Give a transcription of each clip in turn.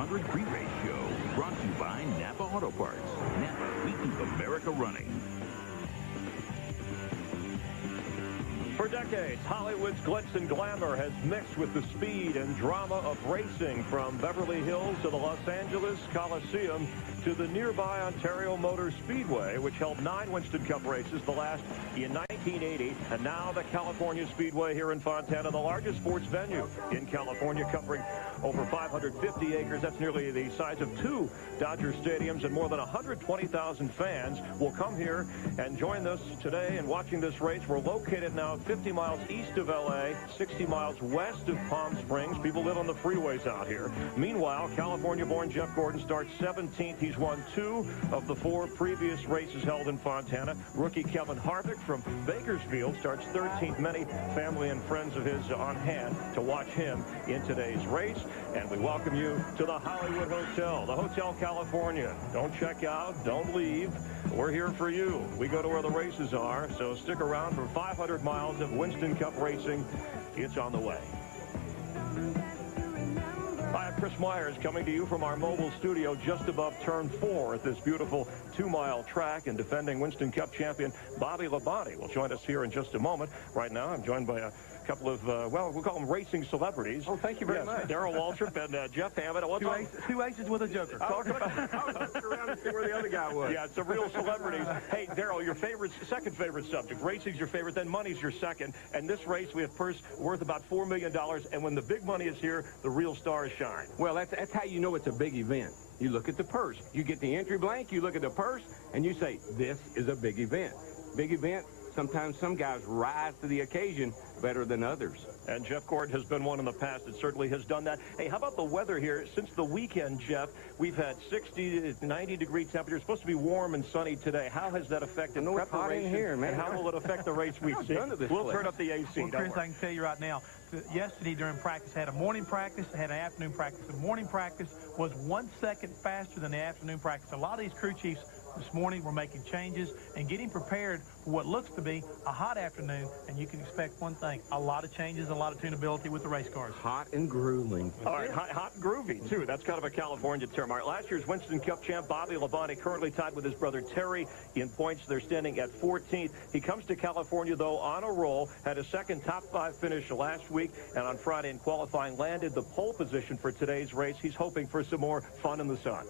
500 pre-race show. Brought to you by NAPA Auto Parts. NAPA, we keep America running. For decades, Hollywood's glitz and glamour has mixed with the speed and drama of racing, from Beverly Hills to the Los Angeles Coliseum to the nearby Ontario Motor Speedway, which held 9 Winston Cup races, the last in 1980, and now the California Speedway here in Fontana, the largest sports venue in California, covering over 550 acres. That's nearly the size of 2 Dodger stadiums, and more than 120,000 fans will come here and join us today in watching this race. We're located now 50 miles east of L.A., 60 miles west of Palm Springs. People live on the freeways out here. Meanwhile, California-born Jeff Gordon starts 17th. He's won 2 of the 4 previous races held in Fontana. Rookie Kevin Harvick from Bakersfield starts 13th. Many family and friends of his on hand to watch him in today's race. And we welcome you to the Hollywood Hotel, the Hotel California. Don't check out. Don't leave. We're here for you. We go to where the races are, so stick around for 500 miles of Winston Cup racing. It's on the way. Hi, I'm Chris Myers, coming to you from our mobile studio just above turn 4 at this beautiful 2-mile track, and defending Winston Cup champion Bobby Labonte will join us here in just a moment. Right now, I'm joined by a couple of, well, we'll call them racing celebrities. Oh, thank you very much. Darrell Waltrip and Jeff Hammond. Two aces with a joker. I was looking around to see where the other guy was. Yeah, some real celebrities. Hey, Darrell, your second favorite subject. Racing's your favorite, then money's your second. And this race, we have purse worth about $4 million. And when the big money is here, the real stars shine. Well, that's how you know it's a big event. You look at the purse. You get the entry blank, you look at the purse, and you say, this is a big event. Big event. Sometimes some guys rise to the occasion better than others. And Jeff Gordon has been one in the past that certainly has done that. Hey, how about the weather here? Since the weekend, Jeff, we've had 60 to 90-degree temperatures. It's supposed to be warm and sunny today. How has that affected preparation? Hot in here, man. And how will it affect the race week? We'll turn up the AC. Well, Chris, I can tell you right now, yesterday during practice, had a morning practice, had an afternoon practice. The morning practice was 1 second faster than the afternoon practice. A lot of these crew chiefs this morning were making changes and getting prepared for what looks to be a hot afternoon, and you can expect one thing: a lot of changes, a lot of tunability with the race cars. Hot and grueling. All right, hot and groovy, too. That's kind of a California term. All right, last year's Winston Cup champ Bobby Labonte currently tied with his brother Terry in points. They're standing at 14th. He comes to California, though, on a roll. Had a second top 5 finish last week, and on Friday in qualifying landed the pole position for today's race. He's hoping for some more fun in the sun.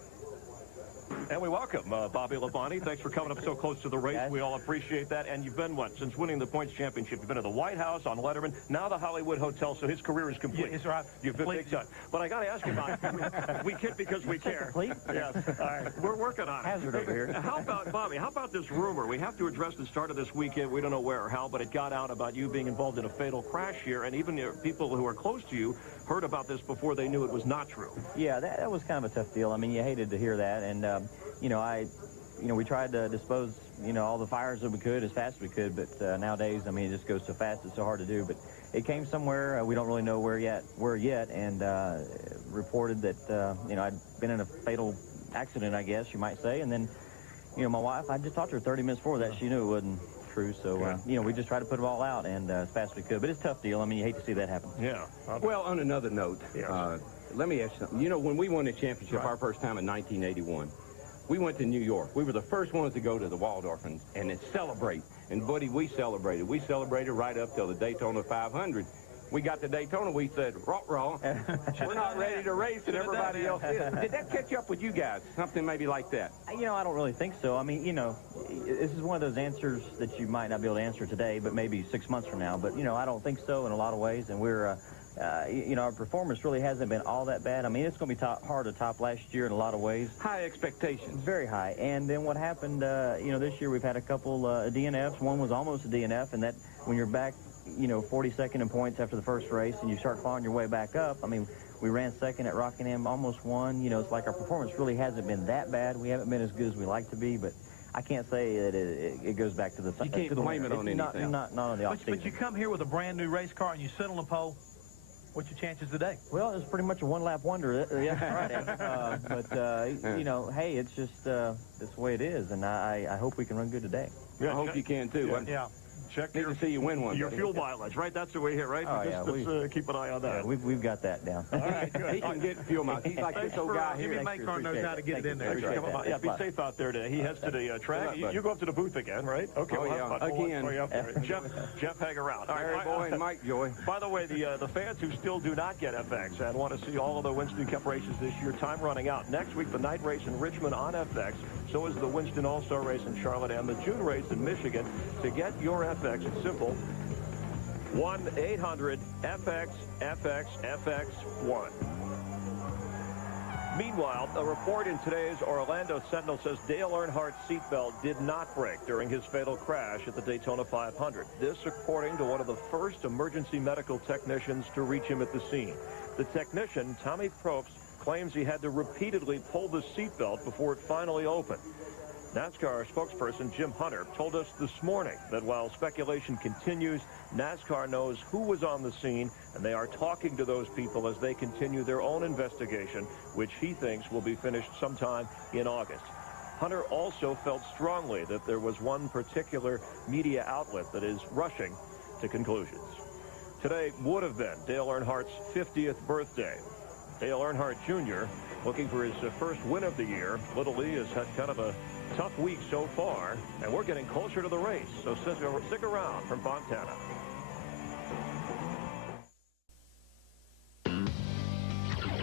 And we welcome Bobby Labonte. Thanks for coming up so close to the race. We all appreciate that. And you've been, what, since winning the points championship? You've been at the White House, on Letterman, now the Hollywood Hotel, so his career is complete. Yeah, it's right. You've been big time. But I got to ask you about we kid because we care. Complete? Yes. All right. We're working on it. Hazard over here. How about, Bobby, how about this rumor? We have to address the start of this weekend. We don't know where or how, but it got out about you being involved in a fatal crash here, and even people who are close to you heard about this before they knew it was not true. Yeah, that was kind of a tough deal. I mean, you hated to hear that, and we tried to dispose, all the fires that we could as fast as we could, but nowadays, I mean, it just goes so fast, it's so hard to do. But it came somewhere, we don't really know where yet, and reported that, I'd been in a fatal accident, I guess you might say, and then, my wife, I just talked to her 30 minutes before that. She knew it wasn't true, so, we just tried to put it all out, and as fast as we could. But it's a tough deal. I mean, you hate to see that happen. Yeah. Well, on another note, let me ask you something. When we won the championship our first time in 1981, we went to New York. We were the first ones to go to the Waldorf and celebrate. And, buddy, we celebrated. We celebrated right up till the Daytona 500. We got to Daytona, we said, rah-rah, we're not ready to race, and everybody else is. Did that catch up with you guys? Something maybe like that? I don't really think so. I mean, this is one of those answers that you might not be able to answer today, but maybe 6 months from now. But, I don't think so in a lot of ways, and we're... our performance really hasn't been all that bad. I mean, it's going to be hard to top last year in a lot of ways. High expectations. Very high. And then what happened, this year we've had a couple DNFs. One was almost a DNF, and that when you're back, 42nd in points after the first race and you start clawing your way back up, I mean, we ran second at Rockingham, almost won. It's like our performance really hasn't been that bad. We haven't been as good as we like to be, but I can't say that it goes back to the... You can't blame it on anything. Not on the off-season. But you come here with a brand-new race car and you sit on the pole. What's your chances today? Well, it's pretty much a one-lap wonder. Friday. Hey, it's just it's the way it is, and I hope we can run good today. I hope you can, too. Yeah. check Need to see you win one. your buddy. fuel mileage, right? That's the way here, right? Oh, yeah, Let's keep an eye on that. Yeah, we've got that down. All right, good. He can get fuel miles. He's like this old guy Jimmy here. Maycar knows how to get it in there. Appreciate Come on, that. Yeah, be safe out there today. He heads to the track. You go up to the booth again, right? Okay. Oh, we'll yeah. have fun. Again. Oh, yeah. Jeff, hang around. All Harry right, boy and Mike Joy. By the way, the fans who still do not get FX and want to see all of the Winston Cup races this year, time running out. Next week, the night race in Richmond on FX. So is the Winston All-Star race in Charlotte and the June race in Michigan. To get your FX, it's simple. 1-800-FX-FX-FX-1. Meanwhile, a report in today's Orlando Sentinel says Dale Earnhardt's seatbelt did not break during his fatal crash at the Daytona 500. This, according to one of the first emergency medical technicians to reach him at the scene. The technician, Tommy Probst, claims he had to repeatedly pull the seatbelt before it finally opened. NASCAR spokesperson Jim Hunter told us this morning that while speculation continues, NASCAR knows who was on the scene, and they are talking to those people as they continue their own investigation, which he thinks will be finished sometime in August. Hunter also felt strongly that there was one particular media outlet that is rushing to conclusions. Today would have been Dale Earnhardt's 50th birthday. Dale Earnhardt Jr. looking for his first win of the year. Little Lee has had kind of a tough week so far, and we're getting closer to the race, so stick around from Fontana.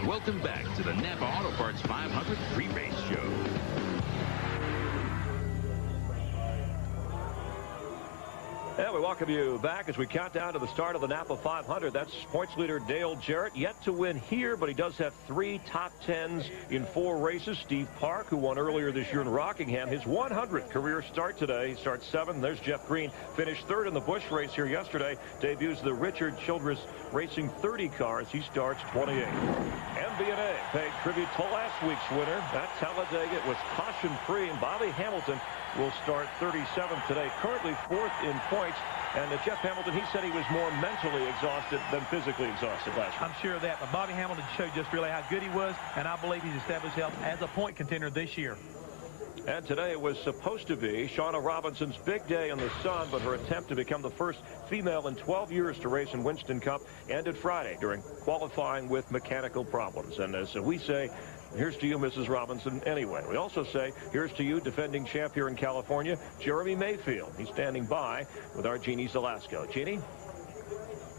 Welcome back to the NAPA Auto Parts 500 pre-race show. And we welcome you back as we count down to the start of the NAPA 500. That's points leader Dale Jarrett, yet to win here, but he does have 3 top 10s in 4 races. Steve Park, who won earlier this year in Rockingham, his 100th career start today. He starts 7th. There's Jeff Green, finished 3rd in the Busch race here yesterday. Debuts the Richard Childress Racing 30 cars. He starts 28th. MB&A paid tribute to last week's winner at Talladega. It was caution-free, and Bobby Hamilton will start 37th today, currently 4th in points. And Jeff Hamilton, he said he was more mentally exhausted than physically exhausted last week. I'm sure of that, but Bobby Hamilton showed just really how good he was, and I believe he's established himself as a point contender this year. And today was supposed to be Shauna Robinson's big day in the sun, but her attempt to become the first female in 12 years to race in Winston Cup ended Friday during qualifying with mechanical problems. And as we say, here's to you, Mrs. Robinson, anyway. We also say, here's to you, defending champ here in California, Jeremy Mayfield. He's standing by with our Jeannie Zelasco. Jeannie?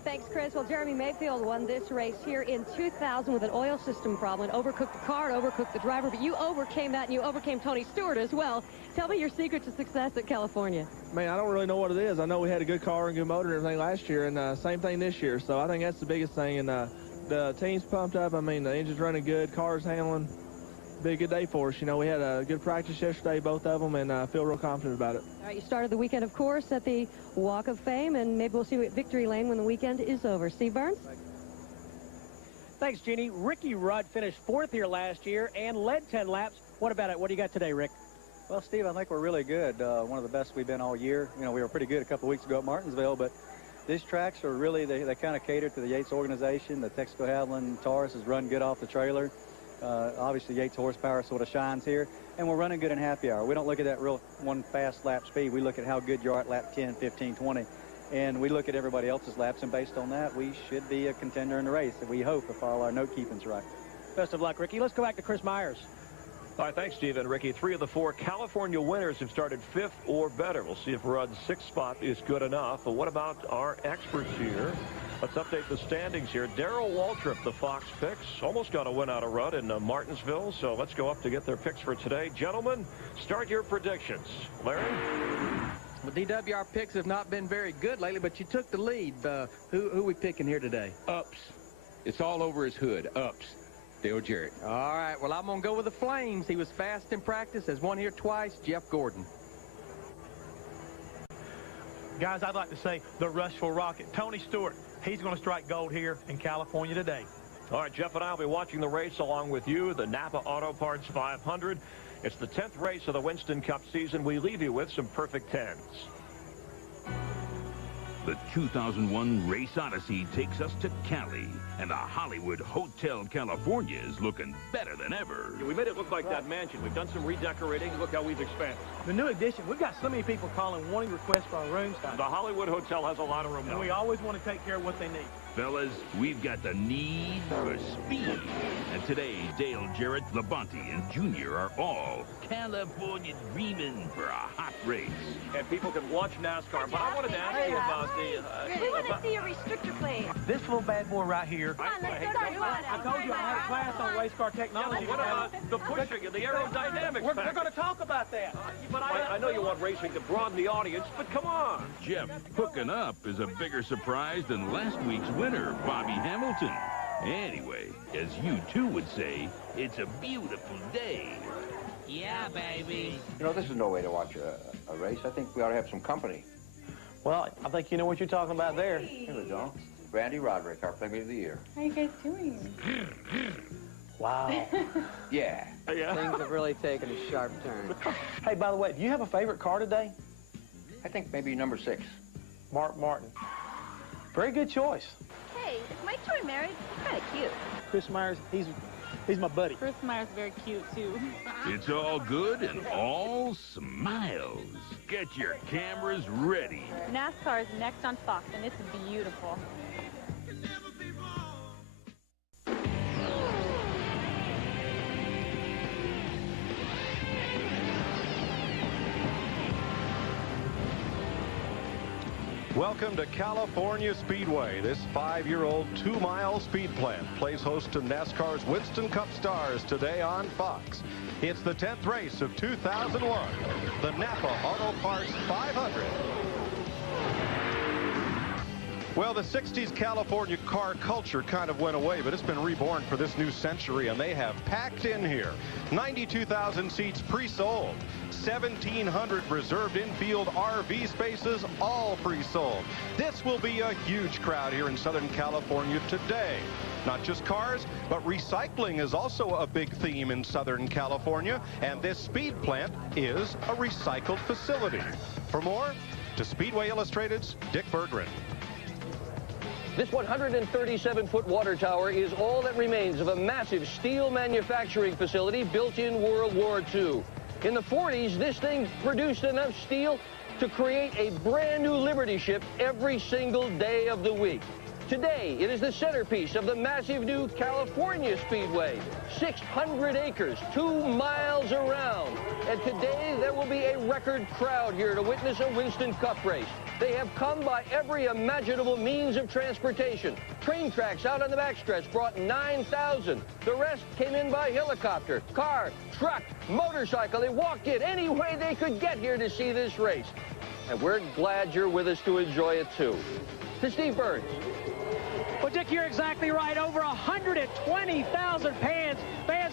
Thanks, Chris. Well, Jeremy Mayfield won this race here in 2000 with an oil system problem. It overcooked the car, it overcooked the driver, but you overcame that, and you overcame Tony Stewart as well. Tell me your secret to success at California. Man, I don't really know what it is. I know we had a good car and good motor and everything last year, and same thing this year. So I think that's the biggest thing. And the team's pumped up. I mean, the engine's running good, car's handling. Be a good day for us. You know, we had a good practice yesterday, both of them, and I feel real confident about it. All right, you started the weekend, of course, at the Walk of Fame, and maybe we'll see you at Victory Lane when the weekend is over. Steve Burns? Thanks, Jeannie. Ricky Rudd finished 4th here last year and led 10 laps. What about it? What do you got today, Rick? Well, Steve, I think we're really good. One of the best we've been all year. You know, we were pretty good a couple of weeks ago at Martinsville, but these tracks are really, they kind of cater to the Yates organization. The Texaco Havoline Taurus has run good off the trailer. Obviously, Yates horsepower sort of shines here, and we're running good in happy hour. We don't look at that real one fast lap speed. We look at how good you are at lap 10, 15, 20, and we look at everybody else's laps, and based on that, we should be a contender in the race, we hope, if all our note-keeping's right. Best of luck, Ricky. Let's go back to Chris Myers. All right, thanks, Steve and Ricky. 3 of the 4 California winners have started 5th or better. We'll see if Rudd's 6th spot is good enough. But what about our experts here? Let's update the standings here. Darrell Waltrip, the Fox picks, almost got a win out of Rudd in Martinsville. So let's go up to get their picks for today. Gentlemen, start your predictions. Larry? Well, DW, our picks have not been very good lately, but you took the lead. Who we picking here today? Ups. It's all over his hood. Ups. Dale Jarrett. All right, well, I'm going to go with the Flames. He was fast in practice, has won here twice. Jeff Gordon. Guys, I'd like to say the Rushville Rocket. Tony Stewart, he's going to strike gold here in California today. All right, Jeff and I will be watching the race along with you, the NAPA Auto Parts 500. It's the 10th race of the Winston Cup season. We leave you with some perfect 10s. The 2001 Race Odyssey takes us to Cali, And the Hollywood Hotel California is looking better than ever. Yeah, we made it look like that mansion. We've done some redecorating. Look how we've expanded. The new addition, we've got so many people calling, wanting requests for our rooms. The Hollywood Hotel has a lot of room now. And we always want to take care of what they need. Fellas, we've got the need for speed. And today, Dale Jarrett, Labonte, and Junior are all California dreaming for a hot race. And people can watch NASCAR. But I wanted to ask you about the... we want to see a restrictor plate. This little bad boy right here. Come on, let's go to I told you I had a class on race car technology. What about the pushing and the aerodynamics? We're going to talk about that. But I know you want racing to broaden the audience, but come on. Jeff hooking up is a bigger surprise than last week's winner, Bobby Hamilton. Anyway, as you two would say, it's a beautiful day. Yeah, baby. You know, this is no way to watch a race. I think we ought to have some company. Well, I think you know what you're talking about there. Here we go. Randy Roderick, our Playmate of the Year. How are you guys doing? Wow. Yeah. Things have really taken a sharp turn. Hey, by the way, do you have a favorite car today? I think maybe number 6. Mark Martin. Very good choice. Hey, is Mike Joy married? He's kind of cute. Chris Myers, he's my buddy. Chris Myers is very cute, too. It's all good and all smiles. Get your cameras ready. NASCAR is next on Fox, and it's beautiful. Welcome to California Speedway. This 5-year-old 2-mile speed plant plays host to NASCAR's Winston Cup Stars today on Fox. It's the 10th race of 2001, the NAPA Auto Parts 500. Well, the 60s California car culture kind of went away, but it's been reborn for this new century, and they have packed in here. 92,000 seats pre-sold. 1,700 reserved infield RV spaces, all pre-sold. This will be a huge crowd here in Southern California today. Not just cars, but recycling is also a big theme in Southern California, and this speed plant is a recycled facility. For more, to Speedway Illustrated's Dick Berggren. This 137-foot water tower is all that remains of a massive steel manufacturing facility built in World War II. In the 40s, this thing produced enough steel to create a brand new Liberty ship every single day of the week. Today, it is the centerpiece of the massive new California Speedway. 600 acres, 2 miles around. And today, there will be a record crowd here to witness a Winston Cup race. They have come by every imaginable means of transportation. Train tracks out on the backstretch brought 9,000. The rest came in by helicopter, car, truck, motorcycle. They walked in any way they could get here to see this race. And we're glad you're with us to enjoy it, too. To Steve Burns. Well, Dick, you're exactly right. Over 120,000 fans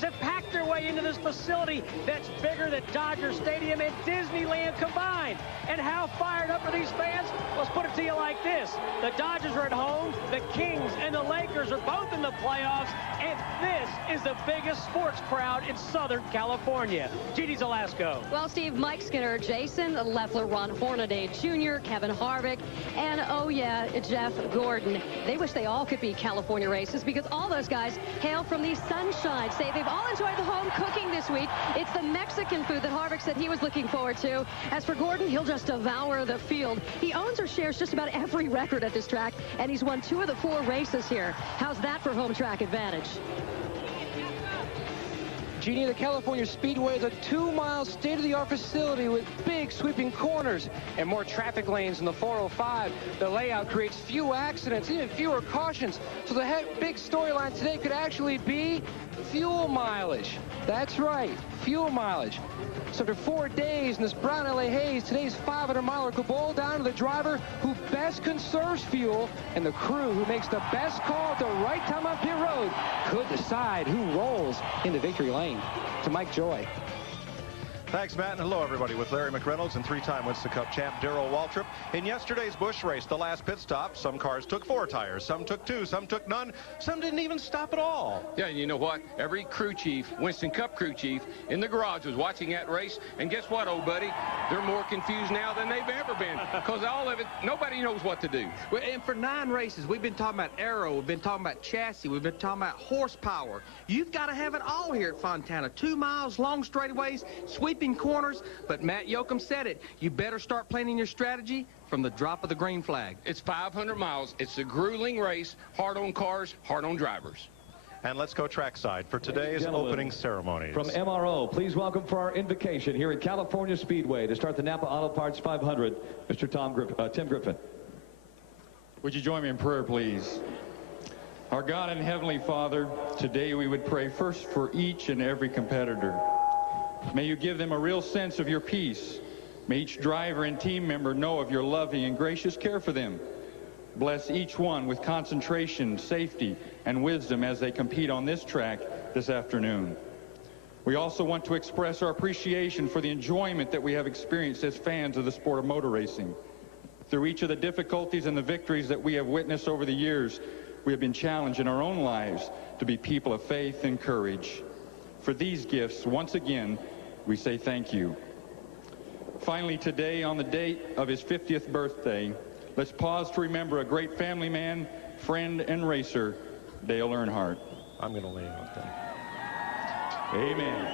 have packed their way into this facility that's bigger than Dodger Stadium and Disneyland combined. And how fired up are these fans? Let's put it to you like this. The Dodgers are at home. The Kings and the Lakers are both in the playoffs. And this is the biggest sports crowd in Southern California. Jeannie Zelasco. Well, Steve, Mike Skinner, Jason Leffler, Ron Hornaday Jr., Kevin Harvick, and, oh, yeah, Jeff Gordon. They wish they all could be California races because all those guys hail from the Sunshine State. They've all enjoyed the home cooking this week. It's the Mexican food that Harvick said he was looking forward to. As for Gordon, he'll just devour the field. He owns or shares just about every record at this track, and he's won 2 of the 4 races here. How's that for home track advantage? Jeannie, the California Speedway is a 2-mile state-of-the-art facility with big sweeping corners and more traffic lanes in the 405. The layout creates few accidents, even fewer cautions. So the big storyline today could actually be fuel mileage. That's right, fuel mileage. So after 4 days in this brown LA haze, today's 500-miler could boil down to the driver who best conserves fuel and the crew who makes the best call at the right time on pit road could decide who rolls into victory lane. To Mike Joy. Thanks, Matt, and hello, everybody, with Larry McReynolds and three-time Winston Cup champ Darrell Waltrip. In yesterday's Busch race, the last pit stop, some cars took 4 tires, some took 2, some took none, some didn't even stop at all. Yeah, and you know what? Every crew chief, Winston Cup crew chief, in the garage was watching that race, and guess what, old buddy? They're more confused now than they've ever been, because all of it, nobody knows what to do. Well, and for 9 races, we've been talking about aero, we've been talking about chassis, we've been talking about horsepower. You've got to have it all here at Fontana. 2 miles, long straightaways, sweeping corners. But Matt Yoakum said it. You better start planning your strategy from the drop of the green flag. It's 500 miles. It's a grueling race, hard on cars, hard on drivers. And let's go trackside for today's opening ceremonies. From MRO, please welcome for our invocation here at California Speedway to start the NAPA Auto Parts 500, Mr. Tim Griffin. Would you join me in prayer, please? Our God and Heavenly Father, today we would pray first for each and every competitor. May you give them a real sense of your peace. May each driver and team member know of your loving and gracious care for them. Bless each one with concentration, safety, and wisdom as they compete on this track this afternoon. We also want to express our appreciation for the enjoyment that we have experienced as fans of the sport of motor racing. Through each of the difficulties and the victories that we have witnessed over the years, we have been challenged in our own lives to be people of faith and courage. For these gifts, once again, we say thank you. Finally, today, on the date of his 50th birthday, let's pause to remember a great family man, friend, and racer, Dale Earnhardt. I'm going to lay out that. Amen.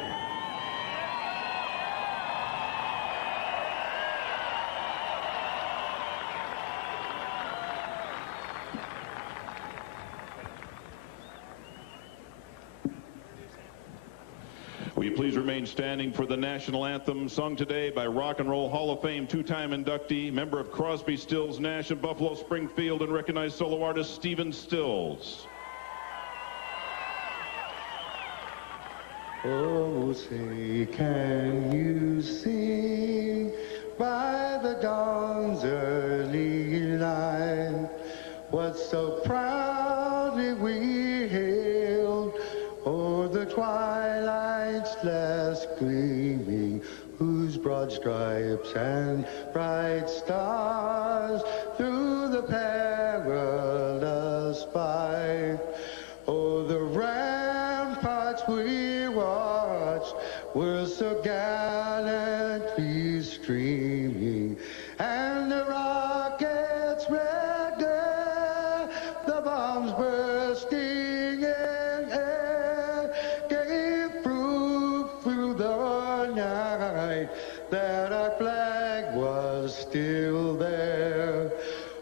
Will you please remain standing for the national anthem sung today by Rock and Roll Hall of Fame two-time inductee, member of Crosby, Stills, Nash, and Buffalo Springfield, and recognized solo artist Stephen Stills. Oh, say, can you see by the dawn's early light what so proudly we hailed o'er the twilight's last gleaming, whose broad stripes and bright stars through the perilous fight, oh, the ramparts we watched were so gallantly streaming, and the rockets' red glare, the bombs bursting in air, gave proof through the night that our flag was still there.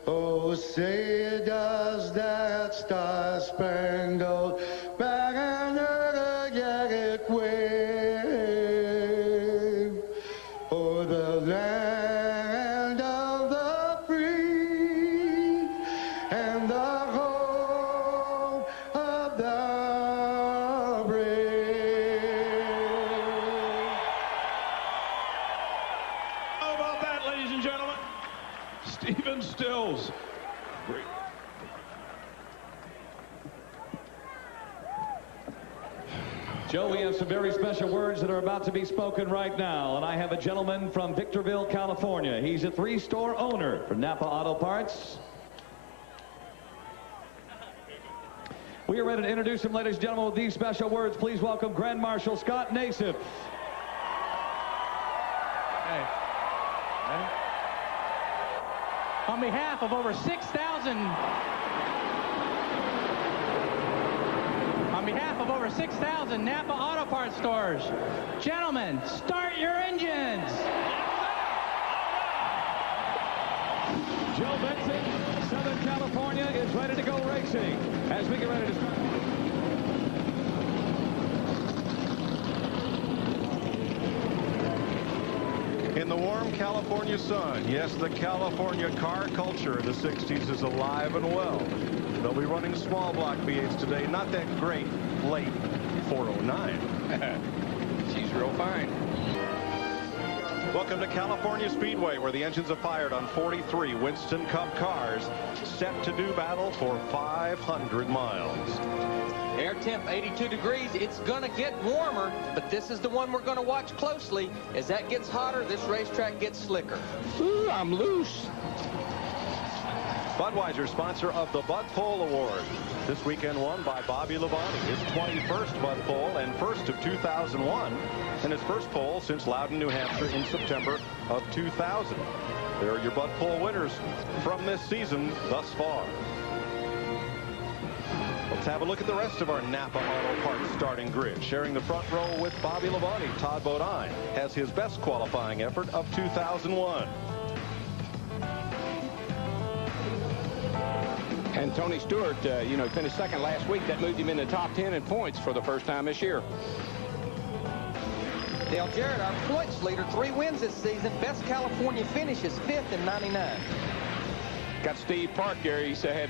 Oh, say does that star-spangled banner yet wave o'er the land of the free and the home of the brave? How about that, ladies and gentlemen? Stephen Stills. Great. Joe, we have some very special words that are about to be spoken right now, and I have a gentleman from Victorville, California. He's a 3-store owner for NAPA Auto Parts. We are ready to introduce him, ladies and gentlemen, with these special words. Please welcome Grand Marshal Scott Nassif. Hey. On behalf of over 6,000 NAPA Auto Parts stores, gentlemen, start your engines. Joe Benson, Southern California, is ready to go racing as we get ready to start. In the warm California sun, yes, the California car culture of the 60s is alive and well. They'll be running small block V8s today, not that great late 409. She's real fine. Welcome to California Speedway, where the engines are fired on 43 Winston Cup cars, set to do battle for 500 miles. Air temp 82 degrees. It's going to get warmer, but this is the one we're going to watch closely. As that gets hotter, this racetrack gets slicker. Ooh, I'm loose. Budweiser, sponsor of the Bud Pole Award. This weekend won by Bobby Labonte, his 21st Bud Pole and first of 2001, and his first pole since Loudon, New Hampshire in September of 2000. There are your Bud Pole winners from this season thus far. Let's have a look at the rest of our NAPA Auto Parts starting grid. Sharing the front row with Bobby Labonte, Todd Bodine has his best qualifying effort of 2001. And Tony Stewart, you know, finished second last week. That moved him in the top 10 in points for the first time this year. Dale Jarrett, our points leader, 3 wins this season. Best California finish is 5th in 99. Got Steve Park there. He's had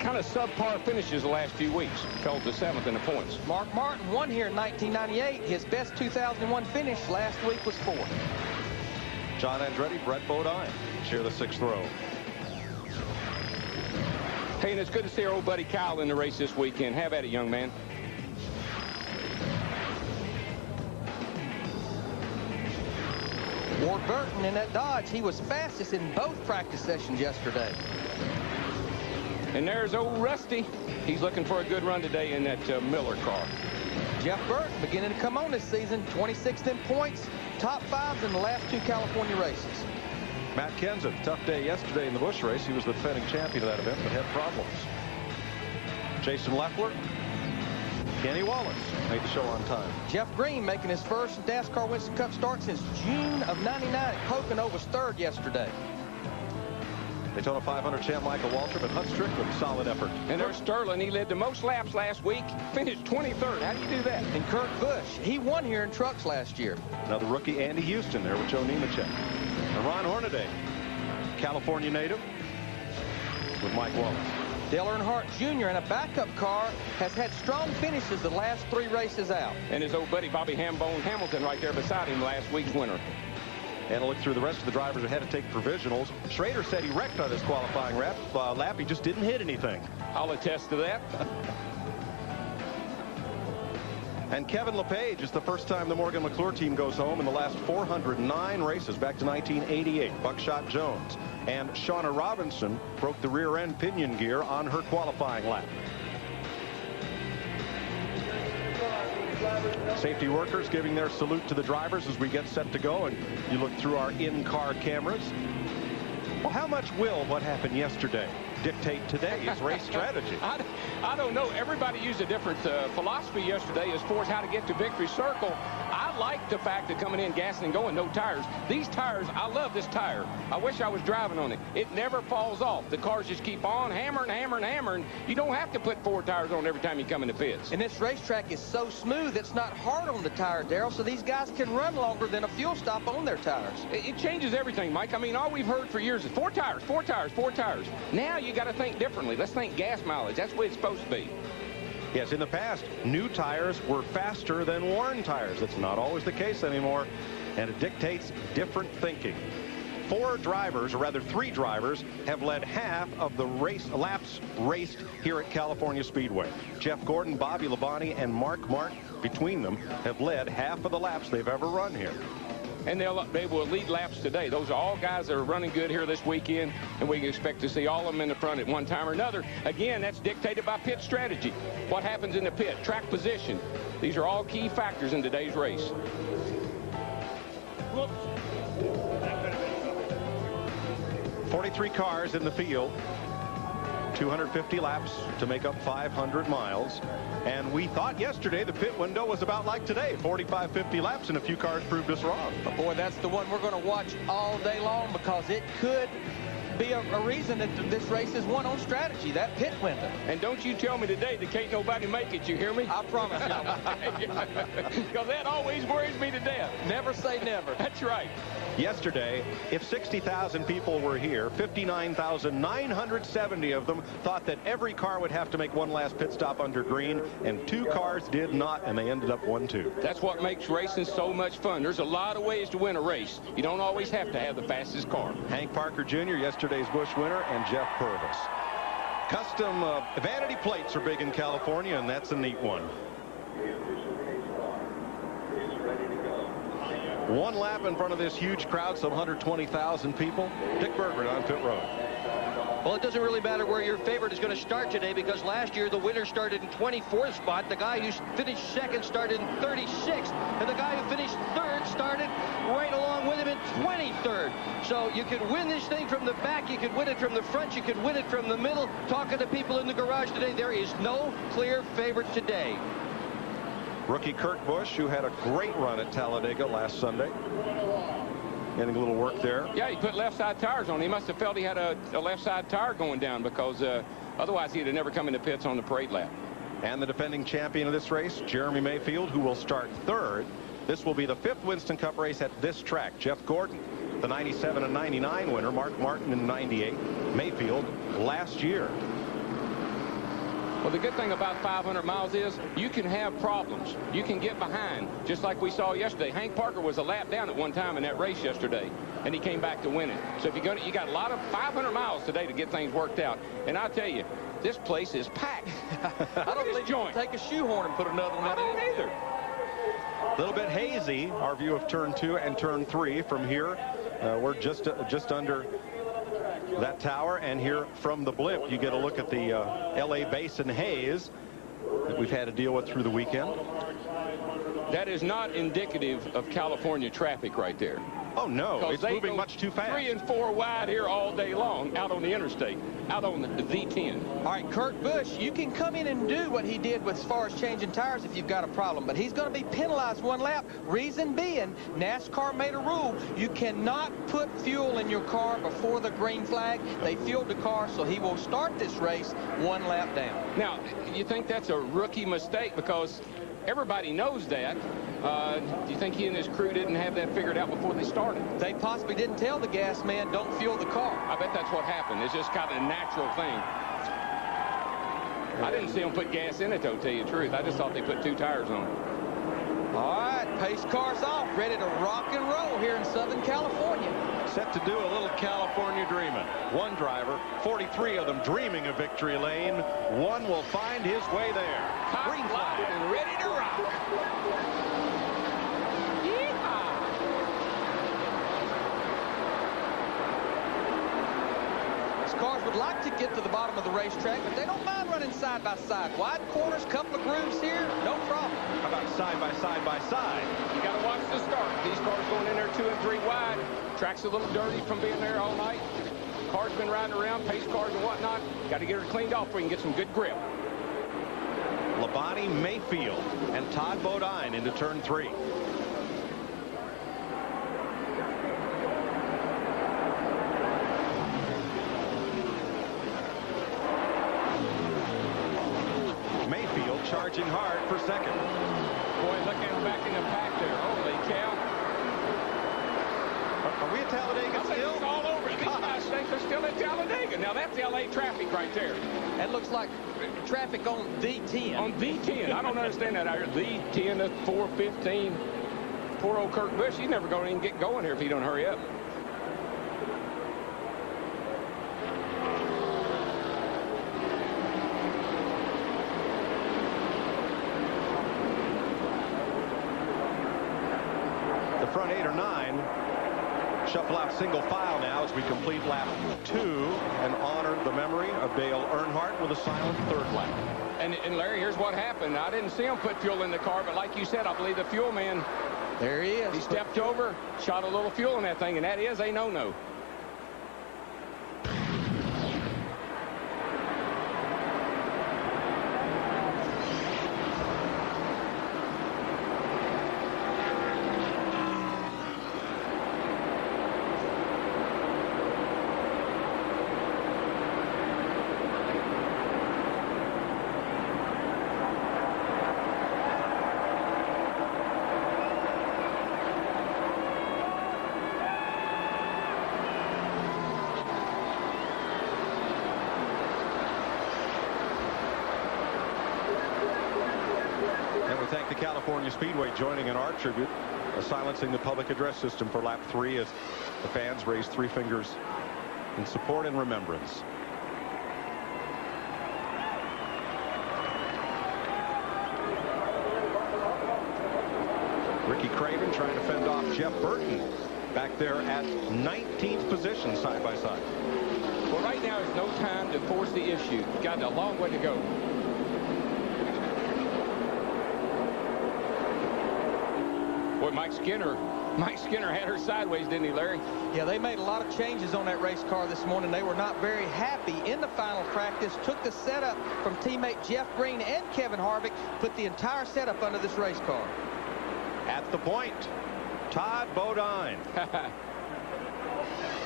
kind of subpar finishes the last few weeks. Fell to 7th in the points. Mark Martin won here in 1998. His best 2001 finish last week was 4th. John Andretti, Brett Bodine share the 6th row. Hey, and it's good to see our old buddy Kyle in the race this weekend. Have at it, young man. Ward Burton in that Dodge, he was fastest in both practice sessions yesterday. And there's old Rusty. He's looking for a good run today in that Miller car. Jeff Burton beginning to come on this season, 26th in points, top 5s in the last 2 California races. Matt Kenseth, tough day yesterday in the Busch race. He was the defending champion of that event, but had problems. Jason Leffler, Kenny Wallace made the show on time. Jeff Green making his first NASCAR Winston Cup start since June of 99 at Pocono, was 3rd yesterday. Daytona 500 champ Michael Waltrip and Hunt Strickland, solid effort. And there's Sterling. He led the most laps last week, finished 23rd. How do you do that? And Kurt Busch, he won here in trucks last year. Another rookie, Andy Houston, there with Joe Nemechek. And Ron Hornaday, California native, with Mike Wallace. Dale Earnhardt Jr. in a backup car has had strong finishes the last 3 races out. And his old buddy Bobby Hambone Hamilton right there beside him, last week's winner. And a look through the rest of the drivers who had to take provisionals. Schrader said he wrecked on his qualifying lap. He just didn't hit anything. I'll attest to that. And Kevin LePage is the first time the Morgan McClure team goes home in the last 409 races, back to 1988. Buckshot Jones and Shauna Robinson broke the rear end pinion gear on her qualifying lap. Safety workers giving their salute to the drivers as we get set to go, and you look through our in-car cameras. Well, how much will what happened yesterday dictate today's race strategy? I don't know. Everybody used a different philosophy yesterday as far as how to get to victory circle. I like the fact that coming in, gassing and going, no tires. These tires, I love this tire. I wish I was driving on it. It never falls off. The cars just keep on hammering, hammering, hammering. You don't have to put 4 tires on every time you come in the pits. And this racetrack is so smooth, it's not hard on the tire, Darrell, so these guys can run longer than a fuel stop on their tires. It changes everything, Mike. I mean, all we've heard for years is 4 tires, 4 tires, 4 tires. Now you got to think differently. Let's think gas mileage. That's what it's supposed to be. Yes, in the past, new tires were faster than worn tires. That's not always the case anymore, and it dictates different thinking. 4 drivers, or rather 3 drivers, have led half of the laps raced here at California Speedway. Jeff Gordon, Bobby Labonte, and Mark Martin, between them, have led half of the laps they've ever run here. And they will lead laps today. Those are all guys that are running good here this weekend, and we can expect to see all of them in the front at one time or another. Again, that's dictated by pit strategy. What happens in the pit, track position. These are all key factors in today's race. 43 cars in the field. 250 laps to make up 500 miles. And we thought yesterday the pit window was about like today, 45, 50 laps, and a few cars proved us wrong. But boy, that's the one we're going to watch all day long, because it could be a reason that this race is won on strategy, that pit window. And don't you tell me today that can't nobody make it, you hear me? I promise you. Because that always worries me to death. Never say never. That's right. Yesterday, if 60,000 people were here, 59,970 of them thought that every car would have to make one last pit stop under green, and 2 cars did not, and they ended up 1-2. That's what makes racing so much fun. There's a lot of ways to win a race. You don't always have to have the fastest car. Hank Parker Jr., yesterday's Busch winner, and Jeff Purvis. Custom vanity plates are big in California, and that's a neat one. One lap in front of this huge crowd, some 120,000 people. Dick Berggren on pit road. Well, it doesn't really matter where your favorite is going to start today, because last year the winner started in 24th spot. The guy who finished second started in 36th, and the guy who finished third started right along with him in 23rd. So you could win this thing from the back, you could win it from the front, you could win it from the middle. Talking to people in the garage today, there is no clear favorite today. Rookie Kurt Busch, who had a great run at Talladega last Sunday. Getting a little work there. Yeah, he put left side tires on. He must have felt he had a left side tire going down, because otherwise he'd have never come into pits on the parade lap. And the defending champion of this race, Jeremy Mayfield, who will start third. This will be the 5th Winston Cup race at this track. Jeff Gordon, the 97 and 99 winner. Mark Martin in 98. Mayfield last year. Well, the good thing about 500 miles is you can have problems. You can get behind, just like we saw yesterday. Hank Parker was a lap down at one time in that race yesterday, and he came back to win it. So if you got a lot of 500 miles today to get things worked out. And I'll tell you, this place is packed. I don't think you can take a shoehorn and put another one in. I don't either. A little bit hazy, our view of turn 2 and turn 3 from here. We're just under that tower, and here from the blimp you get a look at the LA Basin haze that we've had to deal with through the weekend. That is not indicative of California traffic right there. Oh no, it's moving much too fast. 3 and 4 wide here all day long out on the interstate, out on the Z10. All right, Kurt Busch, you can come in and do what he did with as far as changing tires if you've got a problem, but he's going to be penalized one lap. Reason being, NASCAR made a rule. You cannot put fuel in your car before the green flag. They fueled the car, so he will start this race one lap down. Now, you think that's a rookie mistake, because everybody knows that. Do you think he and his crew didn't have that figured out before they started? They possibly didn't tell the gas man, don't fuel the car. I bet that's what happened. It's just kind of a natural thing. I didn't see them put gas in it, though, to tell you the truth. I just thought they put 2 tires on it. All right, pace cars off, ready to rock and roll here in Southern California. Set to do a little California dreaming. One driver, 43 of them dreaming of victory lane. One will find his way there. Green flag and ready to rock. Cars would like to get to the bottom of the racetrack, but they don't mind running side by side. Wide corners, couple of grooves here, no problem. How about side by side by side? You got to watch the start. These cars going in there 2 and 3 wide. Track's a little dirty from being there all night. Cars been riding around, pace cars and whatnot. Got to get her cleaned off so we can get some good grip. Labonte Mayfield and Todd Bodine into turn 3. Charging hard for second. Boy, look at him back in the pack there. Holy cow. Are we at Talladega still? It's all over. These guys think they're still at Talladega. Now, that's LA traffic right there. That looks like traffic on D10. On D10. I don't understand that out here. D10 to 415. Poor old Kurt Busch. He's never going to even get going here if he don't hurry up. Front 8 or 9 shuffle out single file now as we complete lap 2 and honor the memory of Dale Earnhardt with a silent 3rd lap. And Larry, here's what happened. I didn't see him put fuel in the car, but like you said, I believe the fuel man, there he is. He stepped over, shot a little fuel in that thing, and that is a no-no. Thank the California Speedway joining in our tribute, silencing the public address system for lap 3 as the fans raise 3 fingers in support and remembrance. Ricky Craven trying to fend off Jeff Burton back there at 19th position side by side. Well, right now is no time to force the issue. You've got a long way to go. Boy, Mike Skinner had her sideways, didn't he, Larry? Yeah, they made a lot of changes on that race car this morning. They were not very happy in the final practice. Took the setup from teammate Jeff Green and Kevin Harvick. Put the entire setup under this race car. At the point, Todd Bodine.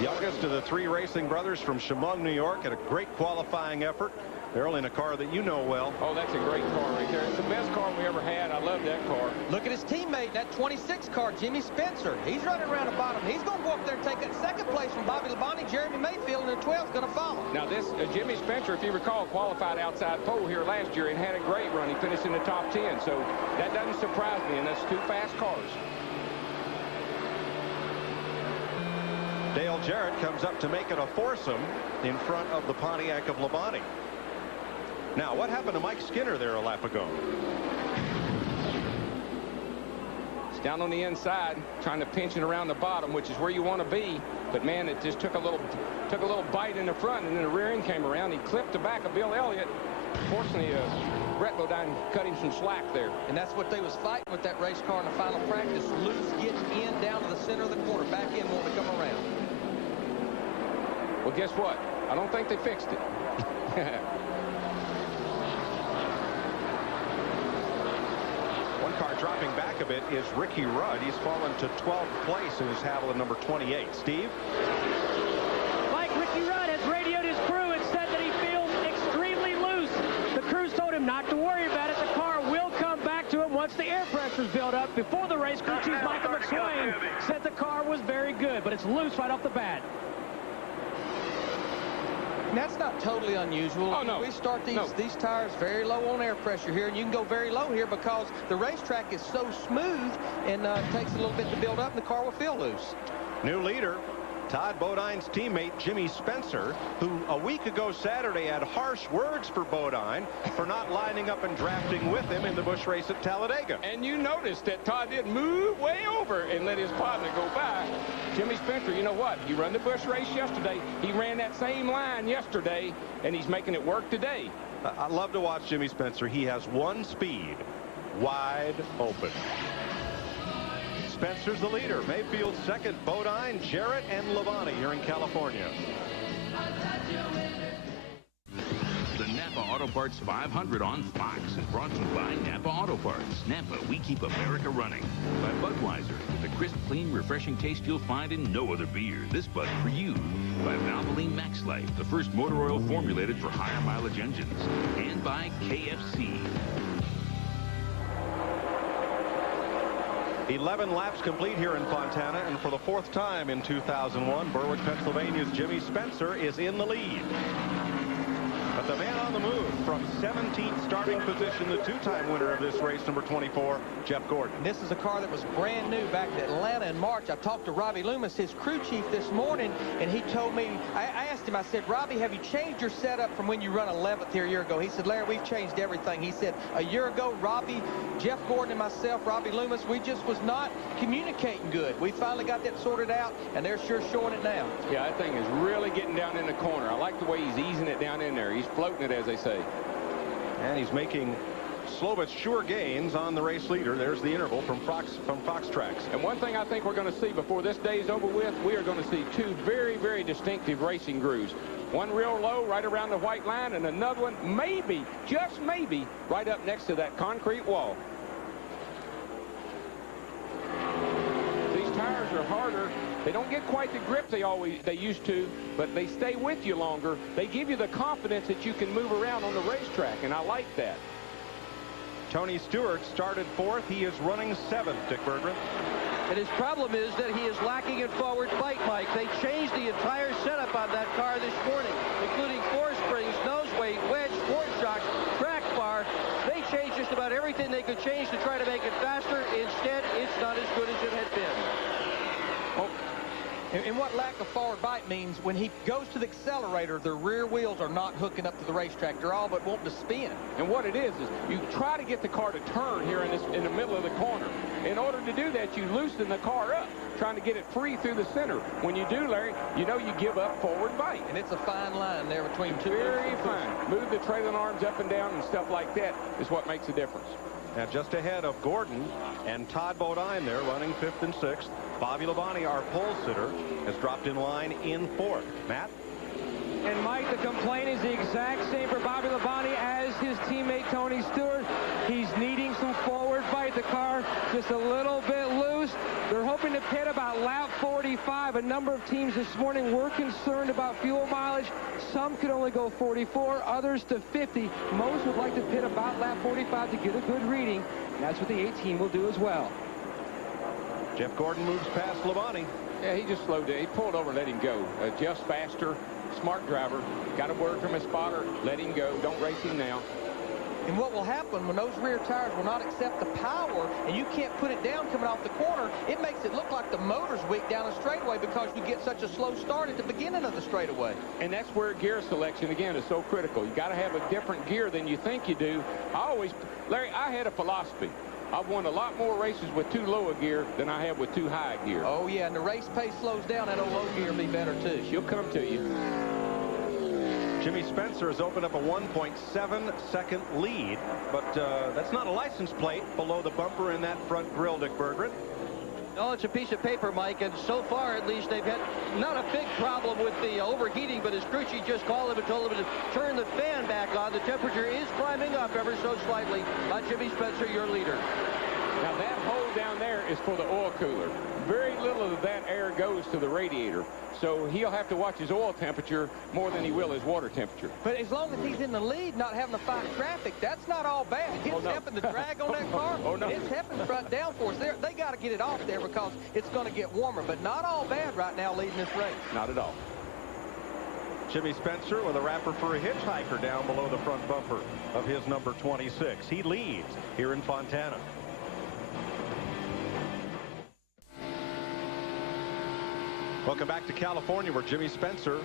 Youngest of the three racing brothers from Chemung, New York, had a great qualifying effort. They're in a car that you know well. Oh, that's a great car right there. It's the best car we ever had. I love that car. Look at his teammate, that 26 car, Jimmy Spencer. He's running around the bottom. He's going to go up there and take that second place from Bobby Labonte, Jeremy Mayfield, and the 12's going to follow. Now, this Jimmy Spencer, if you recall, qualified outside pole here last year and had a great run. He finished in the top 10, so that doesn't surprise me, and that's two fast cars. Dale Jarrett comes up to make it a foursome in front of the Pontiac of Labonte. Now, what happened to Mike Skinner there a lap ago? It's down on the inside, trying to pinch it around the bottom, which is where you want to be. But man, it just took a little bite in the front, and then the rear end came around. He clipped the back of Bill Elliott. Fortunately, Brett Bodine cut him some slack there. And that's what they was fighting with that race car in the final practice. Loose getting in down to the center of the corner, back in, wanting to come around. Well, guess what? I don't think they fixed it. One car dropping back a bit is Ricky Rudd. He's fallen to 12th place in his Haviland number 28. Steve? Mike, Ricky Rudd has radioed his crew and said that he feels extremely loose. The crew's told him not to worry about it. The car will come back to him once the air pressure's built up. Before the race, crew chief Michael McSwain said the car was very good, but it's loose right off the bat. That's not totally unusual. Oh, no. We start these tires very low on air pressure here, and you can go very low here because the racetrack is so smooth, and it takes a little bit to build up, and the car will feel loose. New leader, Todd Bodine's teammate Jimmy Spencer, who a week ago Saturday had harsh words for Bodine for not lining up and drafting with him in the Busch race at Talladega. And you noticed that Todd did move way over and let his partner go by. Jimmy Spencer, you know what? He ran the Busch race yesterday. He ran that same line yesterday, and he's making it work today. I love to watch Jimmy Spencer. He has one speed, wide open. Spencer's the leader. Mayfield second, Bodine, Jarrett, and Labonte here in California. The NAPA Auto Parts 500 on Fox is brought to you by NAPA Auto Parts. NAPA, we keep America running. By Budweiser, the crisp, clean, refreshing taste you'll find in no other beer. This Bud for you. By Valvoline Max Life, the first motor oil formulated for higher mileage engines. And by KFC. 11 laps complete here in Fontana, and for the fourth time in 2001, Berwick, Pennsylvania's Jimmy Spencer is in the lead. But the man on the move from 17th starting position, the two-time winner of this race, number 24, Jeff Gordon. This is a car that was brand new back in Atlanta in March. I talked to Robbie Loomis, his crew chief, this morning, and he told me, I asked him, I said, Robbie, have you changed your setup from when you run 11th here a year ago? He said, Larry, we've changed everything. He said, a year ago, Robbie, Jeff Gordon, and myself, Robbie Loomis, we just was not communicating good. We finally got that sorted out, and they're sure showing it now. Yeah, that thing is really getting down in the corner. I like the way he's easing it down in there. He's floating it, as they say. And he's making slow but sure gains on the race leader. There's the interval from Fox Tracks. And one thing I think we're going to see before this day is over with, we are going to see two very, very distinctive racing grooves. One real low right around the white line, and another one maybe, just maybe, right up next to that concrete wall. These tires are harder. They don't get quite the grip they used to, but they stay with you longer. They give you the confidence that you can move around on the racetrack, and I like that. Tony Stewart started fourth. He is running seventh, Dick Berggren. And his problem is that he is lacking in forward fight, Mike. They changed the entire setup on that car this morning, including four springs, nose weight, wedge, sport shocks, track bar. They changed just about everything they could change to try to make it faster. Instead, it's not as good as it had been. Oh. And what lack of forward bite means, when he goes to the accelerator, the rear wheels are not hooking up to the racetrack. They're all but wanting to spin. And what it is you try to get the car to turn here in the middle of the corner. In order to do that, you loosen the car up, trying to get it free through the center. When you do, Larry, you know you give up forward bite. And it's a fine line there between two. Very fine. Move the trailing arms up and down and stuff like that is what makes a difference. Now just ahead of Gordon and Todd Bodine there running 5th and 6th. Bobby Labonte, our pole sitter, has dropped in line in 4th. Matt? And Mike, the complaint is the exact same for Bobby Labonte as his teammate Tony Stewart. He's needing some forward bite. The car just a little bit loose. They're hoping to pit about lap 45. A number of teams this morning were concerned about fuel mileage. Some could only go 44, others to 50. Most would like to pit about lap 45 to get a good reading. And that's what the 18 will do as well. Jeff Gordon moves past Labonte. Yeah, he just slowed down. He pulled over and let him go. Just faster. Smart driver. Got a word from his spotter. Let him go. Don't race him now. And what will happen when those rear tires will not accept the power and you can't put it down coming off the corner, it makes it look like the motor's weak down a straightaway because you get such a slow start at the beginning of the straightaway. And that's where gear selection, again, is so critical. You got to have a different gear than you think you do. Larry, I had a philosophy. I've won a lot more races with too low a gear than I have with too high a gear. Oh, yeah, and the race pace slows down. That old low gear will be better, too. She'll come to you. Jimmy Spencer has opened up a 1.7-second lead, but that's not a license plate below the bumper in that front grille, Dick Berggren. No, it's a piece of paper, Mike, and so far, at least, they've had not a big problem with the overheating, but as crew chief just called him and told him to turn the fan back on, the temperature is climbing up ever so slightly. Jimmy Spencer, your leader. Now, that hole down there is for the oil cooler. Very little of that air goes to the radiator, so he'll have to watch his oil temperature more than he will his water temperature. But as long as he's in the lead, not having to fight traffic, that's not all bad. It's helping the drag on that car. It's helping front downforce. They got to get it off there because it's going to get warmer, but not all bad right now leading this race. Not at all. Jimmy Spencer with a wrapper for a hitchhiker down below the front bumper of his number 26. He leads here in Fontana. Welcome back to California, where Jimmy Spencer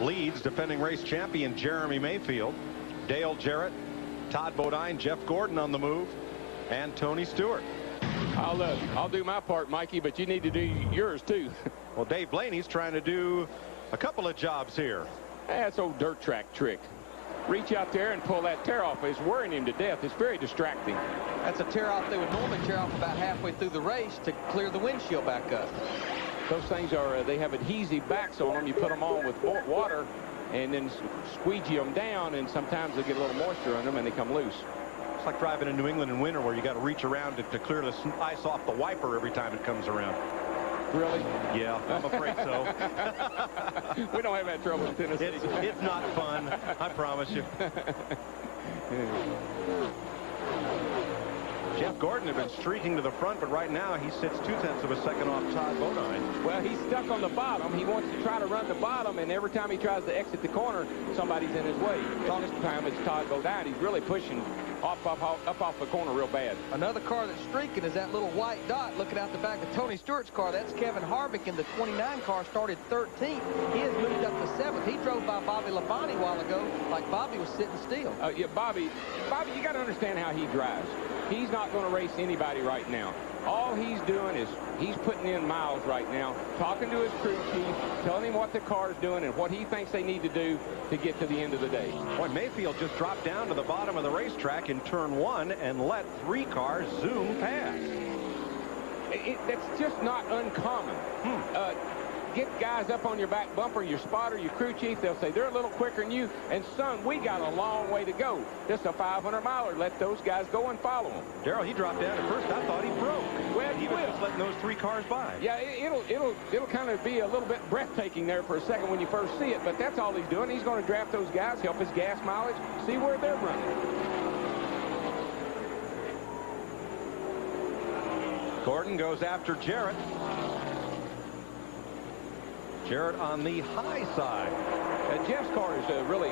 leads defending race champion Jeremy Mayfield. Dale Jarrett, Todd Bodine, Jeff Gordon on the move, and Tony Stewart. I'll do my part, Mikey, but you need to do yours too. Well, Dave Blaney's trying to do a couple of jobs here. That's old dirt track trick. Reach out there and pull that tear off. It's worrying him to death. It's very distracting. That's a tear off they would normally tear off about halfway through the race to clear the windshield back up. Those things are, they have adhesive backs on them. You put them on with water and then squeegee them down, and sometimes they get a little moisture on them and they come loose. It's like driving in New England in winter where you got to reach around to clear the ice off the wiper every time it comes around. Really? Yeah, I'm afraid so. We don't have that trouble in Tennessee. It's not fun, I promise you. Jeff Gordon had been streaking to the front, but right now he sits 0.2 of a second off Todd Bodine. Well, he's stuck on the bottom. He wants to try to run the bottom, and every time he tries to exit the corner, somebody's in his way. This time it's Todd Bodine. He's really pushing up off the corner real bad. Another car that's streaking is that little white dot looking out the back of Tony Stewart's car. That's Kevin Harvick in the 29 car, started 13th. He has moved up to 7th. He drove by Bobby Labonte a while ago like Bobby was sitting still. Yeah, Bobby, you got to understand how he drives. He's not going to race anybody right now. All he's doing is he's putting in miles right now, talking to his crew chief, telling him what the car's doing and what he thinks they need to do to get to the end of the day. Boy, Mayfield just dropped down to the bottom of the racetrack in turn 1 and let 3 cars zoom past. That's just not uncommon. Get guys up on your back bumper, your spotter, your crew chief. They'll say they're a little quicker than you. And, son, we got a long way to go. Just a 500-miler. Let those guys go and follow them. Darrell, he dropped down at first. I thought he broke. Well, he was just letting those 3 cars by. Yeah, it'll kind of be a little bit breathtaking there for a second when you first see it. But that's all he's doing. He's going to draft those guys, help his gas mileage, see where they're running. Gordon goes after Jarrett. Jarrett on the high side. Jeff's car is really,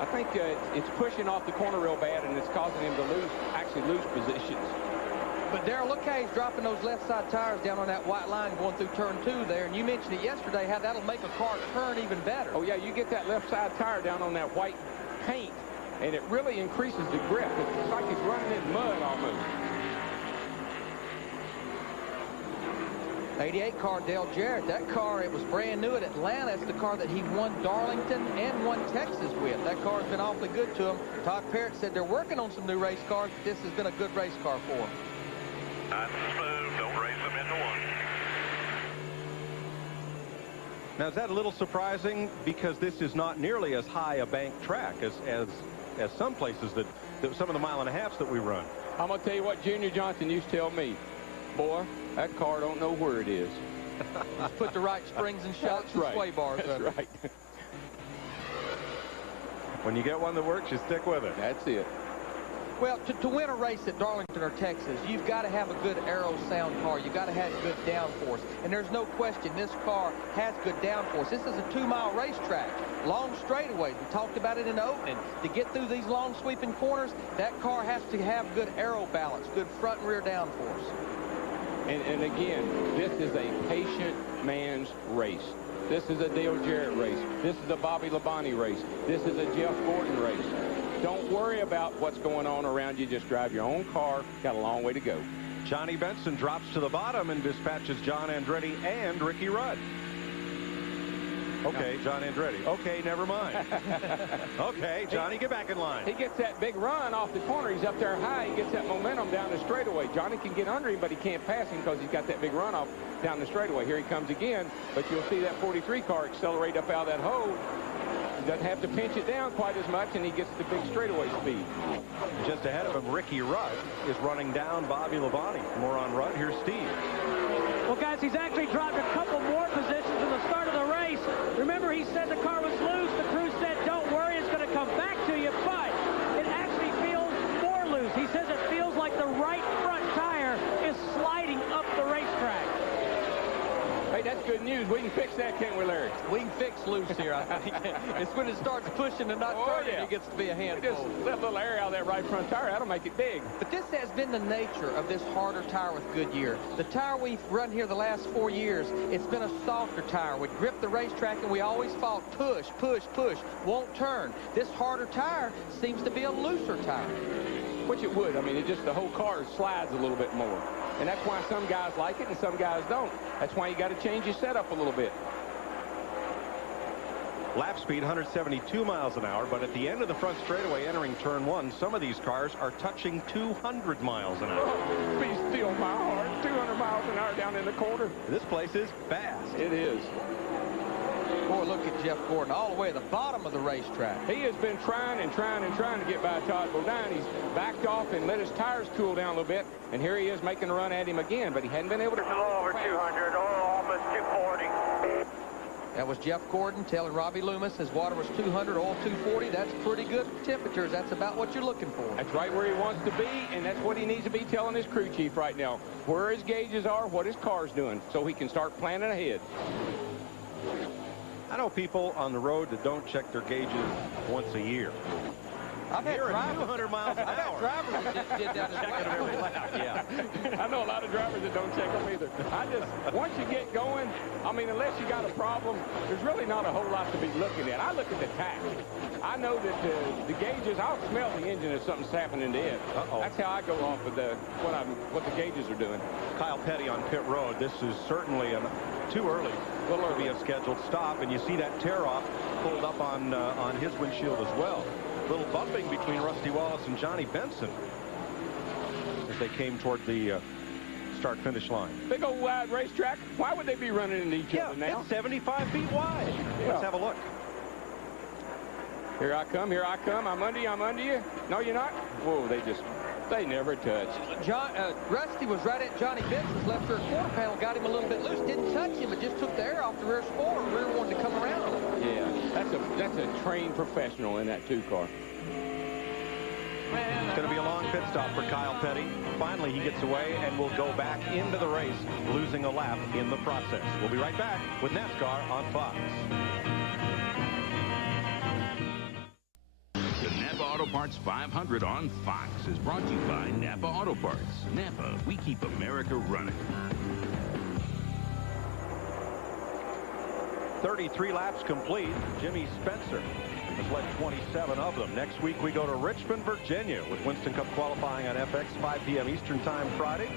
I think it's pushing off the corner real bad, and it's causing him to lose positions. But Darrell, look how he's dropping those left side tires down on that white line going through turn 2 there. And you mentioned it yesterday, how that'll make a car turn even better. Oh, yeah, you get that left side tire down on that white paint, and it really increases the grip. It's like it's running in mud almost. 88 car, Dale Jarrett. That car, it was brand new at Atlanta. It's the car that he won Darlington and won Texas with. That car's been awfully good to him. Todd Parrott said they're working on some new race cars, but this has been a good race car for him. Nice and smooth. Don't race them into one. Now, is that a little surprising? Because this is not nearly as high a bank track as some places that some of the mile and a halves that we run. I'm going to tell you what Junior Johnson used to tell me. Boy, that car don't know where it is. Just put the right springs and shocks and sway bars. That's right. When you get one that works, you stick with it. That's it. Well, to win a race at Darlington or Texas, you've got to have a good aero sound car. You've got to have good downforce. And there's no question this car has good downforce. This is a 2-mile racetrack. Long straightaways. We talked about it in the opening. To get through these long sweeping corners, that car has to have good aero balance, good front and rear downforce. And again, this is a patient man's race. This is a Dale Jarrett race. This is a Bobby Labonte race. This is a Jeff Gordon race. Don't worry about what's going on around you. Just drive your own car. Got a long way to go. Johnny Benson drops to the bottom and dispatches John Andretti and Ricky Rudd. Okay, John Andretti. Okay, never mind. Okay, Johnny, get back in line. He gets that big run off the corner. He's up there high. He gets that momentum down the straightaway. Johnny can get under him, but he can't pass him because he's got that big run off down the straightaway. Here he comes again, but you'll see that 43 car accelerate up out of that hole. He doesn't have to pinch it down quite as much, and he gets the big straightaway speed. Just ahead of him, Ricky Rudd is running down Bobby Labonte. More on Rudd. Here's Steve. Well, guys, he's actually dropped a couple more positions in the start of the race. Remember, he said the car was loose. The crew said, don't worry, it's going to come back to you, but it actually feels more loose. He says it feels like the right front tire is sliding up the racetrack. Hey, that's good news. We can fix that, can't we, Larry? We can fix loose here, I think. It's when it starts pushing and not turning, it gets to be a handful. Just let a little air out of that right front tire. That'll make it big. But this has been the nature of this harder tire with Goodyear. The tire we've run here the last 4 years, it's been a softer tire. We grip the racetrack and we always fought push, push, push, won't turn. This harder tire seems to be a looser tire. Which it would. I mean, it just the whole car slides a little bit more. And that's why some guys like it and some guys don't. That's why you got to change your setup a little bit. Lap speed 172 miles an hour, but at the end of the front straightaway entering turn 1, some of these cars are touching 200 miles an hour. Oh, please steal my heart. 200 miles an hour down in the corner. This place is fast. It is. Boy, look at Jeff Gordon all the way at the bottom of the racetrack. He has been trying and trying and trying to get by Todd Bodine. He's backed off and let his tires cool down a little bit. And here he is making a run at him again, but he hadn't been able to. A little over 200, almost 240. That was Jeff Gordon telling Robbie Loomis his water was 200, oil 240. That's pretty good temperatures. That's about what you're looking for. That's right where he wants to be, and that's what he needs to be telling his crew chief right now. Where his gauges are, what his car's doing, so he can start planning ahead. I know people on the road that don't check their gauges once a year. I've had drivers 200 miles an hour. Drivers that just did that as well. Every lap, yeah. I know a lot of drivers that don't check them either. Once you get going, I mean, unless you got a problem, there's really not a whole lot to be looking at. I look at the tack. I know that the gauges, I'll smell the engine if something's happening to it. That's how I go off of what the gauges are doing. Kyle Petty on pit road. This is certainly too early to be a scheduled stop, and you see that tear-off pulled up on his windshield as well. A little bumping between Rusty Wallace and Johnny Benson as they came toward the start-finish line. Big old wide racetrack. Why would they be running into each other now? It's 75 feet wide. Yeah. Let's have a look. Here I come, here I come. I'm under you, I'm under you. No, you're not? Whoa, they never touch. Rusty was right at Johnny Benson's left rear quarter panel, got him a little bit loose, didn't touch him, but just took the air off the rear spoiler. The rear wanted to come around him. Yeah, that's a trained professional in that 2 car. It's going to be a long pit stop for Kyle Petty. Finally, he gets away and will go back into the race, losing a lap in the process. We'll be right back with NASCAR on Fox. The NAPA Auto Parts 500 on Fox is brought to you by NAPA Auto Parts. NAPA, we keep America running. 33 laps complete. Jimmy Spencer has led 27 of them. Next week we go to Richmond, Virginia with Winston Cup qualifying on FX, 5 p.m. Eastern Time Friday.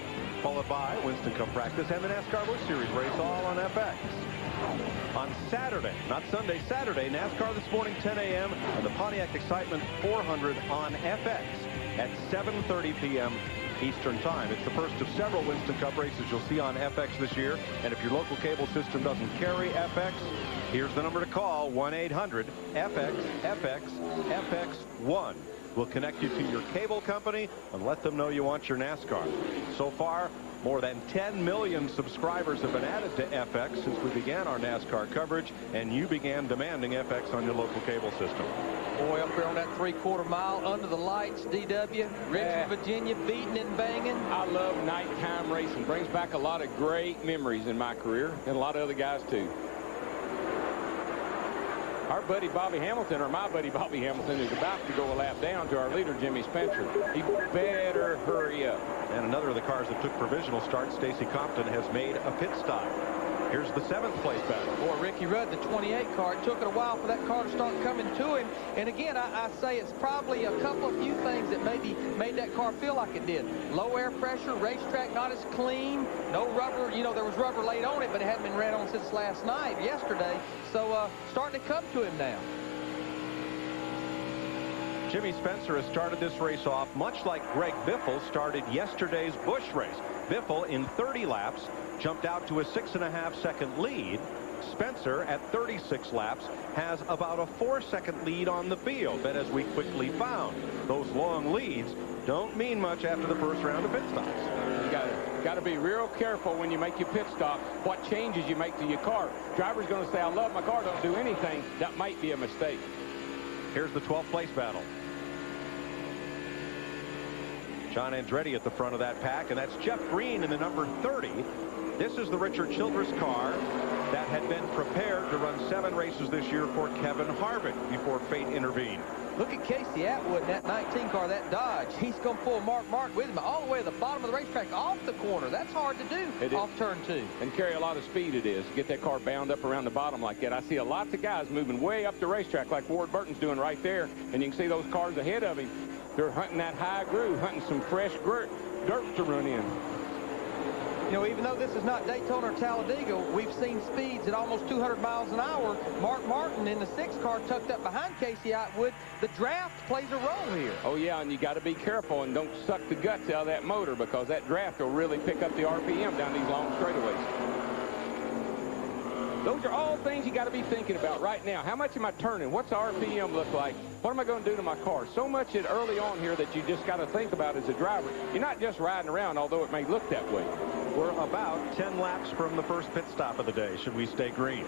followed by Winston Cup practice and the NASCAR Busch Series race, all on FX. On Saturday, not Sunday, Saturday, NASCAR this morning, 10 a.m. and the Pontiac Excitement 400 on FX at 7:30 p.m. Eastern Time. It's the first of several Winston Cup races you'll see on FX this year. And if your local cable system doesn't carry FX, here's the number to call, 1-800-FX-FX-FX1. We'll connect you to your cable company and let them know you want your NASCAR. So far, more than 10 million subscribers have been added to FX since we began our NASCAR coverage, and you began demanding FX on your local cable system. Boy, up there on that 3/4 mile under the lights, DW, Richmond, Virginia, beating and banging. I love nighttime racing. Brings back a lot of great memories in my career, and a lot of other guys too. Our buddy Bobby Hamilton, or my buddy Bobby Hamilton, is about to go a lap down to our leader, Jimmy Spencer. He better hurry up. And another of the cars that took provisional start, Stacy Compton, has made a pit stop. Here's the 7th place battle. Boy, Ricky Rudd, the 28 car, it took it a while for that car to start coming to him. And again, I say it's probably a couple of few things that maybe made that car feel like it did. Low air pressure, racetrack not as clean, no rubber. You know, there was rubber laid on it, but it hadn't been ran on since last night, yesterday. So starting to come to him now. Jimmy Spencer has started this race off much like Greg Biffle started yesterday's Busch race. Biffle, in 30 laps, jumped out to a 6.5-second lead. Spencer, at 36 laps, has about a 4-second lead on the field. But as we quickly found, those long leads don't mean much after the first round of pit stops. You got to be real careful when you make your pit stop, what changes you make to your car. Driver's going to say, I love my car, don't do anything. That might be a mistake. Here's the 12th place battle. John Andretti at the front of that pack, and that's Jeff Green in the number 30. This is the Richard Childress car that had been prepared to run 7 races this year for Kevin Harvick before fate intervened. Look at Casey Atwood in that 19 car, that Dodge. He's going to pull Mark Martin with him all the way to the bottom of the racetrack, off the corner. That's hard to do off turn 2. And carry a lot of speed it is. Get that car bound up around the bottom like that. I see lots of guys moving way up the racetrack like Ward Burton's doing right there. And you can see those cars ahead of him. They're hunting that high groove, hunting some fresh dirt to run in. You know, even though this is not Daytona or Talladega, we've seen speeds at almost 200 miles an hour. Mark Martin in the 6 car tucked up behind Casey Atwood. The draft plays a role here. Oh, yeah, and you got to be careful and don't suck the guts out of that motor, because that draft will really pick up the RPM down these long straightaways. Those are all things you got to be thinking about right now. How much am I turning? What's the RPM look like? What am I going to do to my car? So much early on here that you just got to think about as a driver. You're not just riding around, although it may look that way. We're about 10 laps from the first pit stop of the day. Should we stay green?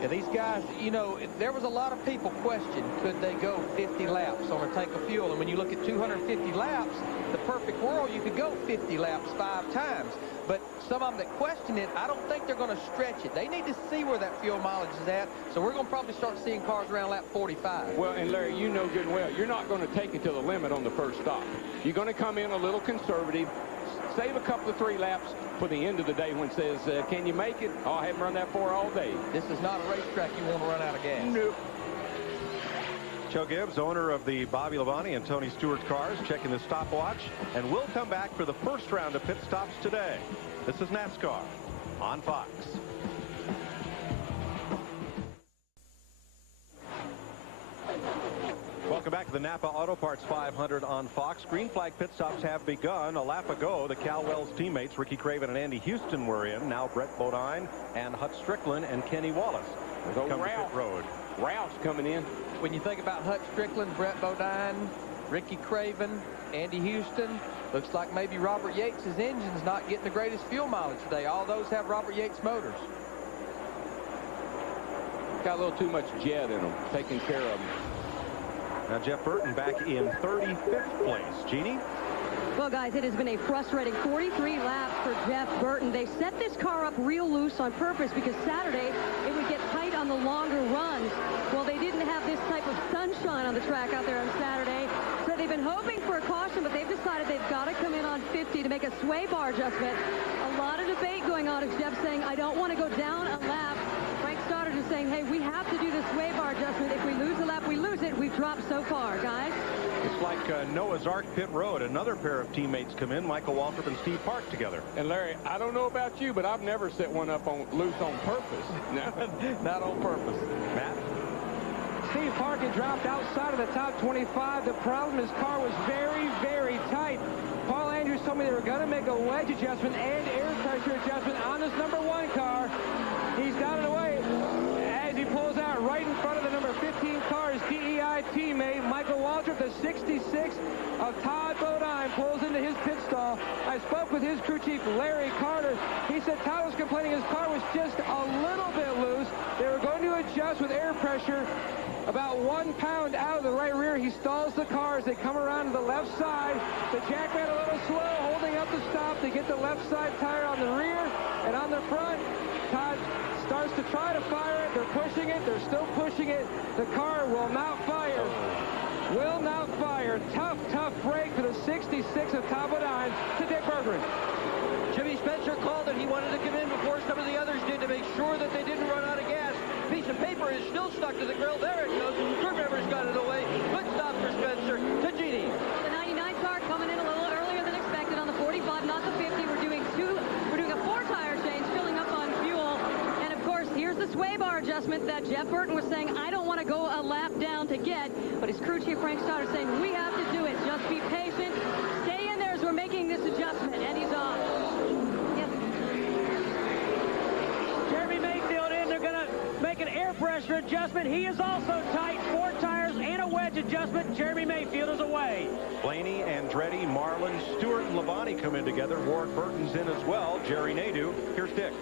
Yeah, these guys, you know, there was a lot of people question, could they go 50 laps on a tank of fuel? And when you look at 250 laps, the perfect world, you could go 50 laps 5 times. But some of them that question it, I don't think they're going to stretch it. They need to see where that fuel mileage is at. So we're going to probably start seeing cars around lap 45. Well, and Larry, you know good and well, you're not going to take it to the limit on the first stop. You're going to come in a little conservative, save a couple of 3 laps for the end of the day when it says, can you make it? Oh, I haven't run that for all day. This is not a racetrack you want to run out of gas. Nope. Joe Gibbs, owner of the Bobby Labonte and Tony Stewart cars, checking the stopwatch, and we'll come back for the first round of pit stops today. This is NASCAR on Fox. Welcome back to the NAPA Auto Parts 500 on Fox. Green flag pit stops have begun. A lap ago, the Cal Wells teammates, Ricky Craven and Andy Houston, were in. Now Brett Bodine and Hut Strickland and Kenny Wallace come to pit road. Ralph's coming in. When you think about Hut Strickland, Brett Bodine, Ricky Craven, Andy Houston, looks like maybe Robert Yates' engine's not getting the greatest fuel mileage today. All those have Robert Yates motors. Got a little too much jet in them, taking care of them. Now Jeff Burton back in 35th place. Jeannie? Well, guys, it has been a frustrating 43 laps for Jeff Burton. They set this car up real loose on purpose because Saturday it would get tight on the longer runs. Well, they didn't have this type of sunshine on the track out there on Saturday, so they've been hoping for a caution, but they've decided they've got to come in on 50 to make a sway bar adjustment. A lot of debate going on as Jeff saying, I don't want to go down a lap. Frank Stoddard is saying, hey, we have to do the sway bar adjustment. If we lose a lap, we lose it. We've dropped so far, guys. It's like Noah's Ark pit road. Another pair of teammates come in, Michael Waltrip and Steve Park together. And Larry, I don't know about you, but I've never set one up loose on purpose. Not on purpose. Matt? Steve Parkin dropped outside of the top 25. The problem, his car was very, very tight. Paul Andrews told me they were going to make a wedge adjustment and air pressure adjustment on this number 1 car. He's down and away as he pulls out right in front of the number 15 car. His DEI teammate, Michael Waltrip, the 66 of Todd Bodine, pulls into his pit stall. I spoke with his crew chief, Larry Carter. He said Todd was complaining his car was just a little bit loose. They were going to adjust with air pressure. About 1 pound out of the right rear, he stalls the car as they come around to the left side. The jackman a little slow, holding up the stop to get the left side tire on the rear and on the front. Todd starts to try to fire it. They're pushing it. They're still pushing it. The car will not fire. Will not fire. Tough, tough break for the 66 of Todd Bodine to Dick Bergeron. Jimmy Spencer called it. He wanted to come in before some of the others did to make sure that they didn't run out of gas. Piece of paper is still stuck to the grill. There it goes. Crew members got it away. Good stop for Spencer. To Genie. The 99 car coming in a little earlier than expected on the 45, not the 50. We're doing a 4-tire change, filling up on fuel. And of course, here's the sway bar adjustment that Jeff Burton was saying, I don't want to go a lap down to get. But his crew chief, Frank Stoddard, saying, we have to do it. Just be patient. Stay in there as we're making this adjustment. And he's on. Yes. Jeremy Mayfield in. They're going to make an air pressure adjustment. He is also tight. 4 tires and a wedge adjustment. Jeremy Mayfield is away. Blaney, Andretti, Marlin, Stewart, and Labonte come in together. Ward Burton's in as well. Jerry Nadeau. Here's Dick.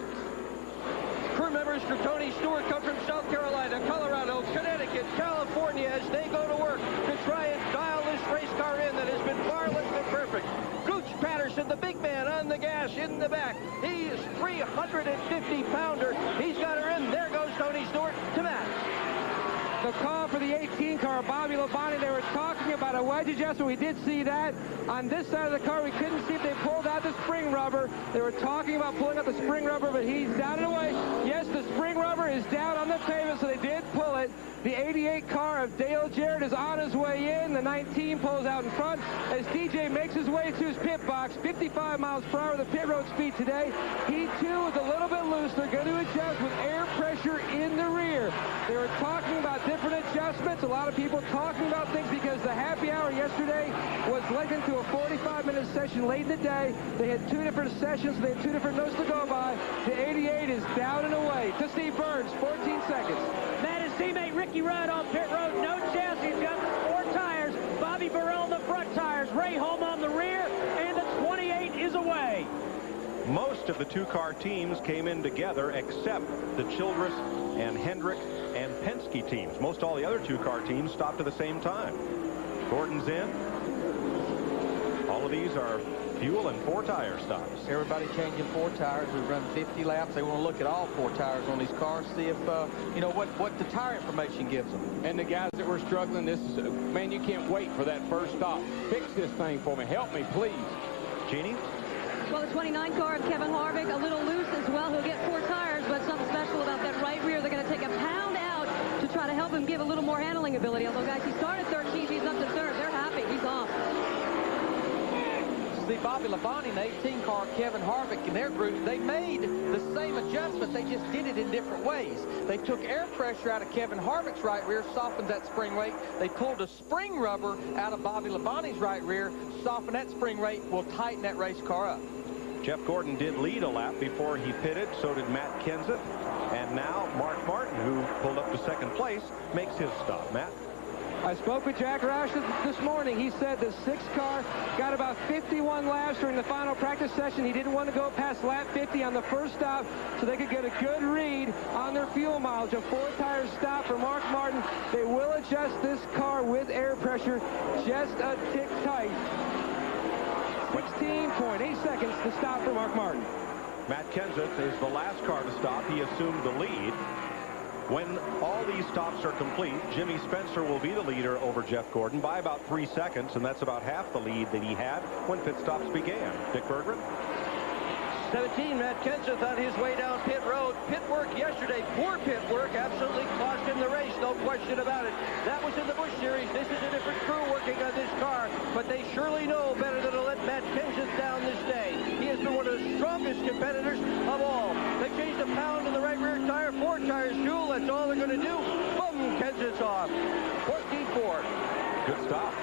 Crew members for Tony Stewart come from South Carolina, Colorado, Connecticut, California as they go to work to try and dial this race car in that has been far less than perfect. Gooch Patterson, the big man on the gas in the back. He is 350-pounder. He's got her in. There goes Tony Stewart to Matt. The call for the 18 car, Bobby Labonte, they were talking about a wedge adjustment. We did see that. On this side of the car, we couldn't see if they pulled out the spring rubber. They were talking about pulling out the spring rubber, but he's down and away. Yes, the spring rubber is down on the pavement, so they did pull it. The 88 car of Dale Jarrett is on his way in. The 19 pulls out in front as DJ makes his way to his pit box. 55 miles per hour, the pit road speed today. He, too, is a little bit loose. They're going to adjust with air pressure in the rear. They were talking about different adjustments. A lot of people talking about things because the happy hour yesterday was lengthened to a 45-minute session late in the day. They had 2 different sessions. They had 2 different notes to go by. The 88 is down and away. To Steve Burns, 14 seconds. Matt, his teammate Ricky Rudd on pit road. No chassis. He's got 4 tires. Bobby Burrell on the front tires. Ray Holm on the rear. And the 28 is away. Most of the 2-car teams came in together except the Childress and Hendrick and Penske teams. Most all the other 2-car teams stopped at the same time. Gordon's in. All of these are fuel and 4-tire stops. Everybody changing 4 tires. We've run 50 laps. They want to look at all 4 tires on these cars, see if, you know, what the tire information gives them. And the guys that were struggling, this is, man, you can't wait for that first stop. Fix this thing for me. Help me, please. Jeannie? Well, the 29 car of Kevin Harvick, a little loose as well. He'll get 4 tires, but something special about that right rear. They're going to take a pound out to try to help him give a little more handling ability. Although, guys, he started 13th. He's up to 3rd. They're happy. He's off. See, Bobby Labonte and the 18 car Kevin Harvick in their group, they made the same adjustment. They just did it in different ways. They took air pressure out of Kevin Harvick's right rear, softened that spring rate. They pulled a spring rubber out of Bobby Labonte's right rear, softened that spring rate, will tighten that race car up. Jeff Gordon did lead a lap before he pitted. So did Matt Kenseth. And now Mark Martin, who pulled up to 2nd place, makes his stop. Matt? I spoke with Jack Roush this morning. He said the 6th car got about 51 laps during the final practice session. He didn't want to go past lap 50 on the first stop so they could get a good read on their fuel mileage. A 4-tire stop for Mark Martin. They will adjust this car with air pressure just a tick tight. 16.8 seconds to stop for Mark Martin. Matt Kenseth is the last car to stop. He assumed the lead. When all these stops are complete, Jimmy Spencer will be the leader over Jeff Gordon by about 3 seconds, and that's about half the lead that he had when pit stops began. Dick Bergeron? 17, Matt Kenseth on his way down pit road. Pit work yesterday, poor pit work, absolutely cost him the race, no question about it. That was in the Busch Series. This is a different crew working working on this car, but they surely know better than to let Matt Kenseth down this day. He has been one of the strongest competitors of all. They changed a pound in the right rear tire, 4 tires fuel. That's all they're going to do. Boom, Kenseth's off. 14-4. Good stop.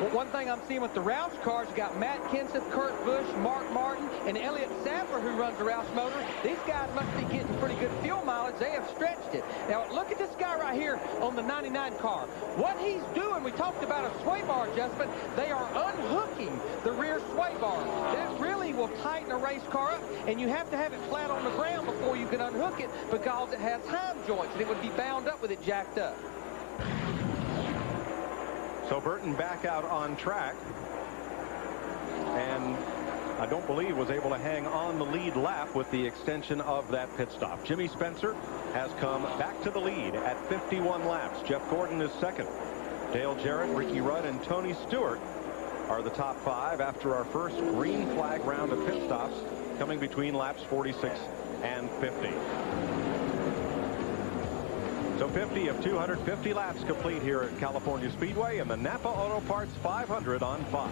Well, one thing I'm seeing with the Roush cars, you got Matt Kenseth, Kurt Busch, Mark Martin, and Elliott Sadler, who runs the Roush motor. These guys must be getting pretty good fuel mileage. They have stretched it. Now, look at this guy right here on the 99 car. What he's doing, we talked about a sway bar adjustment. They are unhooking the rear sway bar. This really will tighten a race car up, and you have to have it flat on the ground before you can unhook it because it has heim joints, and it would be bound up with it jacked up. So Burton back out on track, and I don't believe was able to hang on the lead lap with the extension of that pit stop. Jimmy Spencer has come back to the lead at 51 laps. Jeff Gordon is second. Dale Jarrett, Ricky Rudd, and Tony Stewart are the top 5 after our first green flag round of pit stops coming between laps 46 and 50. So 50 of 250 laps complete here at California Speedway and the NAPA Auto Parts 500 on Fox.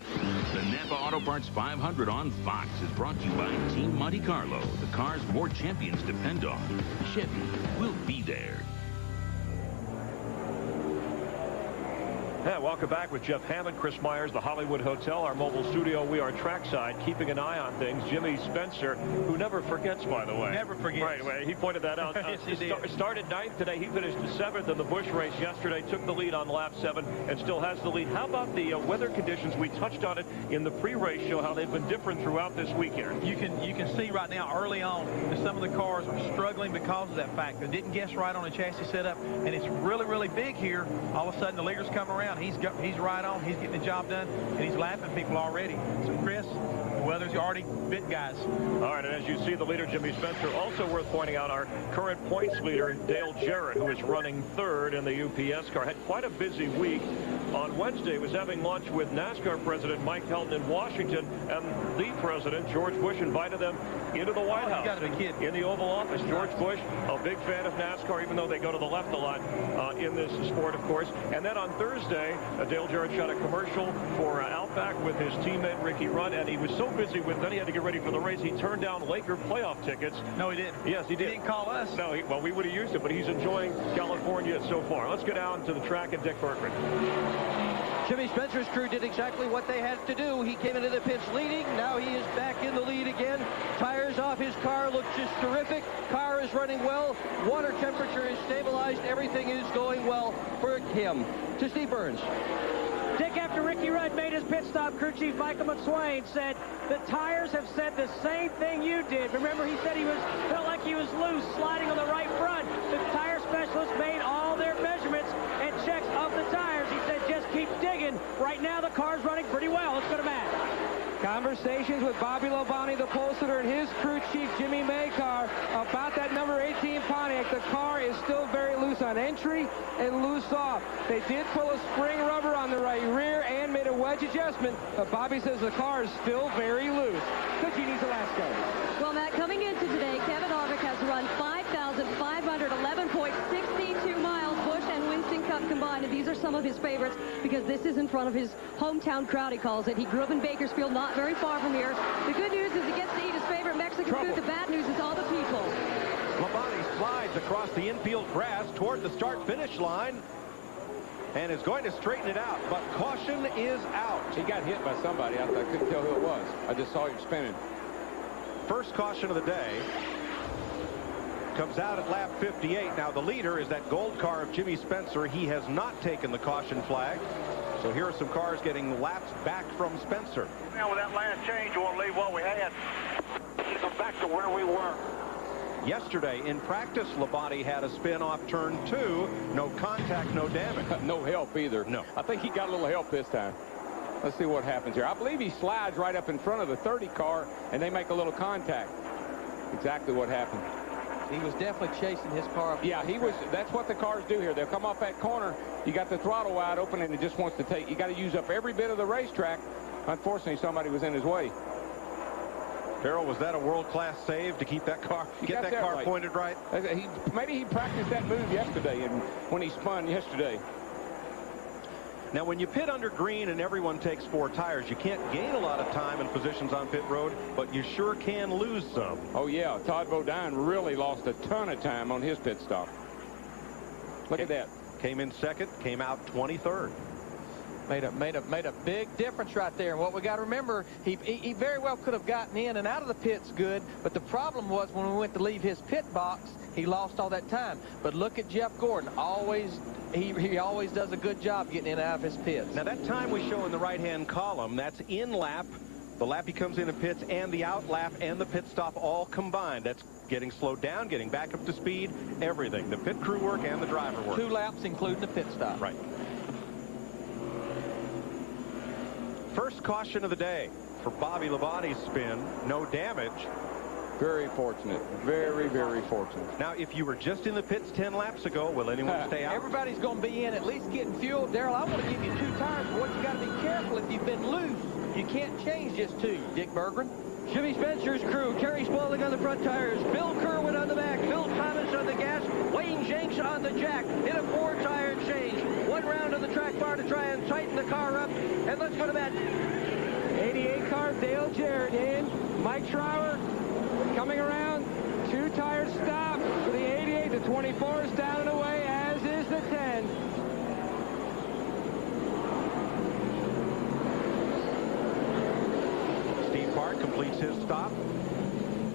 The NAPA Auto Parts 500 on Fox is brought to you by Team Monte Carlo, the cars more champions depend on. Chevy will be there. Yeah, welcome back with Jeff Hammond, Chris Myers, the Hollywood Hotel, our mobile studio. We are trackside, keeping an eye on things. Jimmy Spencer, who never forgets, by the way. Never forgets. Right, he pointed that out. Yes, he did. Started 9th today. He finished 7th in the Busch race yesterday, took the lead on lap 7, and still has the lead. How about the weather conditions? We touched on it in the pre-race show, how they've been different throughout this weekend. You can see right now, early on, that some of the cars are struggling because of that fact. They didn't guess right on the chassis setup, and it's really, really big here. All of a sudden, the leaders come around. He's right on. He's getting the job done, and he's lapping people already. So, Chris, the weather's already bit guys. All right, and as you see, the leader, Jimmy Spencer, also worth pointing out, our current points leader, Dale Jarrett, who is running 3rd in the UPS car, had quite a busy week. On Wednesday, was having lunch with NASCAR President Mike Helton in Washington, and the president, George Bush, invited them into the White House. You gotta be kidding. In the Oval Office. George Bush, a big fan of NASCAR, even though they go to the left a lot in this sport, of course. And then on Thursday, Dale Jarrett shot a commercial for Outback with his teammate Ricky Rudd, and he was so busy with then he had to get ready for the race. He turned down Laker playoff tickets. No, he didn't. Yes, he did. He didn't call us. No, well, we would have used it, but he's enjoying California so far. Let's go down to the track and Dick Berkman. Jimmy Spencer's crew did exactly what they had to do. He came into the pits leading. Now he is back in the lead again. Tires off his car look just terrific. Car is running well. Water temperature is stabilized. Everything is going well for him. To Steve Burns. Dick, after Ricky Rudd made his pit stop, crew chief Michael McSwain said the tires have said the same thing you did. Remember, he said felt like he was loose, sliding on the right front. The tire specialist made all their measurements and checks of the tires. He said, just keep digging. Right now, the car's running pretty well. Let's go to Matt. Conversations with Bobby Labonte, the pole sitter, and his crew chief, Jimmy Maycar, about that number 18 Pontiac. The car is still very loose on entry and loose off. They did pull a spring rubber on the right rear and made a wedge adjustment, but Bobby says the car is still very loose. Good Genie's Alaska. Well, Matt, coming into today, Kevin Harvick has run 5,511.62 miles. Busch and Winston Cup combined, and these are some of his favorites because this is in front of his hometown crowd, he calls it. He grew up in Bakersfield, not very far from here. The good news is he gets to eat his favorite Mexican food. The bad news is all the people. Labonte slides across the infield grass toward the start-finish line and is going to straighten it out, but caution is out. He got hit by somebody. I couldn't tell who it was. I just saw him spinning. First caution of the day comes out at lap 58. Now the leader is that gold car of Jimmy Spencer. He has not taken the caution flag. So here are some cars getting laps back from Spencer. Now with that last change, we'll leave what we had. Go back to where we were. Yesterday in practice, Labonte had a spin off turn 2. No contact, no damage. No help either. No. I think he got a little help this time. Let's see what happens here. I believe he slides right up in front of the 30 car, and they make a little contact. Exactly what happened. He was definitely chasing his car up. Yeah, he was. That's what the cars do here. They'll come off that corner. You got the throttle wide open, and it just wants to take. You got to use up every bit of the racetrack. Unfortunately, somebody was in his way. Darrell, was that a world-class save to keep that car, get that car right. pointed right? Maybe he practiced that move yesterday and when he spun yesterday. Now, when you pit under green and everyone takes 4 tires, you can't gain a lot of time and positions on pit road, but you sure can lose some. Oh, yeah. Todd Bodine really lost a ton of time on his pit stop. Look at that. Came in second, came out 23rd. Made a big difference right there. And what we got to remember, he very well could have gotten in and out of the pits good, but the problem was when we went to leave his pit box, he lost all that time. But look at Jeff Gordon. He always does a good job getting in and out of his pits. Now, that time we show in the right-hand column, that's in lap, the lap he comes into pits, and the out lap and the pit stop all combined. That's getting slowed down, getting back up to speed, everything. The pit crew work and the driver work. 2 laps, including the pit stop. Right. First caution of the day for Bobby Labonte's spin. No damage. Very fortunate. Very, very fortunate. Now, if you were just in the pits 10 laps ago, will anyone stay out? Everybody's going to be in at least getting fuel. Darrell, I want to give you 2 tires, but what you got to be careful if you've been loose. You can't change just 2. Dick Berggren. Jimmy Spencer's crew, Terry Spaulding on the front tires, Bill Kerwin on the back, Bill Thomas on the gas, Wayne Jenks on the jack, in a 4-tire change. 1 round on the track bar to try and tighten the car up, and let's go to that. 88 car, Dale Jarrett in. Mike Trower coming around. 2 tires stop for the 88. The 24 is down and away, as is the 10. Steve Park completes his stop.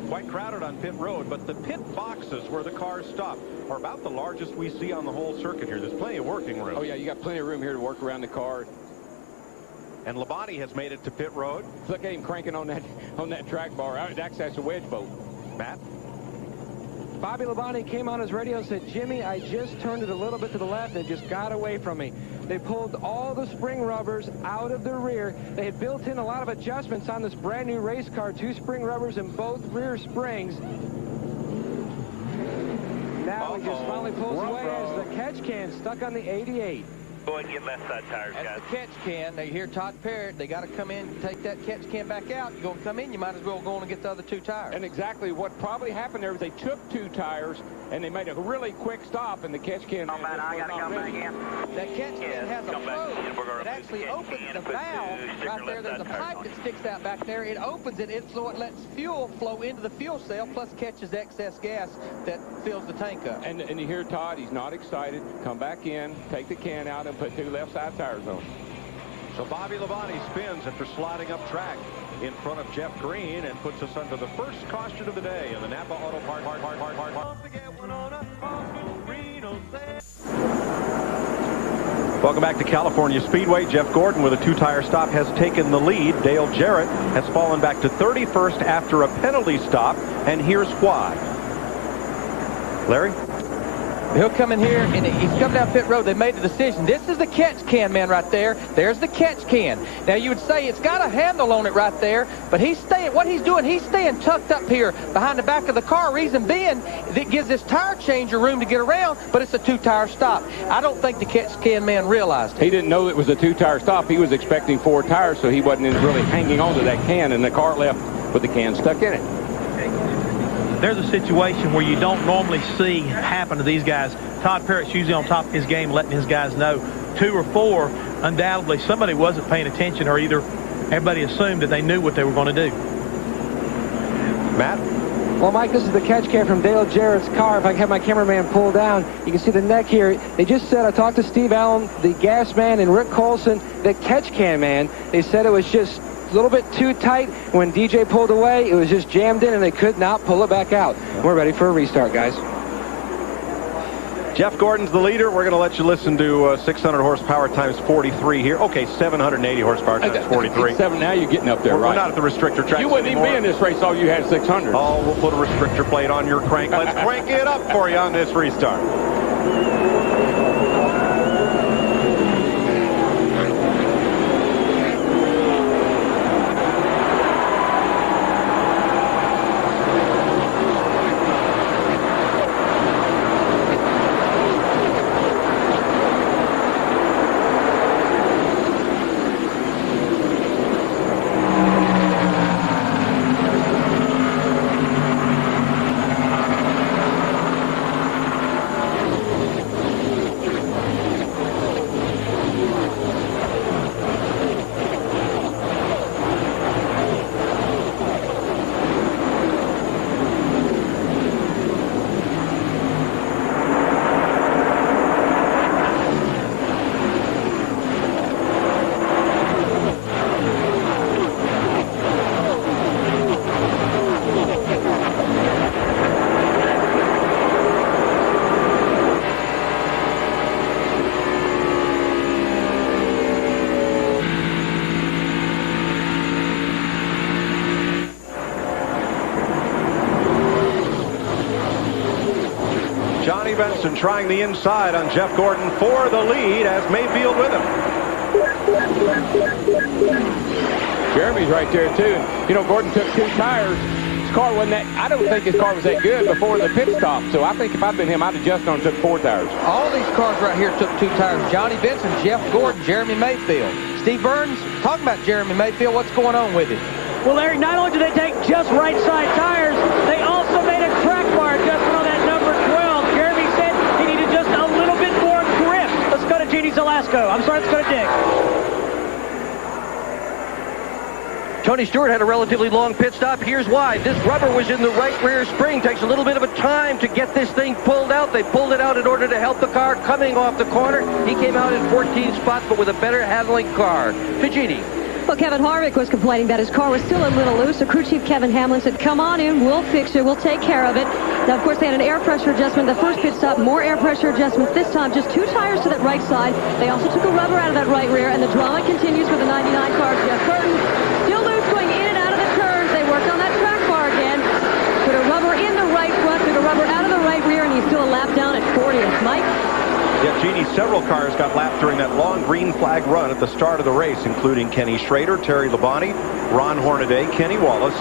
Quite crowded on pit road, but the pit boxes where the cars stop are about the largest we see on the whole circuit here. There's plenty of working room. Oh, yeah, you got plenty of room here to work around the car. And Labonte has made it to pit road. Look at him cranking on that track bar. That's a wedge boat. Matt? Bobby Labonte came on his radio and said, Jimmy, I just turned it a little bit to the left and it just got away from me. They pulled all the spring rubbers out of the rear. They had built in a lot of adjustments on this brand new race car, 2 spring rubbers in both rear springs. Now he just finally pulls away as the catch can stuck on the 88. Go ahead and get left side tires, guys. That's the catch can. They hear Todd Parrott. They got to come in, take that catch can back out. You're going to come in, you might as well go on and get the other 2 tires. And exactly what probably happened there was they took 2 tires and they made a really quick stop, and the catch can. Oh, man, I got to come back in. That catch can has a probe that actually opens the valve right there. There's a pipe that sticks out back there. It opens it, so it lets fuel flow into the fuel cell, plus catches excess gas that fills the tank up. And you hear Todd, he's not excited. Come back in, take the can out, and put 2 left side tires on. So Bobby Labonte spins after sliding up track in front of Jeff Green and puts us under the first caution of the day in the NAPA Auto Parts. Welcome back to California Speedway. Jeff Gordon with a 2-tire stop has taken the lead. Dale Jarrett has fallen back to 31st after a penalty stop, and here's why. Larry? He'll come in here, and he's coming down pit road. They made the decision. This is the catch can, man, right there. There's the catch can. Now, you would say it's got a handle on it right there, but what he's doing, he's staying tucked up here behind the back of the car. Reason being, it gives this tire changer room to get around, but it's a 2-tire stop. I don't think the catch can man realized it. He didn't know it was a 2-tire stop. He was expecting 4 tires, so he wasn't really hanging on to that can, and the car left with the can stuck in it. There's a situation where you don't normally see happen to these guys. Todd Parrott's usually on top of his game, letting his guys know. 2 or 4, undoubtedly, somebody wasn't paying attention, or either everybody assumed that they knew what they were going to do. Matt? Well, Mike, this is the catch can from Dale Jarrett's car. If I can have my cameraman pull down, you can see the neck here. They just said, I talked to Steve Allen, the gas man, and Rick Colson, the catch can man. They said it was just a little bit too tight. When DJ pulled away, it was just jammed in, and they could not pull it back out. We're ready for a restart, guys. Jeff Gordon's the leader. We're going to let you listen to 600 horsepower times 43 here. Okay, 780 horsepower times 43. 7, now you're getting up there, right? We're not at the restrictor track. You wouldn't even be in this race all you had 600. Oh, we'll put a restrictor plate on your crank. Let's crank it up for you on this restart. Johnny Benson trying the inside on Jeff Gordon for the lead as Mayfield with him. Jeremy's right there, too. You know, Gordon took 2 tires. His car wasn't that, I don't think his car was that good before the pit stop. So I think if I'd been him, I'd adjust on and took 4 tires. All these cars right here took 2 tires. Johnny Benson, Jeff Gordon, Jeremy Mayfield. Steve Burns, talking about Jeremy Mayfield, what's going on with him? Well, Larry, not only did they take just right side tires, they also made a track bar adjustment on that number 12. Jeremy said he needed just a little bit more grip. Let's go to Gene Zelasco. I'm sorry, let's go to Dick. Tony Stewart had a relatively long pit stop. Here's why. This rubber was in the right rear spring. Takes a little bit of a time to get this thing pulled out. They pulled it out in order to help the car coming off the corner. He came out in 14th spot, but with a better handling car. To Genie. Well, Kevin Harvick was complaining that his car was still a little loose, so crew chief Kevin Hamlin said, come on in, we'll fix it, we'll take care of it. Now, of course, they had an air pressure adjustment. The first pit stop, more air pressure adjustments. This time, just 2 tires to that right side. They also took a rubber out of that right rear, and the drama continues for the 99 car. Jeff Burton, still loose, going in and out of the turns. They worked on that track bar again. Put a rubber in the right front, took a rubber out of the right rear, and he's still a lap down at 40th. Mike? Yeah, Jeannie, several cars got lapped during that long green flag run at the start of the race, including Kenny Schrader, Terry Labonte, Ron Hornaday, Kenny Wallace.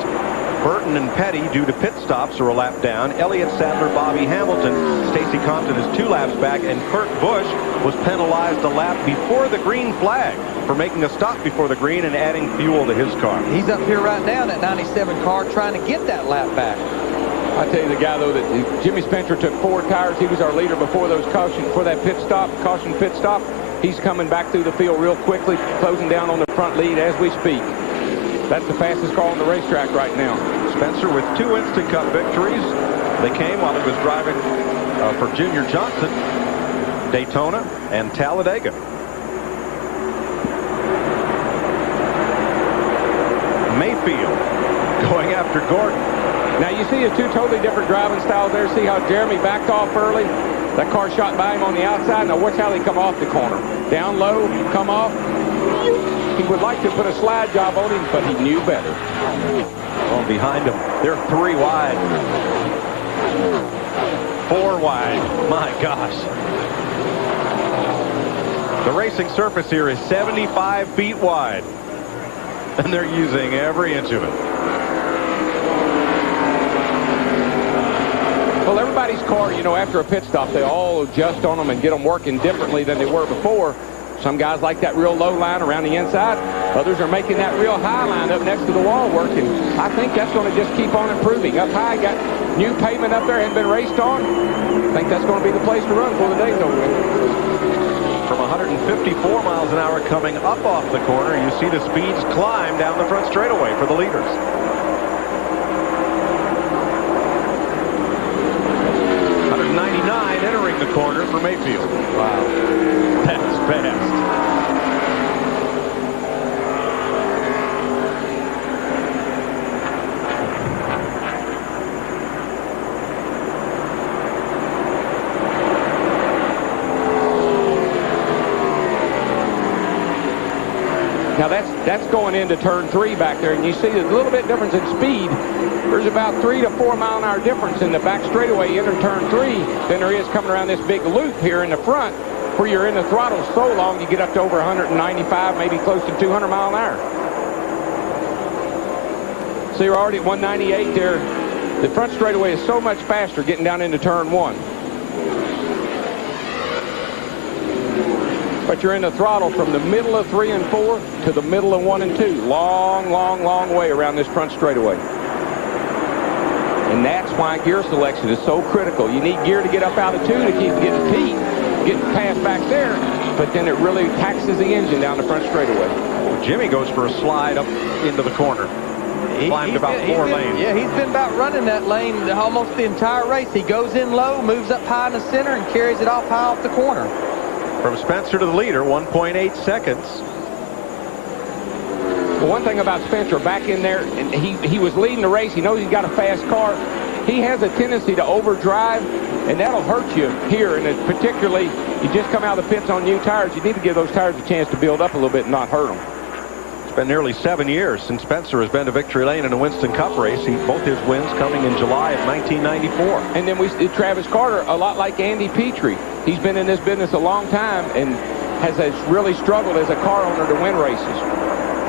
Burton and Petty, due to pit stops, are a lap down. Elliott Sadler, Bobby Hamilton, Stacy Compton is 2 laps back, and Kurt Busch was penalized a lap before the green flag for making a stop before the green and adding fuel to his car. He's up here right now in that 97 car trying to get that lap back. I tell you, the guy, though, that Jimmy Spencer took 4 tires. He was our leader before those for that pit stop, caution pit stop. He's coming back through the field real quickly, closing down on the front lead as we speak. That's the fastest car on the racetrack right now. Spencer with 2 Instant Cup victories. They came while he was driving for Junior Johnson, Daytona, and Talladega. Mayfield going after Gordon. Now, you see the 2 totally different driving styles there. See how Jeremy backed off early? That car shot by him on the outside. Now, watch how they come off the corner. Down low, come off. He would like to put a slide job on him, but he knew better. Oh, behind him. They're 3 wide. 4 wide. My gosh. The racing surface here is 75 feet wide. And they're using every inch of it. Well, everybody's car, you know, after a pit stop, they all adjust on them and get them working differently than they were before. Some guys like that real low line around the inside. Others are making that real high line up next to the wall working. I think that's going to just keep on improving. Up high, got new pavement up there, hadn't been raced on. I think that's going to be the place to run before the day's over. From 154 miles an hour coming up off the corner, you see the speeds climb down the front straightaway for the leaders. Entering the corner for Mayfield. Wow, that's fast. Now that's going into turn 3 back there, and you see a little bit difference in speed. There's about 3 to 4 mile an hour difference in the back straightaway into turn 3 than there is coming around this big loop here in the front, where you're in the throttle so long you get up to over 195, maybe close to 200 mile an hour. So you're already at 198 there. The front straightaway is so much faster getting down into turn 1. But you're in the throttle from the middle of 3 and 4 to the middle of 1 and 2. Long, long, long way around this front straightaway. And that's why gear selection is so critical. You need gear to get up out of 2 to keep getting peak, getting past back there, but then it really taxes the engine down the front straightaway. Well, Jimmy goes for a slide up into the corner. Climbed about 4 lanes. Yeah, he's been about running that lane almost the entire race. He goes in low, moves up high in the center, and carries it off high off the corner. From Spencer to the leader, 1.8 seconds. Well, one thing about Spencer, back in there, and he was leading the race. He knows he's got a fast car. He has a tendency to overdrive, and that'll hurt you here. And particularly, you just come out of the pits on new tires. You need to give those tires a chance to build up a little bit and not hurt them. been nearly 7 years since Spencer has been to victory lane in a Winston Cup race. Both his wins coming in July of 1994. And then Travis Carter, a lot like Andy Petrie. He's been in this business a long time and has really struggled as a car owner to win races.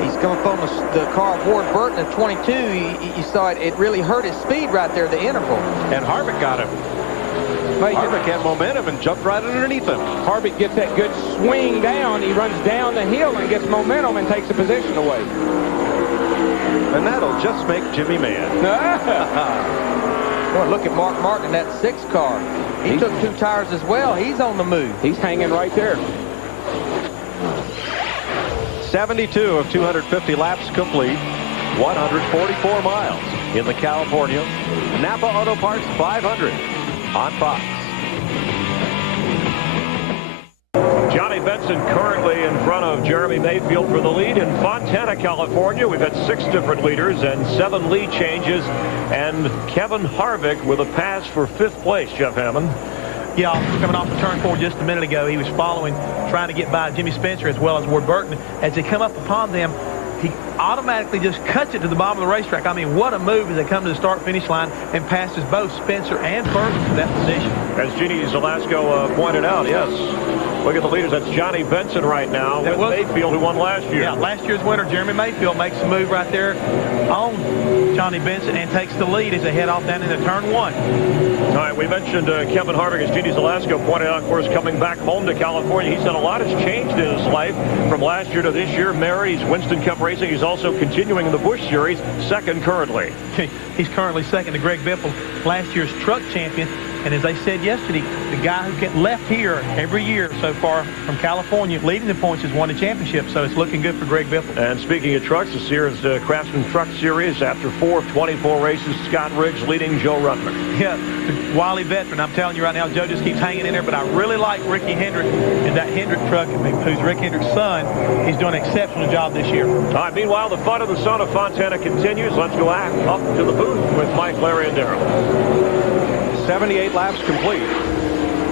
He's coming from the car of Ward Burton at 22. You saw it really hurt his speed right there, the interval. And Harvick got him. Harvick had momentum and jumped right underneath him. Harvick gets that good swing down. He runs down the hill and gets momentum and takes the position away. And that'll just make Jimmy mad. Boy, look at Mark Martin in that 6 car. He took 2 tires as well. He's on the move. He's hanging right there. 72 of 250 laps complete. 144 miles in the California NAPA Auto Parts 500 on Fox. Johnny Benson currently in front of Jeremy Mayfield for the lead in Fontana, California. We've had 6 different leaders and 7 lead changes. And Kevin Harvick with a pass for 5th place, Jeff Hammond. Yeah, coming off the turn 4 just a minute ago, he was following, trying to get by Jimmy Spencer as well as Ward Burton. As they come up upon them, he automatically just cuts it to the bottom of the racetrack. I mean, what a move as they come to the start-finish line and passes both Spencer and Burton to that position. As Jeannie Zelasco pointed out, yes. Look at the leaders. That's Johnny Benson right now with Mayfield, who won last year. Yeah, last year's winner, Jeremy Mayfield, makes a move right there on Johnny Benson and takes the lead as they head off down into turn 1. All right, we mentioned Kevin Harvick, as Jeannie Zelasco pointed out, of course, coming back home to California. He said a lot has changed in his life from last year to this year. Mary's Winston Cup racing. He's also continuing in the Busch Series, 2nd currently. He's currently 2nd to Greg Biffle, last year's truck champion. And as they said yesterday, the guy who get left here every year so far from California, leading the points, has won the championship. So it's looking good for Greg Biffle. And speaking of trucks, this year's Craftsman Truck Series, after 4 of 24 races, Scott Riggs leading Joe Ruttman. Yeah, the wily veteran. I'm telling you right now, Joe just keeps hanging in there. But I really like Ricky Hendrick in that Hendrick truck, who's Rick Hendrick's son. He's doing an exceptional job this year. All right, meanwhile, the fun of the son of Fontana continues. Let's go up to the booth with Mike, Larry, and Darrell. 78 laps complete.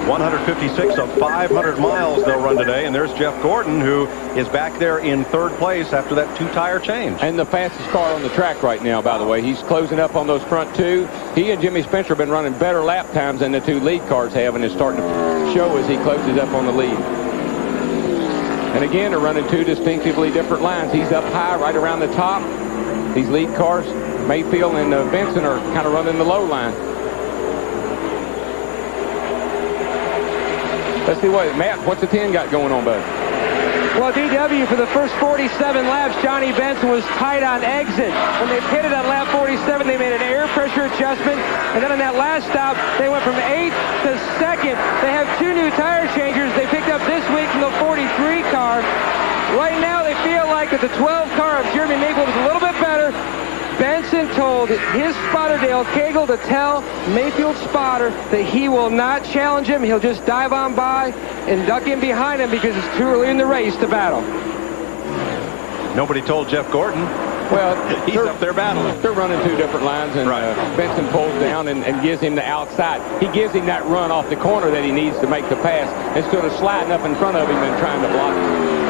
156 of 500 miles they'll run today. And there's Jeff Gordon, who is back there in 3rd place after that 2-tire change. And the fastest car on the track right now, by the way. He's closing up on those front 2. He and Jimmy Spencer have been running better lap times than the 2 lead cars have, and it's starting to show as he closes up on the lead. And again, they're running 2 distinctively different lines. He's up high right around the top. These lead cars, Mayfield and Benson, are kind of running the low line. Let's see Matt, what's the 10 got going on, bud? Well, DW, for the first 47 laps, Johnny Benson was tight on exit. When they pitted on lap 47, they made an air pressure adjustment. And then on that last stop, they went from 8th to 2nd. They have 2 new tire changers they picked up this week from the 43 car. Right now, they feel like that the 12 car of Jeremy Mayfield is a little bit better. Benson told his spotter, Dale Cagle, to tell Mayfield's spotter that he will not challenge him. He'll just dive on by and duck in behind him because it's too early in the race to battle. Nobody told Jeff Gordon. Well, he's up there battling. They're running 2 different lines, and Benson pulls down and gives him the outside. He gives him that run off the corner that he needs to make the pass instead of sliding up in front of him and trying to block him.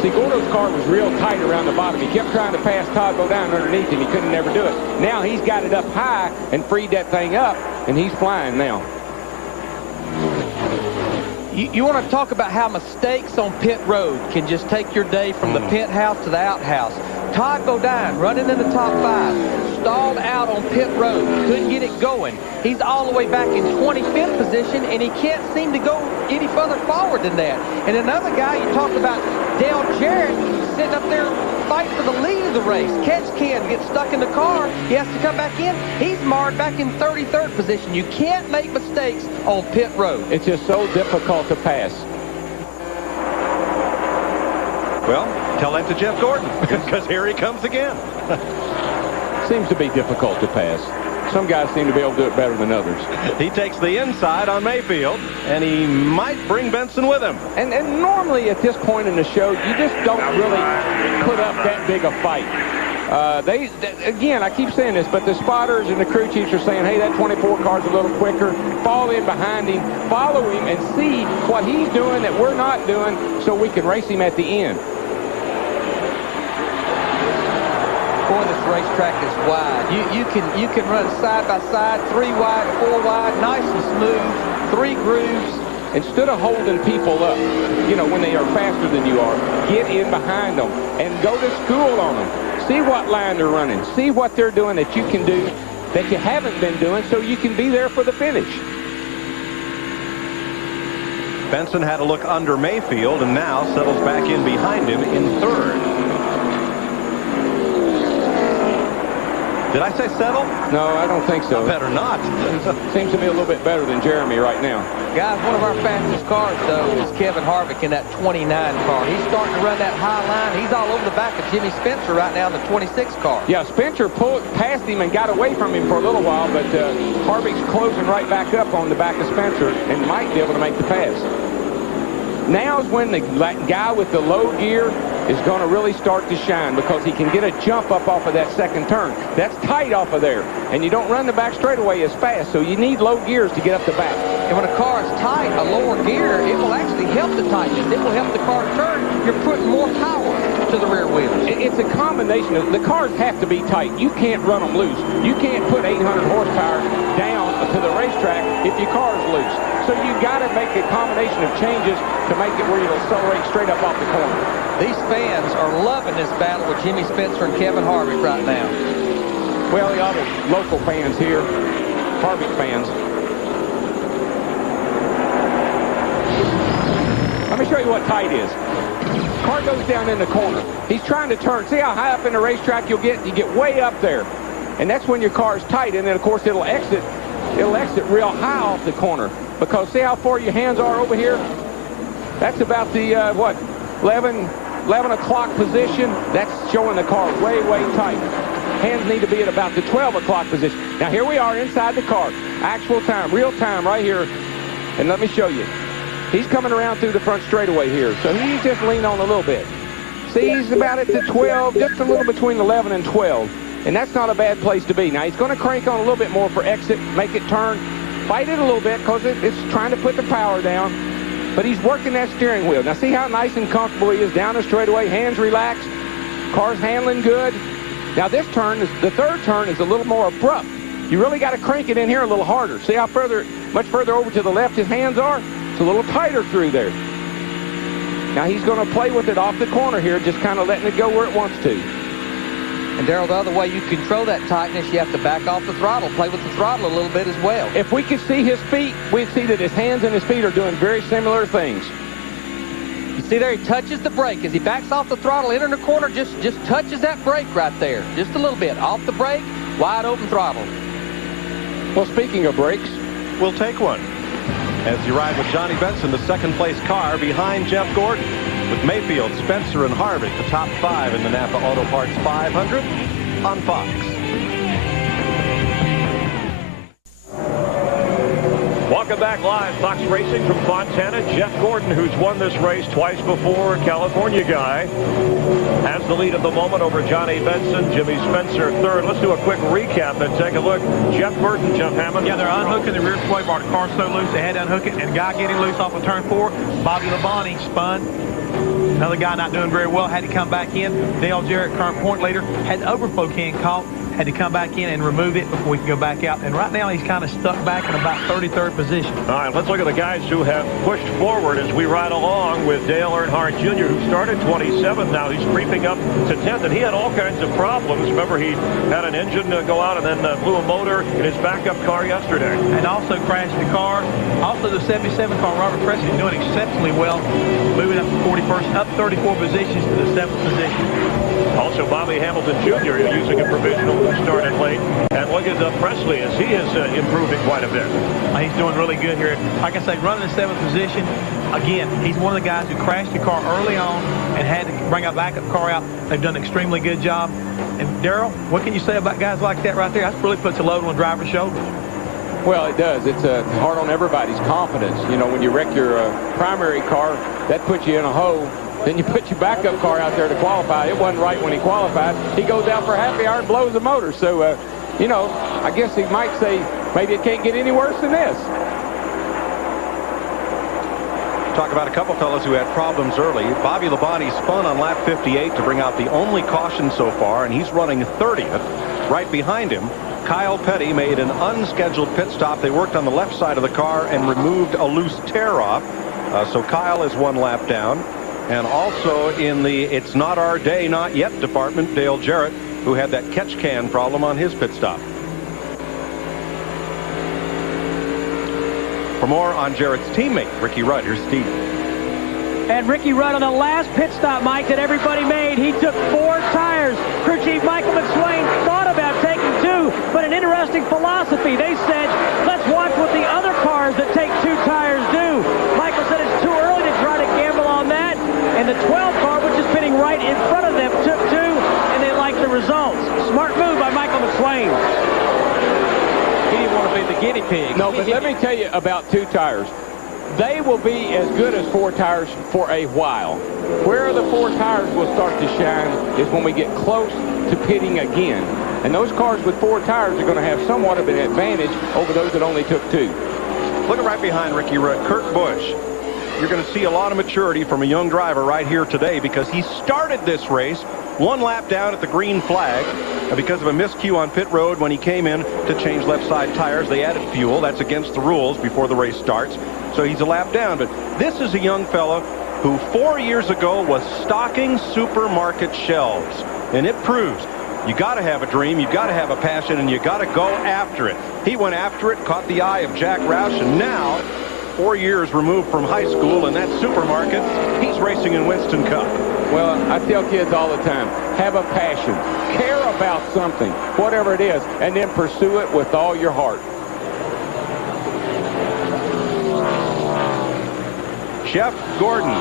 See, Gordo's car was real tight around the bottom. He kept trying to pass Todd Bodine underneath him. He couldn't never do it. Now he's got it up high and freed that thing up, and he's flying now. You want to talk about how mistakes on pit road can just take your day from the pit house to the outhouse. Todd Bodine running in the top 5, stalled out on pit road, couldn't get it going. He's all the way back in 25th position, and he can't seem to go any further forward than that. And another guy, you talked about Dale Jarrett, sitting up there fighting for the lead of the race. Catch can, gets stuck in the car, he has to come back in. He's marred back in 33rd position. You can't make mistakes on pit road. It's just so difficult to pass. Well, tell that to Jeff Gordon, because here he comes again. Seems to be difficult to pass. Some guys seem to be able to do it better than others. He takes the inside on Mayfield, and he might bring Benson with him. And normally at this point in the show, you just don't really put up that big a fight. Again, I keep saying this, but the spotters and the crew chiefs are saying, hey, that 24 car's a little quicker. Fall in behind him, follow him, and see what he's doing that we're not doing so we can race him at the end. knowing this racetrack is wide. You can run side by side, 3 wide, 4 wide, nice and smooth, 3 grooves. Instead of holding people up, you know, when they are faster than you are, get in behind them and go to school on them. See what line they're running. See what they're doing that you can do that you haven't been doing, so you can be there for the finish. Benson had a look under Mayfield and now settles back in behind him in 3rd. Did I say settle? No, I don't think so. Better not. Seems to be a little bit better than Jeremy right now. Guys, one of our fastest cars, though, is Kevin Harvick in that 29 car. He's starting to run that high line. He's all over the back of Jimmy Spencer right now in the 26 car. Yeah, Spencer pulled past him and got away from him for a little while, but Harvick's closing right back up on the back of Spencer and might be able to make the pass. Now's when the guy with the low gear is going to really start to shine, because he can get a jump up off of that second turn. That's tight off of there, and you don't run the back straightaway as fast, so you need low gears to get up the back. And when a car is tight, a lower gear, it will actually help the tightness. It will help the car turn. You're putting more power to the rear wheels. It's a combination of, the cars have to be tight. You can't run them loose. You can't put 800 horsepower down to the racetrack if your car is loose. So you got to make a combination of changes to make it where you'll accelerate straight up off the corner. These fans are loving this battle with Jimmy Spencer and Kevin Harvick right now. Well, the other local fans here, Harvick fans. Let me show you what tight is. Car goes down in the corner. He's trying to turn. See how high up in the racetrack you'll get? You get way up there. And that's when your car is tight. And then, of course, it'll exit real high off the corner. Because see how far your hands are over here? That's about the, 11 o'clock position. That's showing the car way, way tight. Hands need to be at about the 12 o'clock position. Now, here we are inside the car. Actual time, real time right here. And let me show you. He's coming around through the front straightaway here. So he's just leaned on a little bit. See, he's about at the 12, just a little between 11 and 12. And that's not a bad place to be. Now, he's going to crank on a little bit more for exit, make it turn. Fight it a little bit because it's trying to put the power down. But he's working that steering wheel. Now, see how nice and comfortable he is down the straightaway, hands relaxed, car's handling good. Now, this turn, the 3rd turn, is a little more abrupt. You really got to crank it in here a little harder. See how much further over to the left his hands are? It's a little tighter through there. Now, he's going to play with it off the corner here, just kind of letting it go where it wants to. And, Darrell, the other way you control that tightness, you have to back off the throttle, play with the throttle a little bit as well. If we could see his feet, we'd see that his hands and his feet are doing very similar things. You see there, he touches the brake. As he backs off the throttle, entering the corner, just touches that brake right there. Just a little bit. Off the brake, wide open throttle. Well, speaking of brakes, we'll take one. As you ride with Johnny Benson, the 2nd place car behind Jeff Gordon. With Mayfield, Spencer, and Harvick, the top 5 in the NAPA Auto Parts 500 on Fox. Welcome back live, Fox Racing from Fontana. Jeff Gordon, who's won this race twice before, California guy, has the lead at the moment over Johnny Benson, Jimmy Spencer 3rd. Let's do a quick recap and take a look. Jeff Burton, Jeff Hammond. Yeah, they're unhooking the rear sway bar. The car's so loose, they had to unhook it, and a guy getting loose off of turn 4. Bobby Labonte spun. Another guy not doing very well, had to come back in. Dale Jarrett, current point leader, had the overflow can caught, had to come back in and remove it before we could go back out. And right now he's kind of stuck back in about 33rd position. All right, let's look at the guys who have pushed forward as we ride along with Dale Earnhardt Jr., who started 27th. Now he's creeping up to 10th, and he had all kinds of problems. Remember, he had an engine go out and then blew a motor in his backup car yesterday. And also crashed the car. Also the 77 car, Robert Preston, doing exceptionally well, moving up to 41st, up 34 positions to the 7th position. Also, Bobby Hamilton Jr. using a provisional who started late. And look at Presley as he is improving quite a bit. He's doing really good here. Like I say, running the 7th position. Again, he's one of the guys who crashed the car early on and had to bring a backup car out. They've done an extremely good job. And, Darrell, what can you say about guys like that right there? That really puts a load on the driver's shoulders. Well, it does. It's hard on everybody's confidence. You know, when you wreck your primary car, that puts you in a hole. Then you put your backup car out there to qualify. It wasn't right when he qualified. He goes out for a happy hour and blows the motor. So, you know, I guess he might say maybe it can't get any worse than this. Talk about a couple fellas who had problems early. Bobby Labonte spun on lap 58 to bring out the only caution so far, and he's running 30th. Right behind him, Kyle Petty made an unscheduled pit stop. They worked on the left side of the car and removed a loose tear off. So Kyle is 1 lap down. And also in the It's Not Our Day, Not Yet department, Dale Jarrett, who had that catch can problem on his pit stop. For more on Jarrett's teammate, Ricky Rudd, here's Steve. And Ricky Rudd on the last pit stop, Mike, that everybody made, he took 4 tires. Crew Chief Michael McSwain thought about taking 2, but an interesting philosophy. They said, let's watch what the other cars that take 2 tires do. Michael said it's too early to try to gamble on that. And the 12 car, which is pitting right in front of them, took 2, and they liked the results. Smart move by Michael McSwain. He didn't want to be the guinea pig. No, but let me tell you about 2 tires. They will be as good as 4 tires for a while. Where the 4 tires will start to shine is when we get close to pitting again. And those cars with 4 tires are going to have somewhat of an advantage over those that only took 2. Looking right behind Ricky Rudd, Kurt Busch. You're going to see a lot of maturity from a young driver right here today because he started this race 1 lap down at the green flag because of a miscue on pit road when he came in to change left side tires. They added fuel. That's against the rules before the race starts. So he's a lap down. But this is a young fella who 4 years ago was stocking supermarket shelves. And it proves you got to have a dream, you got to have a passion, and you got to go after it. He went after it, caught the eye of Jack Roush, and now 4 years removed from high school in that supermarket, he's racing in Winston Cup. Well, I tell kids all the time, have a passion, care about something, whatever it is, and then pursue it with all your heart. Jeff Gordon.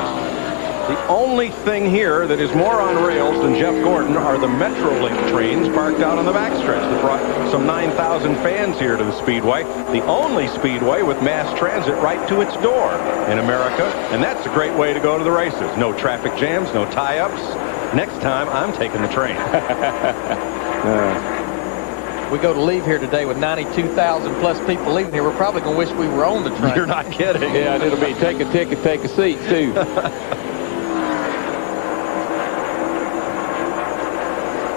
The only thing here that is more on rails than Jeff Gordon are the Metrolink trains parked out on the backstretch that brought some 9,000 fans here to the Speedway. The only Speedway with mass transit right to its door in America. And that's a great way to go to the races. No traffic jams, no tie-ups. Next time, I'm taking the train. We go to leave here today with 92,000 plus people leaving here. We're probably going to wish we were on the train. You're not kidding. Yeah, and it'll be take a ticket, take a seat, too.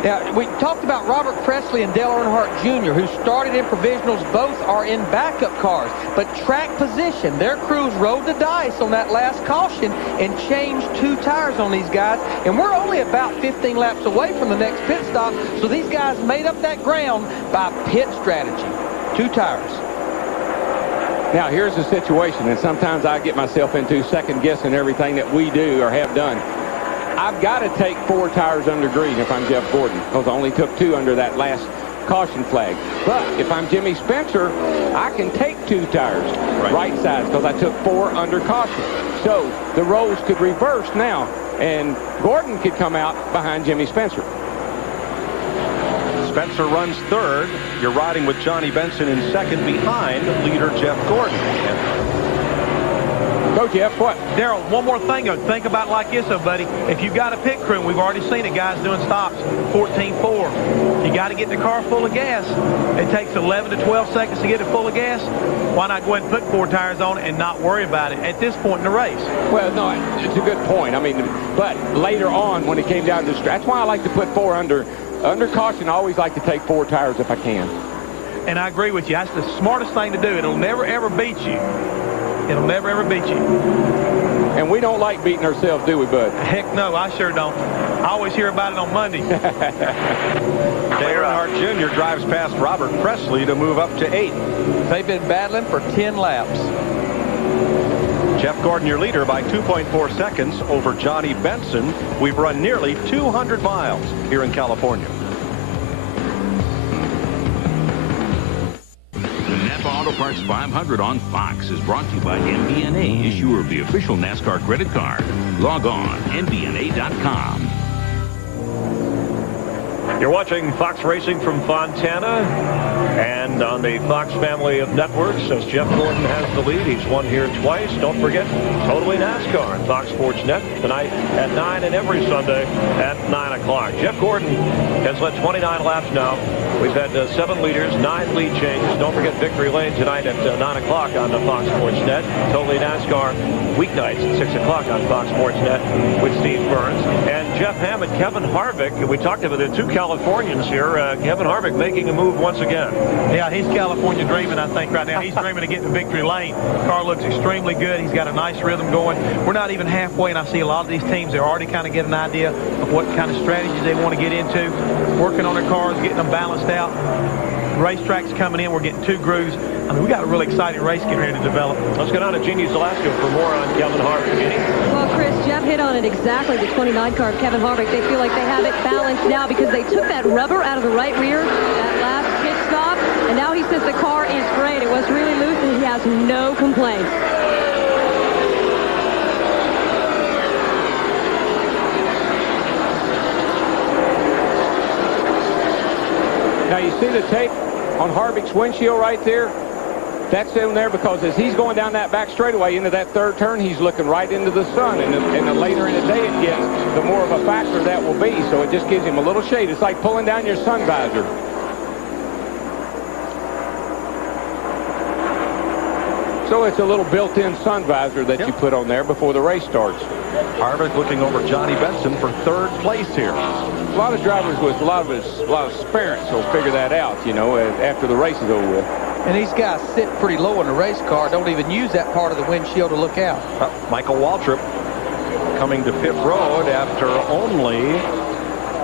Now, we talked about Robert Presley and Dale Earnhardt Jr., who started in provisionals. Both are in backup cars. But track position, their crews rolled the dice on that last caution and changed 2 tires on these guys. And we're only about 15 laps away from the next pit stop. So these guys made up that ground by pit strategy. 2 tires. Now, here's the situation, and sometimes I get myself into second-guessing everything that we do or have done. I've got to take 4 tires under green if I'm Jeff Gordon, because I only took 2 under that last caution flag. But if I'm Jimmy Spencer, I can take 2 tires right sides because I took 4 under caution. So the roles could reverse now, and Gordon could come out behind Jimmy Spencer. Spencer runs 3rd. You're riding with Johnny Benson in 2nd behind leader Jeff Gordon. Go, Jeff. What? Darrell, one more thing. Think about it like this, though, buddy. If you've got a pit crew, and we've already seen it, guys doing stops, 14.4. You got to get the car full of gas. It takes 11 to 12 seconds to get it full of gas. Why not go ahead and put 4 tires on it and not worry about it at this point in the race? Well, no, it's a good point. I mean, but later on, when it came down to the stretch, that's why I like to put 4 under caution. I always like to take 4 tires if I can. And I agree with you. That's the smartest thing to do. It'll never, ever beat you. It'll never, ever beat you. And we don't like beating ourselves, do we, bud? Heck no, I sure don't. I always hear about it on Monday. Dale Earnhardt Jr. drives past Robert Presley to move up to 8th. They've been battling for 10 laps. Jeff Gordon, your leader, by 2.4 seconds over Johnny Benson. We've run nearly 200 miles here in California. The NAPA Auto Parts 500 on Fox is brought to you by MBNA, issuer of the official NASCAR credit card. Log on, MBNA.com. You're watching Fox Racing from Fontana, and on the Fox family of networks, as Jeff Gordon has the lead. He's won here twice. Don't forget, Totally NASCAR on Fox Sports Net tonight at 9 and every Sunday at 9 o'clock. Jeff Gordon has led 29 laps now We've had 7 leaders, 9 lead changes. Don't forget Victory Lane tonight at 9 o'clock on the Fox Sports Net. Totally NASCAR weeknights at 6 o'clock on Fox Sports Net with Steve Burns. And Jeff Hammond, Kevin Harvick. We talked about the 2 Californians here. Kevin Harvick making a move once again. Yeah, he's California dreaming, I think, right now. He's dreaming of getting to Victory Lane. Car looks extremely good. He's got a nice rhythm going. We're not even halfway, and I see a lot of these teams, they're already kind of getting an idea of what kind of strategies they want to get into, working on their cars, getting them balanced out. Racetracks coming in. We're getting 2 grooves. I mean, we got a really exciting race getting ready to develop. Let's go down to Jeannie Zalasko for more on Kevin Harvick. Jeannie? Well, Chris, Jeff hit on it exactly. The 29 car of Kevin Harvick. They feel like they have it balanced now because they took that rubber out of the right rear, that last pit stop, and now he says the car is great. It was really loose, and he has no complaints. Now you see the tape on Harvick's windshield right there. That's in there because as he's going down that back straightaway into that 3rd turn, he's looking right into the sun. And the later in the day it gets, the more of a factor that will be. So it just gives him a little shade. It's like pulling down your sun visor. So it's a little built-in sun visor that you put on there before the race starts. Harvick looking over Johnny Benson for 3rd place here. A lot of drivers with a lot of experience will figure that out, you know, after the race is over with. And these guys sit pretty low in the race car, don't even use that part of the windshield to look out. Michael Waltrip coming to pit road after only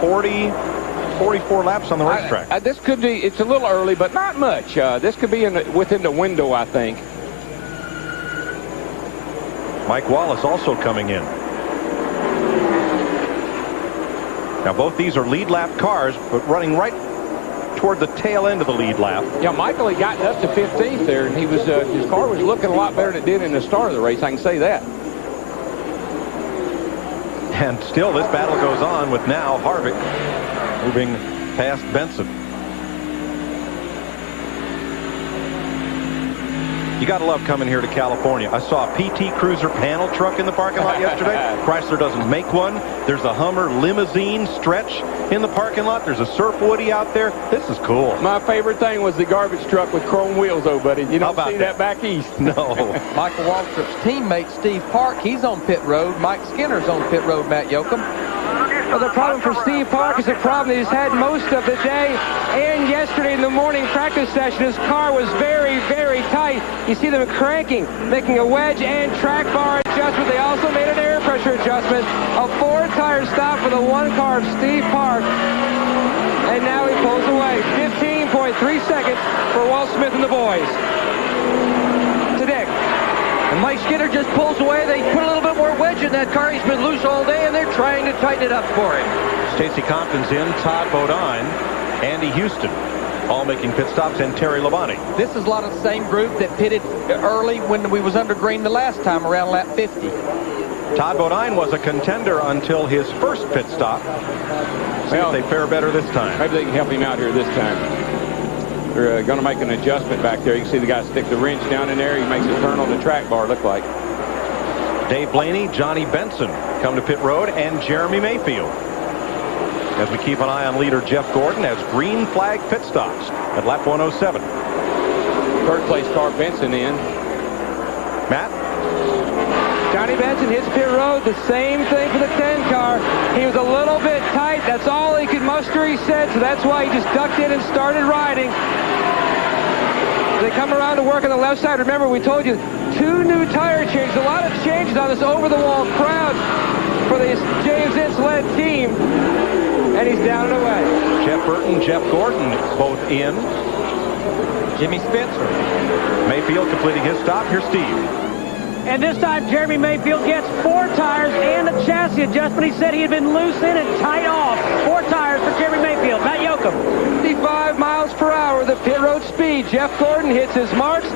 44 laps on the racetrack. This could be, it's a little early, but not much. This could be within the window, I think. Mike Wallace also coming in. Now both these are lead lap cars, but running right toward the tail end of the lead lap. Yeah, Michael had gotten up to 15th there, and he was his car was looking a lot better than it did in the start of the race. I can say that. And still this battle goes on with now Harvick moving past Benson. You got to love coming here to California. I saw a PT Cruiser panel truck in the parking lot yesterday. Chrysler doesn't make one. There's a Hummer limousine stretch in the parking lot. There's a Surf Woody out there. This is cool. My favorite thing was the garbage truck with chrome wheels, though, buddy. You don't see that back east. No. Michael Waltrip's teammate, Steve Park, he's on pit road. Mike Skinner's on pit road, Matt Yoakum. Well, the problem for Steve Park is a problem that he's had most of the day and yesterday in the morning practice session. His car was very, very tight. You see them cranking, making a wedge and track bar adjustment. They also made an air pressure adjustment. A 4-tire stop for the 1 car of Steve Park. And now he pulls away. 15.3 seconds for Walt Smith and the boys. To Dick. And Mike Skinner just pulls away. They put a little bit more wedge in that car. He's been loose all day, and they're trying to tighten it up for him. Stacey Compton's in, Todd Bodine, Andy Houston, all making pit stops, and Terry Labonte. This is a lot of the same group that pitted early when we was under green the last time, around lap 50. Todd Bodine was a contender until his first pit stop. See if they fare better this time. Maybe they can help him out here this time. They're going to make an adjustment back there. You can see the guy stick the wrench down in there. He makes a turn on the track bar, look like. Dave Blaney, Johnny Benson come to pit road, and Jeremy Mayfield. As we keep an eye on leader Jeff Gordon as green flag pit stops at lap 107. 3rd place car Benson in. Matt? Johnny Benson hits pit road. The same thing for the 10 car. He was a little bit tight. That's all he could muster, he said, so that's why he just ducked in and started riding. They come around to work on the left side. Remember, we told you 2 new tire changes. A lot of changes on this over-the-wall crowd for this James Ince-led team. And he's down and away. Jeff Burton, Jeff Gordon both in. Jimmy Spencer. Mayfield completing his stop. Here's Steve. And this time, Jeremy Mayfield gets 4 tires and a chassis adjustment. He said he had been loose in and tight off. 4 tires for Jeremy Mayfield. Matt Yoakum. 55 miles per hour, the pit road speed. Jeff Gordon hits his marks.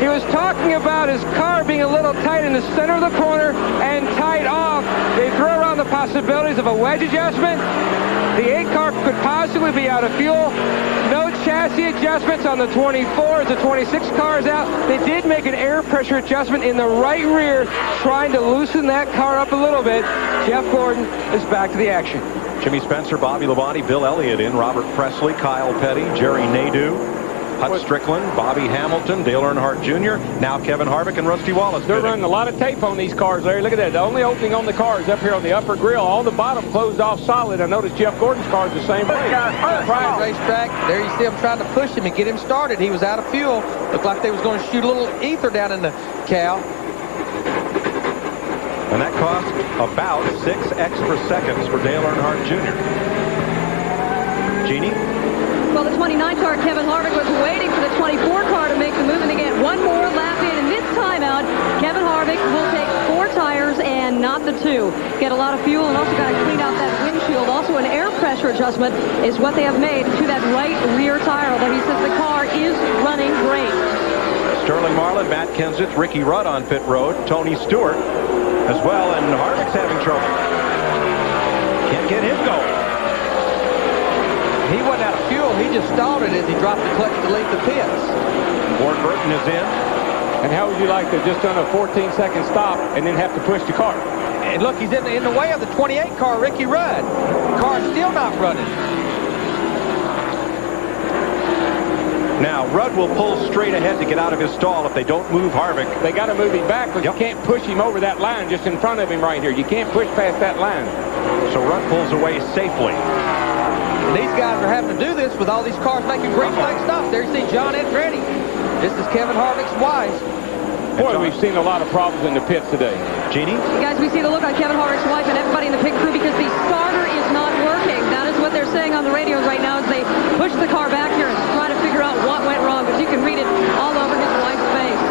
He was talking about his car being a little tight in the center of the corner and tight off. They throw around the possibilities of a wedge adjustment. The 8 car could possibly be out of fuel. No chassis adjustments on the 24 as the 26 car is out. They did make an air pressure adjustment in the right rear, trying to loosen that car up a little bit. Jeff Gordon is back to the action. Jimmy Spencer, Bobby Labonte, Bill Elliott in, Robert Presley, Kyle Petty, Jerry Nadeau, Hut Strickland, Bobby Hamilton, Dale Earnhardt Jr., now Kevin Harvick and Rusty Wallace. They're running a lot of tape on these cars, Larry. Look at that. The only opening on the car is up here on the upper grill. All the bottom closed off solid. I noticed Jeff Gordon's car is the same way. Private racetrack. There you see him trying to push him and get him started. He was out of fuel. Looked like they was going to shoot a little ether down in the cow. And that cost about 6 extra seconds for Dale Earnhardt Jr. Jeannie? Well, the 29 car, Kevin Harvick, was waiting for the 24 car to make the move and to get one more lap in. And this time out, Kevin Harvick will take 4 tires and not the 2. Get a lot of fuel and also got to clean out that windshield. Also, an air pressure adjustment is what they have made to that right rear tire, although he says the car is running great. Sterling Marlin, Matt Kenseth, Ricky Rudd on pit road, Tony Stewart as well, and Harvick's having trouble. Can't get him going. He wasn't out of fuel. He just stalled it as he dropped the clutch to leave the pits. Ward Burton is in. And how would you like to just done a 14-second stop and then have to push the car? And look, he's in the way of the 28 car, Ricky Rudd. The car's still not running. Now, Rudd will pull straight ahead to get out of his stall if they don't move Harvick. They got to move him backwards. You can't push him over that line just in front of him right here. You can't push past that line. So Rudd pulls away safely. And these guys are having to do this with all these cars making green flag stops. There you see John Andretti. This is Kevin Harvick's wife. Boy, we've seen a lot of problems in the pits today. Jeannie? Guys, we see the look on Kevin Harvick's wife and everybody in the pit crew because the starter is not working. That is what they're saying on the radios right now as they push the car back here and try to figure out what went wrong. But you can read it all over his wife's face.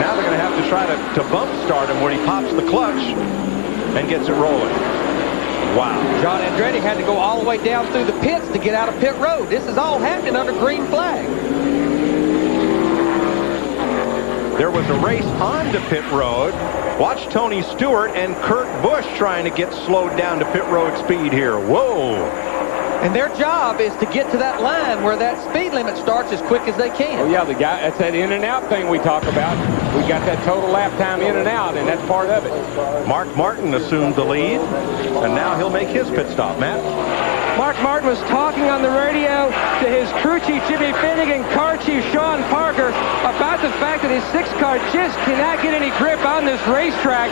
Now they're going to have to try to bump start him when he pops the clutch and gets it rolling. Wow. John Andretti had to go all the way down through the pits to get out of pit road. This is all happening under green flag. There was a race onto pit road. Watch Tony Stewart and Kurt Busch trying to get slowed down to pit road speed here. Whoa. And their job is to get to that line where that speed limit starts as quick as they can. Oh, yeah, the guy, that's that in and out thing we talk about. We got that total lap time in and out, and that's part of it. Mark Martin assumed the lead, and now he'll make his pit stop. Matt? Mark Martin was talking on the radio to his crew chief Jimmy Finnegan, car chief Sean Parker about the fact that his 6 car just cannot get any grip on this racetrack.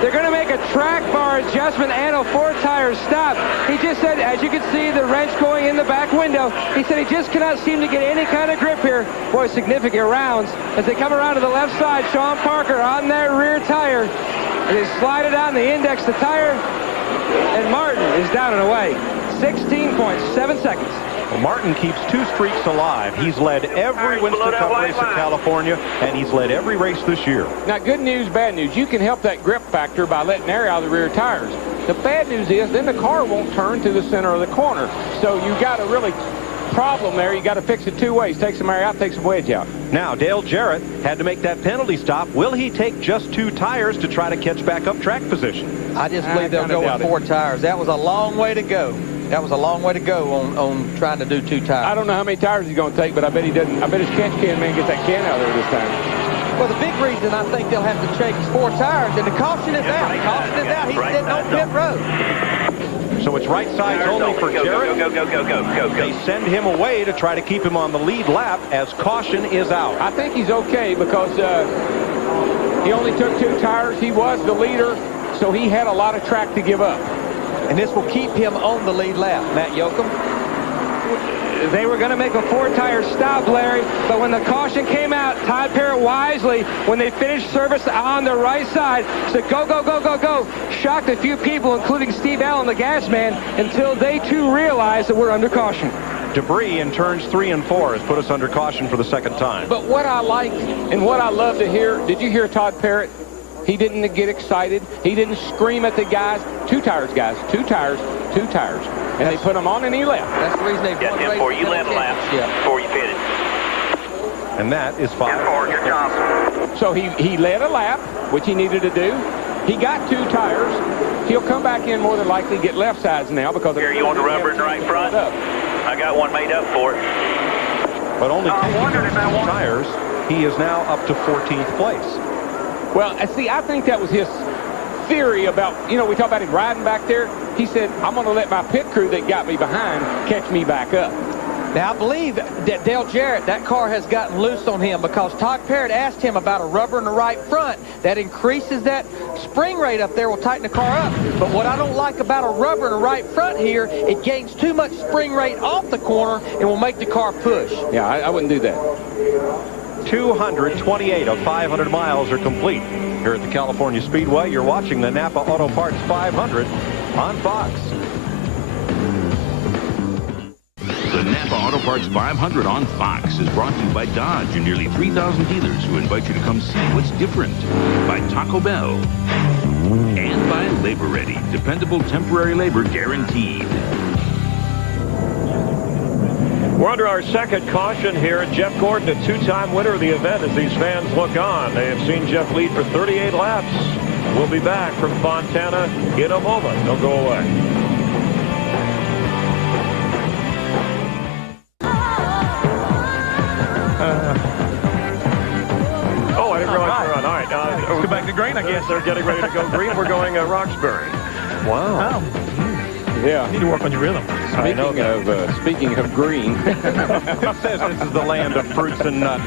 They're going to make a track bar adjustment and a 4-tire stop. He just said, as you can see, the wrench going in the back window. He said he just cannot seem to get any kind of grip here. Boy, significant rounds. As they come around to the left side, Sean Parker on that rear tire. And they slide it on the index, the tire, and Martin is down and away. 16.7 seconds. Well, Martin keeps 2 streaks alive. He's led every Winston Cup race in California, and he's led every race this year. Now, good news, bad news. You can help that grip factor by letting air out of the rear tires. The bad news is then the car won't turn to the center of the corner. So you got a really problem there. You got to fix it 2 ways. Take some air out, take some wedge out. Now, Dale Jarrett had to make that penalty stop. Will he take just 2 tires to try to catch back up track position? I just believe they'll go with 4 tires. That was a long way to go. That was a long way to go on trying to do 2 tires. I don't know how many tires he's going to take, but I bet he doesn't. I bet his catch can man gets that can out of there this time. Well, the big reason I think they'll have to change 4 tires, and the caution is out. Caution is out. He's sitting on pit road. So it's right sides only for Jarrett. Go. They send him away to try to keep him on the lead lap as caution is out. I think he's okay because he only took 2 tires. He was the leader, so he had a lot of track to give up. And this will keep him on the lead lap, Matt Yoakum. They were going to make a 4-tire stop, Larry, but when the caution came out, Todd Parrott wisely, when they finished service on the right side, said go, go, go, go, go. Shocked a few people, including Steve Allen, the gas man, until they too realized that we're under caution. Debris in turns 3 and 4 has put us under caution for the 2nd time. But what I like and what I love to hear, did you hear Todd Parrott? He didn't get excited. He didn't scream at the guys. 2 tires, guys. 2 tires. 2 tires. And they put him on and he left. That's the reason they Got him before you left lap. Before you pitted. And that is 5. You're Johnson. So he led a lap, which he needed to do. He got 2 tires. He'll come back in more than likely get left sides now because... Here, you want the rubber in the right front? I got one made up for it. But only taking 2 tires, he is now up to 14th place. Well, see, I think that was his theory about, you know, we talk about him riding back there. he said, I'm going to let my pit crew that got me behind catch me back up. Now, I believe that Dale Jarrett, that car has gotten loose on him because Todd Parrott asked him about a rubber in the right front. That increases that spring rate up there, will tighten the car up. But what I don't like about a rubber in the right front here, it gains too much spring rate off the corner and will make the car push. Yeah, I wouldn't do that. 228 of 500 miles are complete here at the California Speedway. You're watching the NAPA Auto Parts 500 on Fox. The NAPA Auto Parts 500 on Fox is brought to you by Dodge and nearly 3,000 dealers who invite you to come see what's different. By Taco Bell. And by Labor Ready. Dependable temporary labor guaranteed. We're under our second caution here, and Jeff Gordon, a two-time winner of the event, as these fans look on. They have seen Jeff lead for 38 laps. We'll be back from Fontana in a moment. Don't go away. Oh, I didn't realize we're on. All right. Let's go back to green, I guess. They're getting ready to go green. We're going Roxbury. Wow. Oh. Yeah. You need to work on your rhythm. Speaking of green. Who says this is the land of fruits and nuts?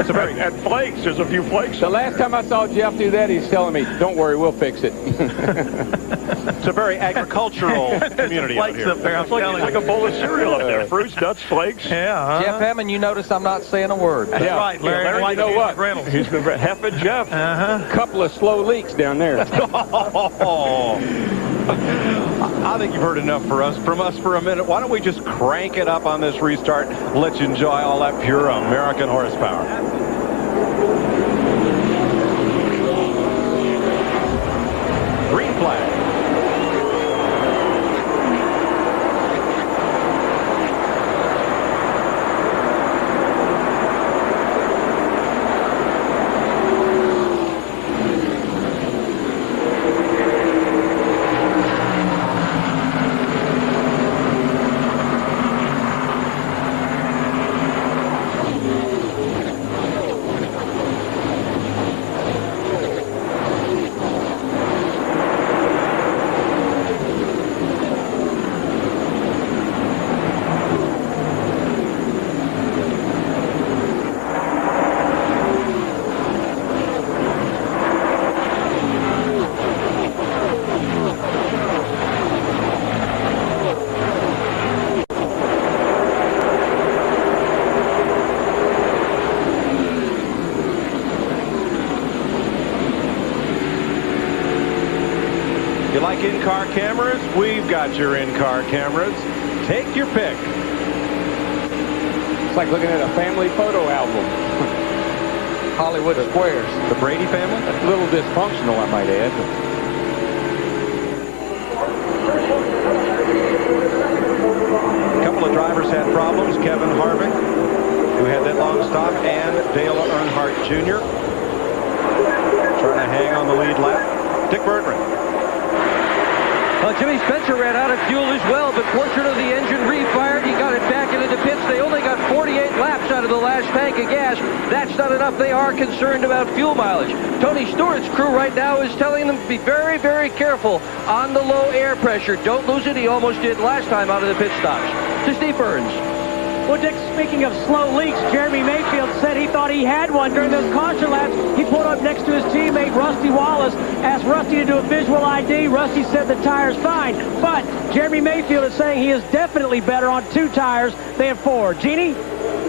It's a very, and flakes. There's a few flakes. The last time I saw Jeff do that, he's telling me, don't worry, we'll fix it. It's a very agricultural community out here. Up there, It's like a bowl of cereal up there. Fruits, nuts, flakes. Yeah. Jeff Hammond, you notice I'm not saying a word. That's right, Larry. Yeah, Larry, You know what? He's been heffing Jeff. Couple of slow leaks down there. I think you've heard enough from us for a minute. Why don't we just crank it up on this restart, let you enjoy all that pure American horsepower. Green flag. You like in-car cameras? We've got your in-car cameras. Take your pick. It's like looking at a family photo album. Hollywood Squares. The Brady family? A little dysfunctional, I might add. A couple of drivers had problems. Kevin Harvick, who had that long stop, and Dale Earnhardt Jr. trying to hang on the lead lap. Dick Bertrand. Well, Jimmy Spencer ran out of fuel as well, but fortunately the engine refired. He got it back into the pits. They only got 48 laps out of the last tank of gas. That's not enough. They are concerned about fuel mileage. Tony Stewart's crew right now is telling them to be very, very careful on the low air pressure. Don't lose it. He almost did last time out of the pit stops. To Steve Burns. Well, Dick, speaking of slow leaks, Jeremy Mayfield said he thought he had one during those caution laps. He pulled up next to his teammate, Rusty Wallace, asked Rusty to do a visual ID. Rusty said the tire's fine, but Jeremy Mayfield is saying he is definitely better on 2 tires than 4. Jeannie?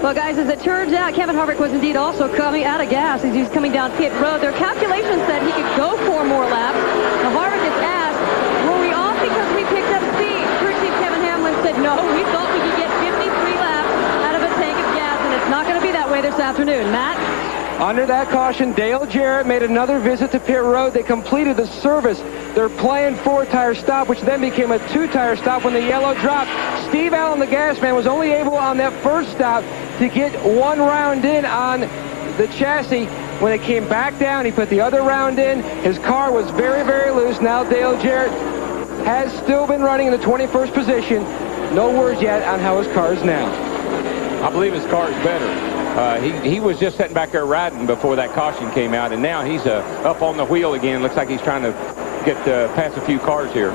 Well, guys, as it turns out, Kevin Harvick was indeed also coming out of gas as he's coming down pit road. Their calculations said he could go 4 more laps. Now, Harvick is asked, were we off because we picked up speed? Crew chief Kevin Hamlin said, no, we thought we could get 53 laps out of a tank of gas, and it's not going to be that way this afternoon. Matt? Under that caution, Dale Jarrett made another visit to pit road. They completed the service. Their planned 4-tire stop, which then became a 2-tire stop when the yellow dropped. Steve Allen, the gas man, was only able on that first stop to get 1 round in on the chassis. When it came back down, he put the other round in. His car was very, very loose. Now Dale Jarrett has still been running in the 21st position. No word yet on how his car is now. I believe his car is better. He was just sitting back there riding before that caution came out, and now he's up on the wheel again. Looks like he's trying to get past a few cars here.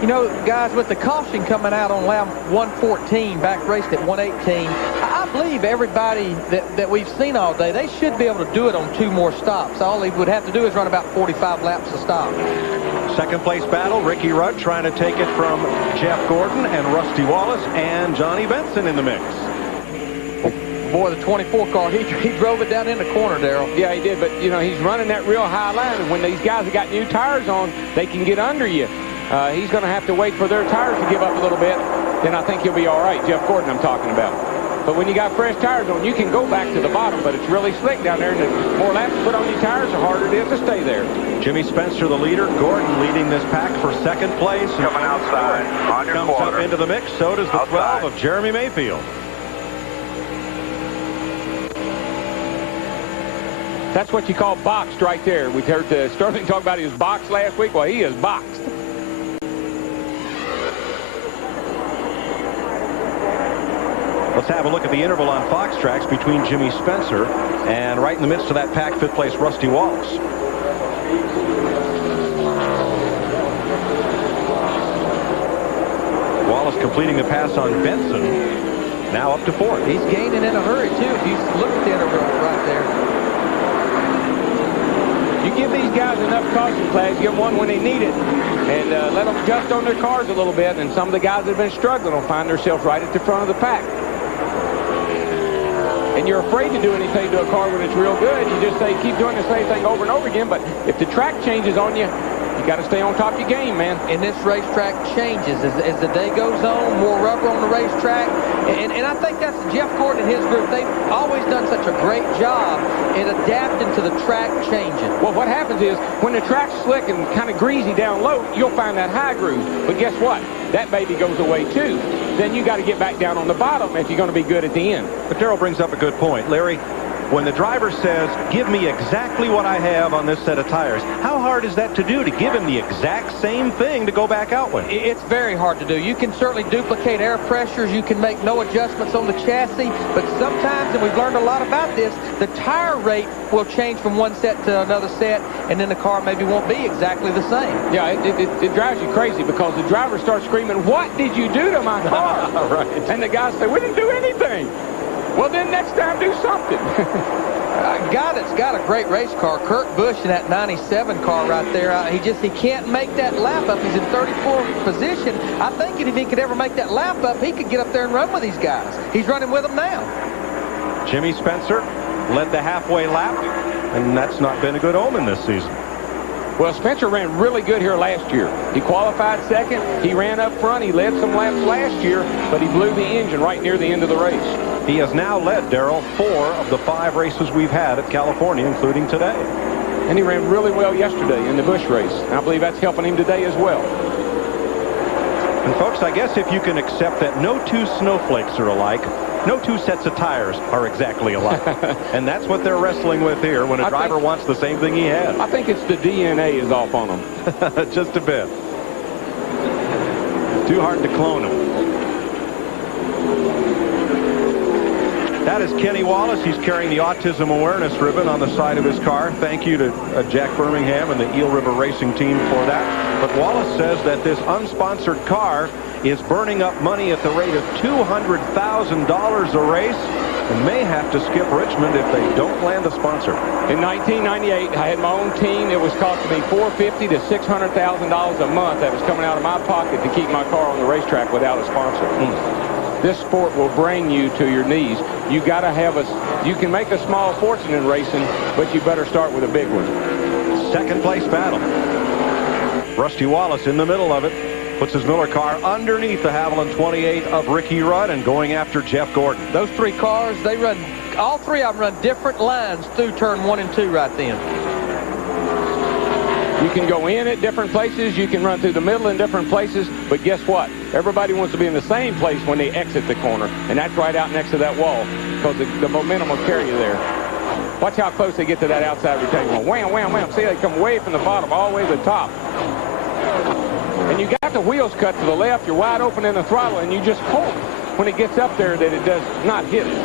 You know, guys, with the caution coming out on lap 114, back raced at 118, I believe everybody that we've seen all day, they should be able to do it on 2 more stops. All they would have to do is run about 45 laps a stop. Second place battle, Ricky Rudd trying to take it from Jeff Gordon and Rusty Wallace and Johnny Benson in the mix. Boy, the 24 car, he drove it down in the corner, Darrell. Yeah, he did, but, you know, he's running that real high line, and when these guys have got new tires on, they can get under you. He's going to have to wait for their tires to give up a little bit, then I think he'll be all right. Jeff Gordon I'm talking about. But when you got fresh tires on, you can go back to the bottom, but it's really slick down there, and the more laps you put on your tires, the harder it is to stay there. Jimmy Spencer, the leader. Gordon leading this pack for second place. Coming outside on your comes quarter. Up into the mix. So does the 12 of Jeremy Mayfield. That's what you call boxed right there. We heard Sterling talk about he was boxed last week. Well, he is boxed. Let's have a look at the interval on Fox tracks between Jimmy Spencer and right in the midst of that pack, 5th place, Rusty Wallace. Wallace completing the pass on Benson, now up to 4th. He's gaining in a hurry, too. If you look at the interval right there. You give these guys enough caution flags, give them one when they need it, and let them adjust on their cars a little bit, and some of the guys that have been struggling will find themselves right at the front of the pack. And you're afraid to do anything to a car when it's real good. You just say, keep doing the same thing over and over again, but if the track changes on you, you got to stay on top of your game, man. And this racetrack changes as the day goes on, more rubber on the racetrack. And I think that's Jeff Gordon and his group. They've always done such a great job in adapting to the track changing. Well, what happens is when the track's slick and kind of greasy down low, you'll find that high groove. But guess what? That baby goes away, too. Then you got to get back down on the bottom if you're going to be good at the end. But Darrell brings up a good point. Larry, when the driver says, give me exactly what I have on this set of tires, how hard is that to do, to give him the exact same thing to go back out with? It's very hard to do. You can certainly duplicate air pressures. You can make no adjustments on the chassis. But sometimes, and we've learned a lot about this, the tire rate will change from one set to another set, and then the car maybe won't be exactly the same. Yeah, it drives you crazy because the driver starts screaming, what did you do to my car? Right. And the guys say, we didn't do anything. Well, then next time do something. A guy that's got a great race car, Kurt Busch in that 97 car right there, he can't make that lap up. He's in 34th position. I think if he could ever make that lap up, he could get up there and run with these guys. He's running with them now. Jimmy Spencer led the halfway lap, and that's not been a good omen this season. Well, Spencer ran really good here last year. He qualified second. He ran up front. He led some laps last year, but he blew the engine right near the end of the race. He has now led, Darrell, 4 of the 5 races we've had at California, including today. And he ran really well yesterday in the Busch race. And I believe that's helping him today as well. And folks, I guess if you can accept that no 2 snowflakes are alike, no 2 sets of tires are exactly alike. And that's what they're wrestling with here when a driver wants the same thing he has. I think it's the DNA is off on them. Just a bit. Too hard to clone them. That is Kenny Wallace. He's carrying the autism awareness ribbon on the side of his car. Thank you to Jack Birmingham and the Eel River Racing team for that. But Wallace says that this unsponsored car is burning up money at the rate of $200,000 a race and may have to skip Richmond if they don't land a sponsor. In 1998, I had my own team. It was costing me $450,000 to $600,000 a month that was coming out of my pocket to keep my car on the racetrack without a sponsor. This sport will bring you to your knees. You got to have you can make a small fortune in racing, but you better start with a big one. Second place battle. Rusty Wallace in the middle of it. Puts his Miller car underneath the Haviland 28 of Ricky Rudd and going after Jeff Gordon. Those 3 cars, they run, all 3 of them run different lines through turn 1 and 2 right then. You can go in at different places. You can run through the middle in different places. But guess what? Everybody wants to be in the same place when they exit the corner. And that's right out next to that wall because the momentum will carry you there. Watch how close they get to that outside retaining wall. Wham, wham, wham. See, they come way from the bottom all the way to the top. And you got the wheels cut to the left. You're wide open in the throttle. And you just hope when it gets up there that it does not hit it.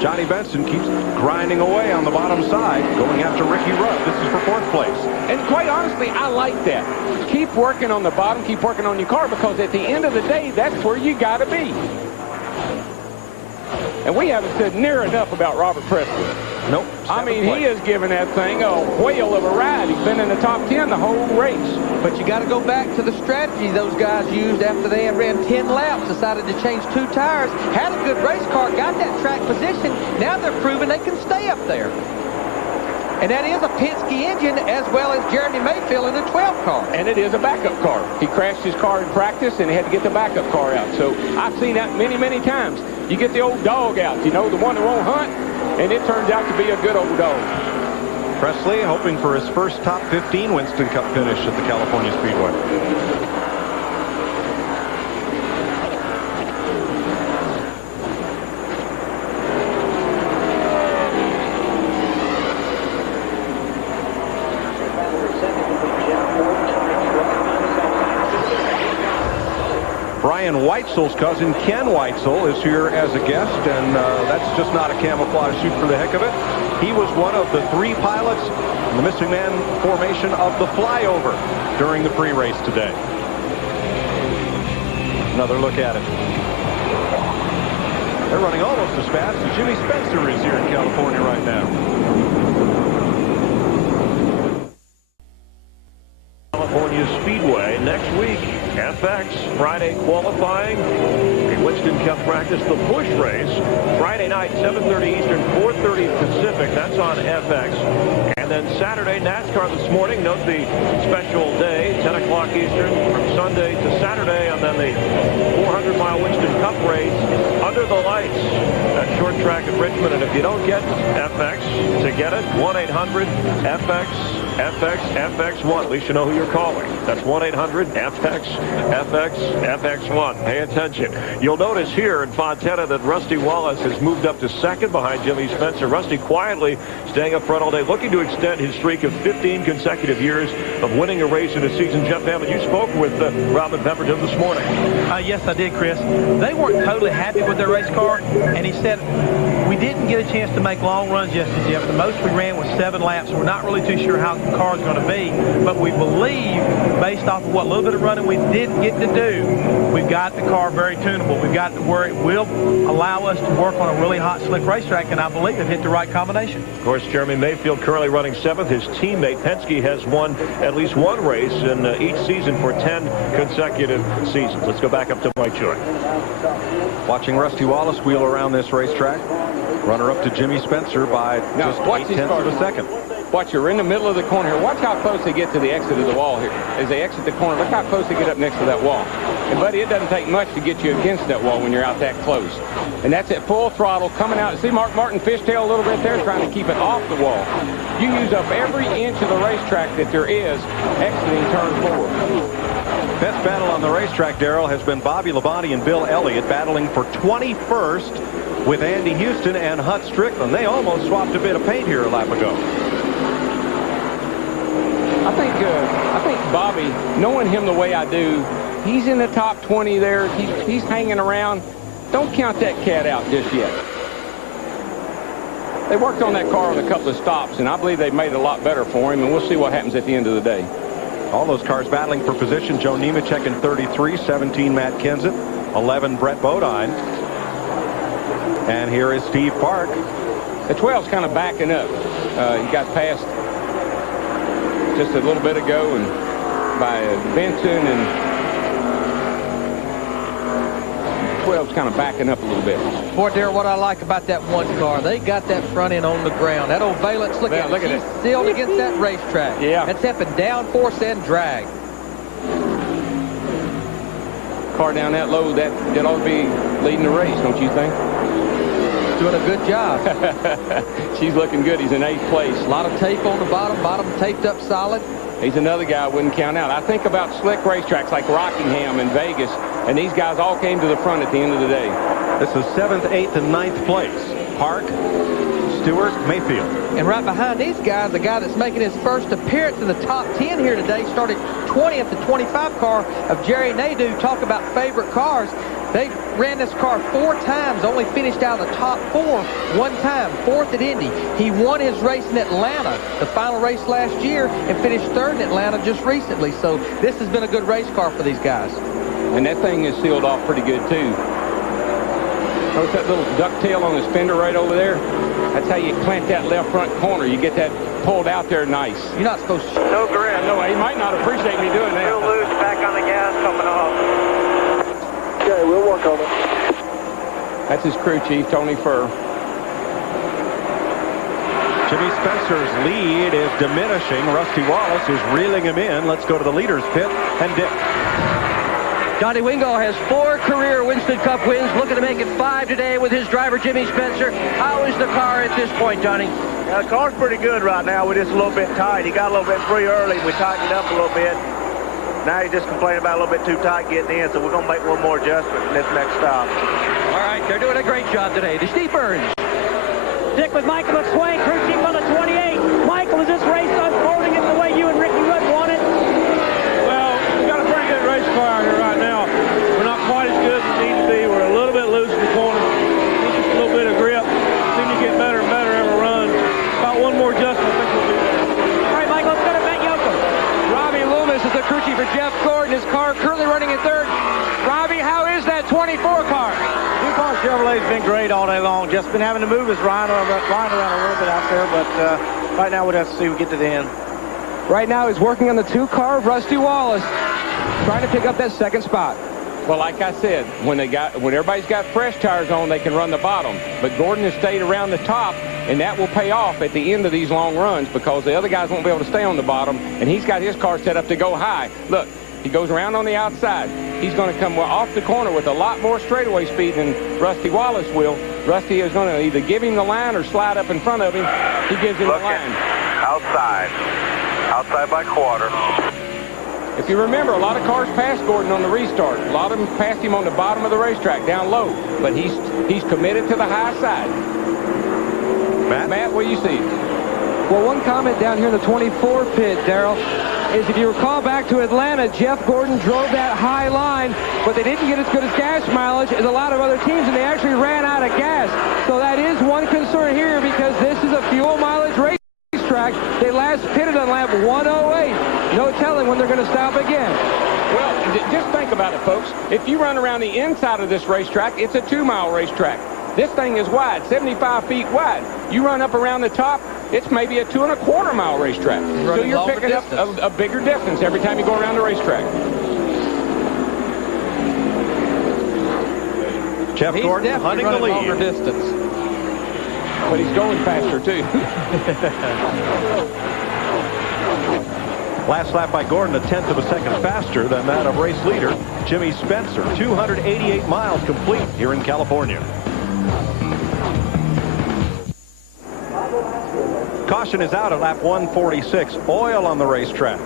Johnny Benson keeps grinding away on the bottom side, going after Ricky Rudd. This is for 4th place. And quite honestly, I like that. Keep working on the bottom, keep working on your car, because at the end of the day, that's where you got to be. And we haven't said near enough about Robert Presley. Nope. I mean, he has given that thing a whale of a ride. He's been in the top 10 the whole race. But you got to go back to the strategy those guys used after they had ran 10 laps, decided to change 2 tires, had a good race car, got that track position. Now they're proving they can stay up there. And that is a Penske engine as well as Jeremy Mayfield in the 12 car. And it is a backup car. He crashed his car in practice and he had to get the backup car out. So I've seen that many, many times. You get the old dog out, you know, the one that won't hunt, and it turns out to be a good old dog. Presley hoping for his first top 15 Winston Cup finish at the California Speedway. Brian Weitzel's cousin, Ken Weitzel, is here as a guest, and that's just not a camouflage suit for the heck of it. He was one of the 3 pilots in the missing man formation of the flyover during the pre-race today. Another look at it. They're running almost as fast as Jimmy Spencer is here in California right now. California Speedway next week. FX Friday qualifying. A Winston Cup practice, the push race. Friday night, 7:30 Eastern, 4:30 Pacific. That's on FX. And then Saturday, NASCAR this morning. Note the special day, 10 o'clock Eastern, from Sunday to Saturday. And then the 400-mile Winston Cup race under the lights at Short Track at Richmond. And if you don't get FX, to get it, 1-800-FX. FX1. At least you know who you're calling. That's 1-800-FX1. Pay attention. You'll notice here in Fontana that Rusty Wallace has moved up to 2nd behind Jimmy Spencer. Rusty quietly staying up front all day, looking to extend his streak of 15 consecutive years of winning a race in a season. Jeff Hammond, you spoke with Robin Pemberton this morning. Yes, I did, Chris. They weren't totally happy with their race car, and he said, we didn't get a chance to make long runs yesterday, Jeff. The most we ran was 7 laps. We're not really too sure how the car's going to be, but we believe, based off of what little bit of running we didn't get to do, we've got the car very tunable. We've got to where it will allow us to work on a really hot, slick racetrack, and I believe they've hit the right combination. Of course, Jeremy Mayfield currently running 7th. His teammate Penske has won at least one race in each season for 10 consecutive seasons. Let's go back up to Mike Joy. Watching Rusty Wallace wheel around this racetrack. Runner up to Jimmy Spencer by just 0.8 of a second. Watch, you're in the middle of the corner here. Watch how close they get to the exit of the wall here. As they exit the corner, look how close they get up next to that wall. And, buddy, it doesn't take much to get you against that wall when you're out that close. And that's at full throttle coming out. See Mark Martin fishtail a little bit there, trying to keep it off the wall. You use up every inch of the racetrack that there is exiting turn 4. Best battle on the racetrack, Darrell, has been Bobby Labonte and Bill Elliott battling for 21st with Andy Houston and Hut Strickland. They almost swapped a bit of paint here a lap ago. I think Bobby, knowing him the way I do, he's in the top 20 there. He's hanging around. Don't count that cat out just yet. They worked on that car on a couple of stops, and I believe they made it a lot better for him, and we'll see what happens at the end of the day. All those cars battling for position. Joe Nemechek in 33, 17 Matt Kenseth, 11 Brett Bodine. And here is Steve Park. The 12's kind of backing up. He got past just a little bit ago and by Benson, and 12's kind of backing up a little bit. Boy, Darrell, what I like about that one car, they got that front end on the ground. That old Valence, look at it. He's sealed against that racetrack. Yeah. That's helping downforce and drag. Car down that low, that ought to be leading the race, don't you think? Doing a good job. She's looking good. He's in 8th place. A lot of tape on the bottom taped up solid. He's another guy I wouldn't count out. I think about slick racetracks like Rockingham and Vegas, and these guys all came to the front at the end of the day. This is 7th, 8th, and 9th place. Park, Stewart, Mayfield. And right behind these guys, the guy that's making his first appearance in the top 10 here today, started 20th, the 25 car of Jerry Nadeau. Talk about favorite cars. They ran this car 4 times, only finished out of the top 4 one time, 4th at Indy. He won his race in Atlanta, the final race last year, and finished 3rd in Atlanta just recently. So this has been a good race car for these guys. And that thing is sealed off pretty good, too. Notice that little ducktail on his fender right over there? That's how you clamp that left front corner. You get that pulled out there nice. You're not supposed to. No grip. No, he might not appreciate me doing that. Real loose, back on the gas, coming off. Okay, we'll work on it. That's his crew chief, Tony Furr. Jimmy Spencer's lead is diminishing. Rusty Wallace is reeling him in. Let's go to the leaders pit and Dick. Johnny Wingo has 4 career Winston Cup wins, looking to make it 5 today with his driver, Jimmy Spencer. How is the car at this point, Johnny? Yeah, the car's pretty good right now. We're just a little bit tight. He got a little bit free early. We tightened it up a little bit. Now he's just complaining about a little bit too tight getting in, so we're going to make one more adjustment in this next stop. All right, they're doing a great job today. To Steve Burns. Dick with Michael McSwain, crew chief on the 28. Michael, is this race unfolding it the way you and Ricky Wood want it? Well, we've got a pretty good race car here right now. We're not quite as good as we need to be. We're a little bit loose in the corner. Need just a little bit of grip. Seem to get better and better every run. About one more adjustment, I think we'll be there. All right, Michael, let's go to Matt Yoakum. Robbie Loomis is the crew chief for Jeff Gordon. His car currently running in 3rd. Robbie, how is that 24 car? DuPont Chevrolet's been great all day long. Just been having to move his line around a little bit out there, but right now we'd have to see if we get to the end. Right now he's working on the 2 car of Rusty Wallace, trying to pick up that 2nd spot. Well, like I said, when everybody's got fresh tires on, they can run the bottom. But Gordon has stayed around the top, and that will pay off at the end of these long runs because the other guys won't be able to stay on the bottom, and he's got his car set up to go high. Look, he goes around on the outside. He's going to come off the corner with a lot more straightaway speed than Rusty Wallace will. Rusty is going to either give him the line or slide up in front of him. He gives him the line. Outside. Outside by quarter. If you remember, a lot of cars passed Gordon on the restart. A lot of them passed him on the bottom of the racetrack, down low. But he's committed to the high side. Matt, what do you see? Well, one comment down here in the 24 pit, Darrell, is if you recall back to Atlanta, Jeff Gordon drove that high line, but they didn't get as good as gas mileage as a lot of other teams, and they actually ran out of gas. So that is one concern here because this is a fuel mileage racetrack. They last pitted on lap 108. No telling when they're going to stop again. Well, just think about it, folks. If you run around the inside of this racetrack, it's a 2-mile racetrack. This thing is wide, 75 feet wide. You run up around the top, it's maybe a 2.25-mile racetrack. So you're picking up a bigger distance every time you go around the racetrack. Jeff Gordon hunting the lead. Longer distance. But he's going faster, too. Last lap by Gordon, 1/10 of a second faster than that of race leader Jimmy Spencer. 288 miles complete here in California. Caution is out at lap 146. Oil on the racetrack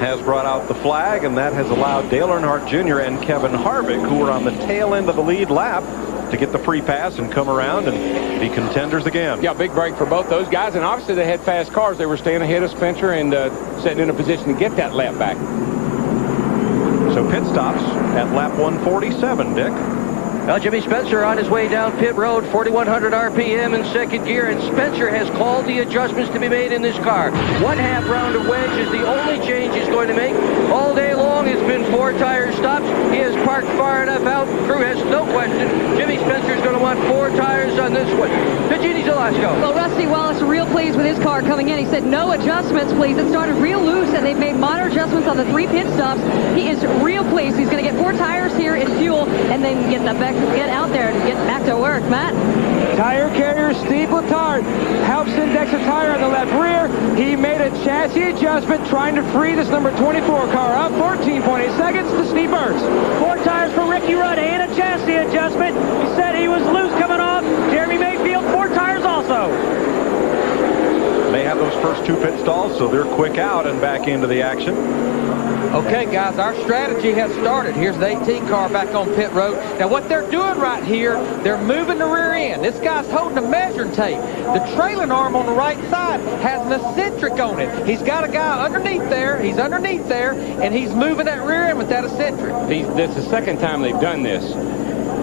has brought out the flag, and that has allowed Dale Earnhardt Jr. and Kevin Harvick, who were on the tail end of the lead lap, to get the free pass and come around and be contenders again. Yeah, big break for both those guys, and obviously they had fast cars. They were staying ahead of Spencer and setting in a position to get that lap back. So pit stops at lap 147, Dick. Well, Jimmy Spencer on his way down pit road, 4,100 RPM in 2nd gear, and Spencer has called the adjustments to be made in this car. 1/2 round of wedge is the only change he's going to make. All day long, it's been 4 tire stops. He has parked far enough out. Crew has no question. Jimmy Spencer's going to want 4 tires on this one. Virginia Delasco. Well, Rusty Wallace real pleased with his car coming in. He said, no adjustments, please. It started real loose, and they've made minor adjustments on the 3 pit stops. He is real pleased. He's going to get 4 tires here in fuel, and then get out there and get back to work. Matt? Tire carrier Steve Letarte helps index a tire on the left rear. He made a chassis adjustment trying to free this number 24 car up. 14.8 seconds to Steve Burns. 4 tires for Ricky Rudd and a chassis adjustment. He said he was loose coming off. Jeremy Mayfield, 4 tires also. They have those first 2 pit stalls, so they're quick out and back into the action. Okay, guys, our strategy has started. Here's the 18 car back on pit road. Now, what they're doing right here, they're moving the rear end. This guy's holding a measuring tape. The trailing arm on the right side has an eccentric on it. He's got a guy underneath there. He's underneath there, and he's moving that rear end with that eccentric. This is the second time they've done this.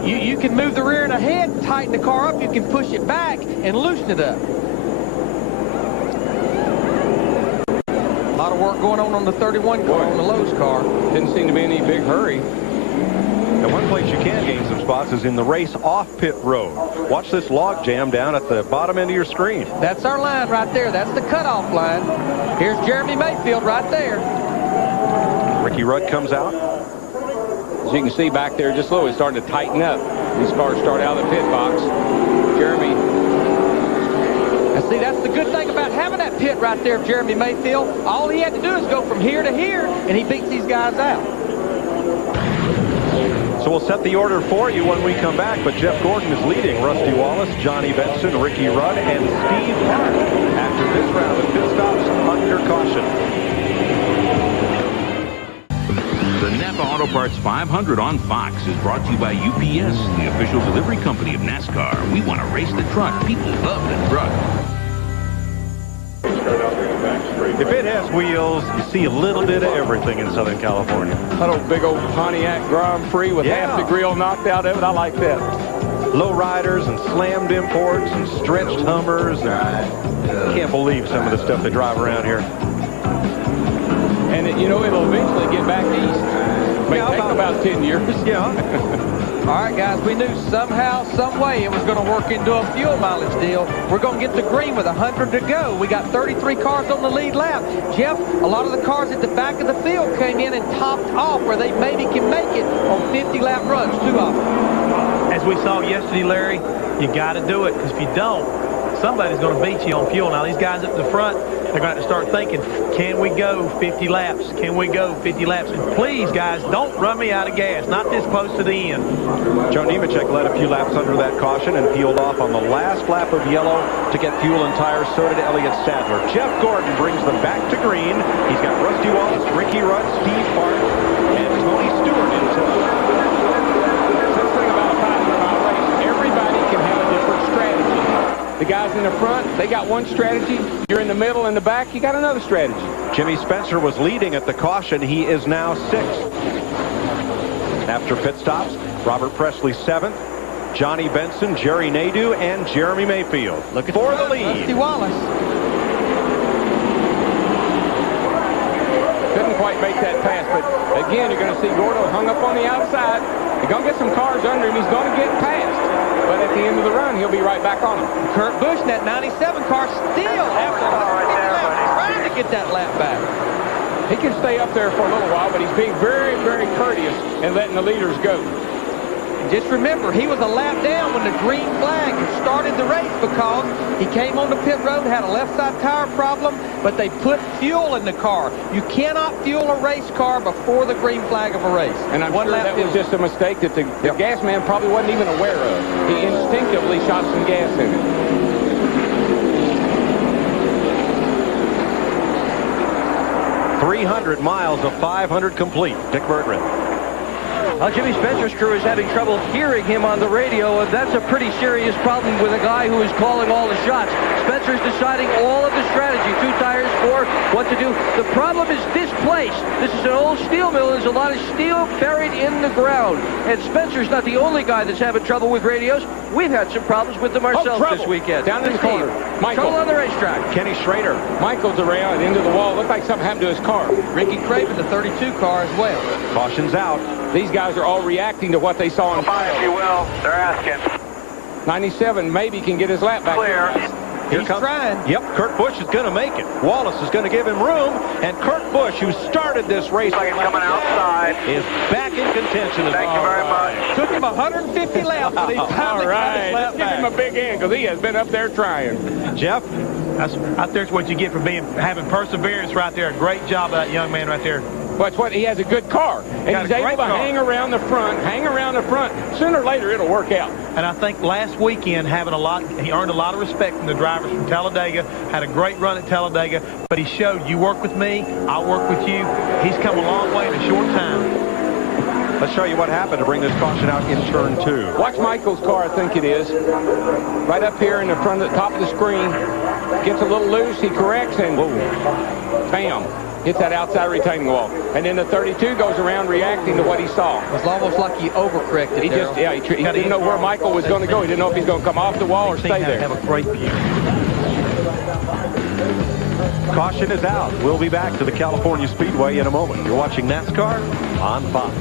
You can move the rear and ahead, tighten the car up. You can push it back and loosen it up. A lot of work going on the 31 car, on the Lowe's car. Didn't seem to be any big hurry. And one place you can gain some spots is in the race off pit road. Watch this log jam down at the bottom end of your screen. That's our line right there. That's the cutoff line. Here's Jeremy Mayfield right there. Ricky Rudd comes out. As you can see back there just low, it's starting to tighten up. These cars start out of the pit box. Jeremy. Now see, that's the good thing about having that pit right there of Jeremy Mayfield. All he had to do is go from here to here, and he beats these guys out. So we'll set the order for you when we come back, but Jeff Gordon is leading Rusty Wallace, Johnny Benson, Ricky Rudd, and Steve Hart after this round of pit stops under caution. The NAPA Auto Parts 500 on Fox is brought to you by UPS, the official delivery company of NASCAR. We want to race the truck. People love the truck. If it has wheels, you see a little bit of everything in Southern California. That old big old Pontiac Grand Prix with half the grill knocked out of it. I like that. Low riders and slammed imports and stretched Hummers. Can't believe some of the stuff they drive around here. And you know, it'll eventually get back east. May take about 10 years. Yeah. All right, guys, we knew somehow, some way it was going to work into a fuel mileage deal. We're going to get to green with 100 to go. We got 33 cars on the lead lap. Jeff, a lot of the cars at the back of the field came in and topped off where they maybe can make it on 50-lap runs too often. As we saw yesterday, Larry, you got to do it, because if you don't, somebody's going to beat you on fuel. Now, these guys up the front, they're going to have to start thinking, can we go 50 laps? Can we go 50 laps? And please, guys, don't run me out of gas. Not this close to the end. Joe Nemechek led a few laps under that caution and peeled off on the last lap of yellow to get fuel and tires. So did Elliott Sadler. Jeff Gordon brings them back to green. He's got Rusty Wallace, Ricky Rudd, Steve Hart, and Tony Stewart in tow. The thing about a 500-mile race, everybody can have a different strategy. The guys in the front, they got one strategy. You're in the middle and the back, you got another strategy. Jimmy Spencer was leading at the caution. He is now 6th. After pit stops, Robert Presley 7th, Johnny Benson, Jerry Nadeau, and Jeremy Mayfield. Looking for the lead. Rusty Wallace. Couldn't quite make that pass, but again, you're going to see Gordo hung up on the outside. You're going to get some cars under him. He's going to get past. But at the end of the run, he'll be right back on him. Kurt Busch in that 97 car still after trying to get that lap back. He can stay up there for a little while, but he's being very, very courteous and letting the leaders go. Just remember, he was a lap down when the green flag started the race because he came on the pit road, had a left side tire problem, but they put fuel in the car. You cannot fuel a race car before the green flag of a race. And I'm sure that was just a mistake that the gas man probably wasn't even aware of. He instinctively shot some gas in it. .300 miles of 500 complete. Dick Bertrand. Jimmy Spencer's crew is having trouble hearing him on the radio, and that's a pretty serious problem with a guy who is calling all the shots. Spencer's deciding all of the strategy, 2 tires, 4, what to do. The problem is this place. This is an old steel mill. There's a lot of steel buried in the ground, and Spencer's not the only guy that's having trouble with radios. We've had some problems with them ourselves this weekend. Down in the corner. Michael. Trouble on the racetrack. Kenny Schrader. Michael's around into the wall. Looked like something happened to his car. Ricky Craven, the 32 car as well. Caution's out. These guys are all reacting to what they saw in if you will. They're asking. 97 maybe can get his lap back. Clear. He's trying. Yep, Kurt Busch is going to make it. Wallace is going to give him room, and Kurt Busch, who started this race, like coming outside, is back in contention. Thank you very much. Took him 150 laps, but he finally got his lap Give back. him a big hand because he has been up there trying. Jeff? Out there's what you get for having perseverance right there. A great job of that young man right there. But it's what he has a good car, and he's able to hang around the front. Sooner or later, it'll work out. And I think last weekend, he earned a lot of respect from the drivers from Talladega, had a great run at Talladega, but he showed, you work with me, I'll work with you. He's come a long way in a short time. Let's show you what happened to bring this caution out in turn 2. Watch Michael's car, I think it is. Right up here in the front of the top of the screen. Gets a little loose, he corrects, and bam. hits that outside retaining wall. And then the 32 goes around reacting to what he saw. It was almost like he overcorrected. He just, yeah, he didn't know where Michael was going to go. He didn't know if he's going to come off the wall or stay there. Have a great view. Caution is out. We'll be back to the California Speedway in a moment. You're watching NASCAR on Fox.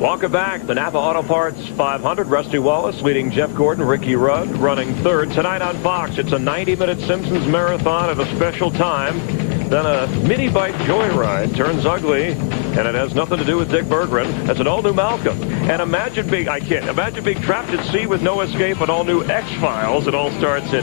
Welcome back. The NAPA Auto Parts 500. Rusty Wallace leading Jeff Gordon, Ricky Rudd running third. Tonight on Fox, it's a 90-minute Simpsons marathon at a special time. Then a mini bike joyride turns ugly, and it has nothing to do with Dick Berggren. That's an all-new Malcolm. And imagine being trapped at sea with no escape, an all-new X-Files. It all starts at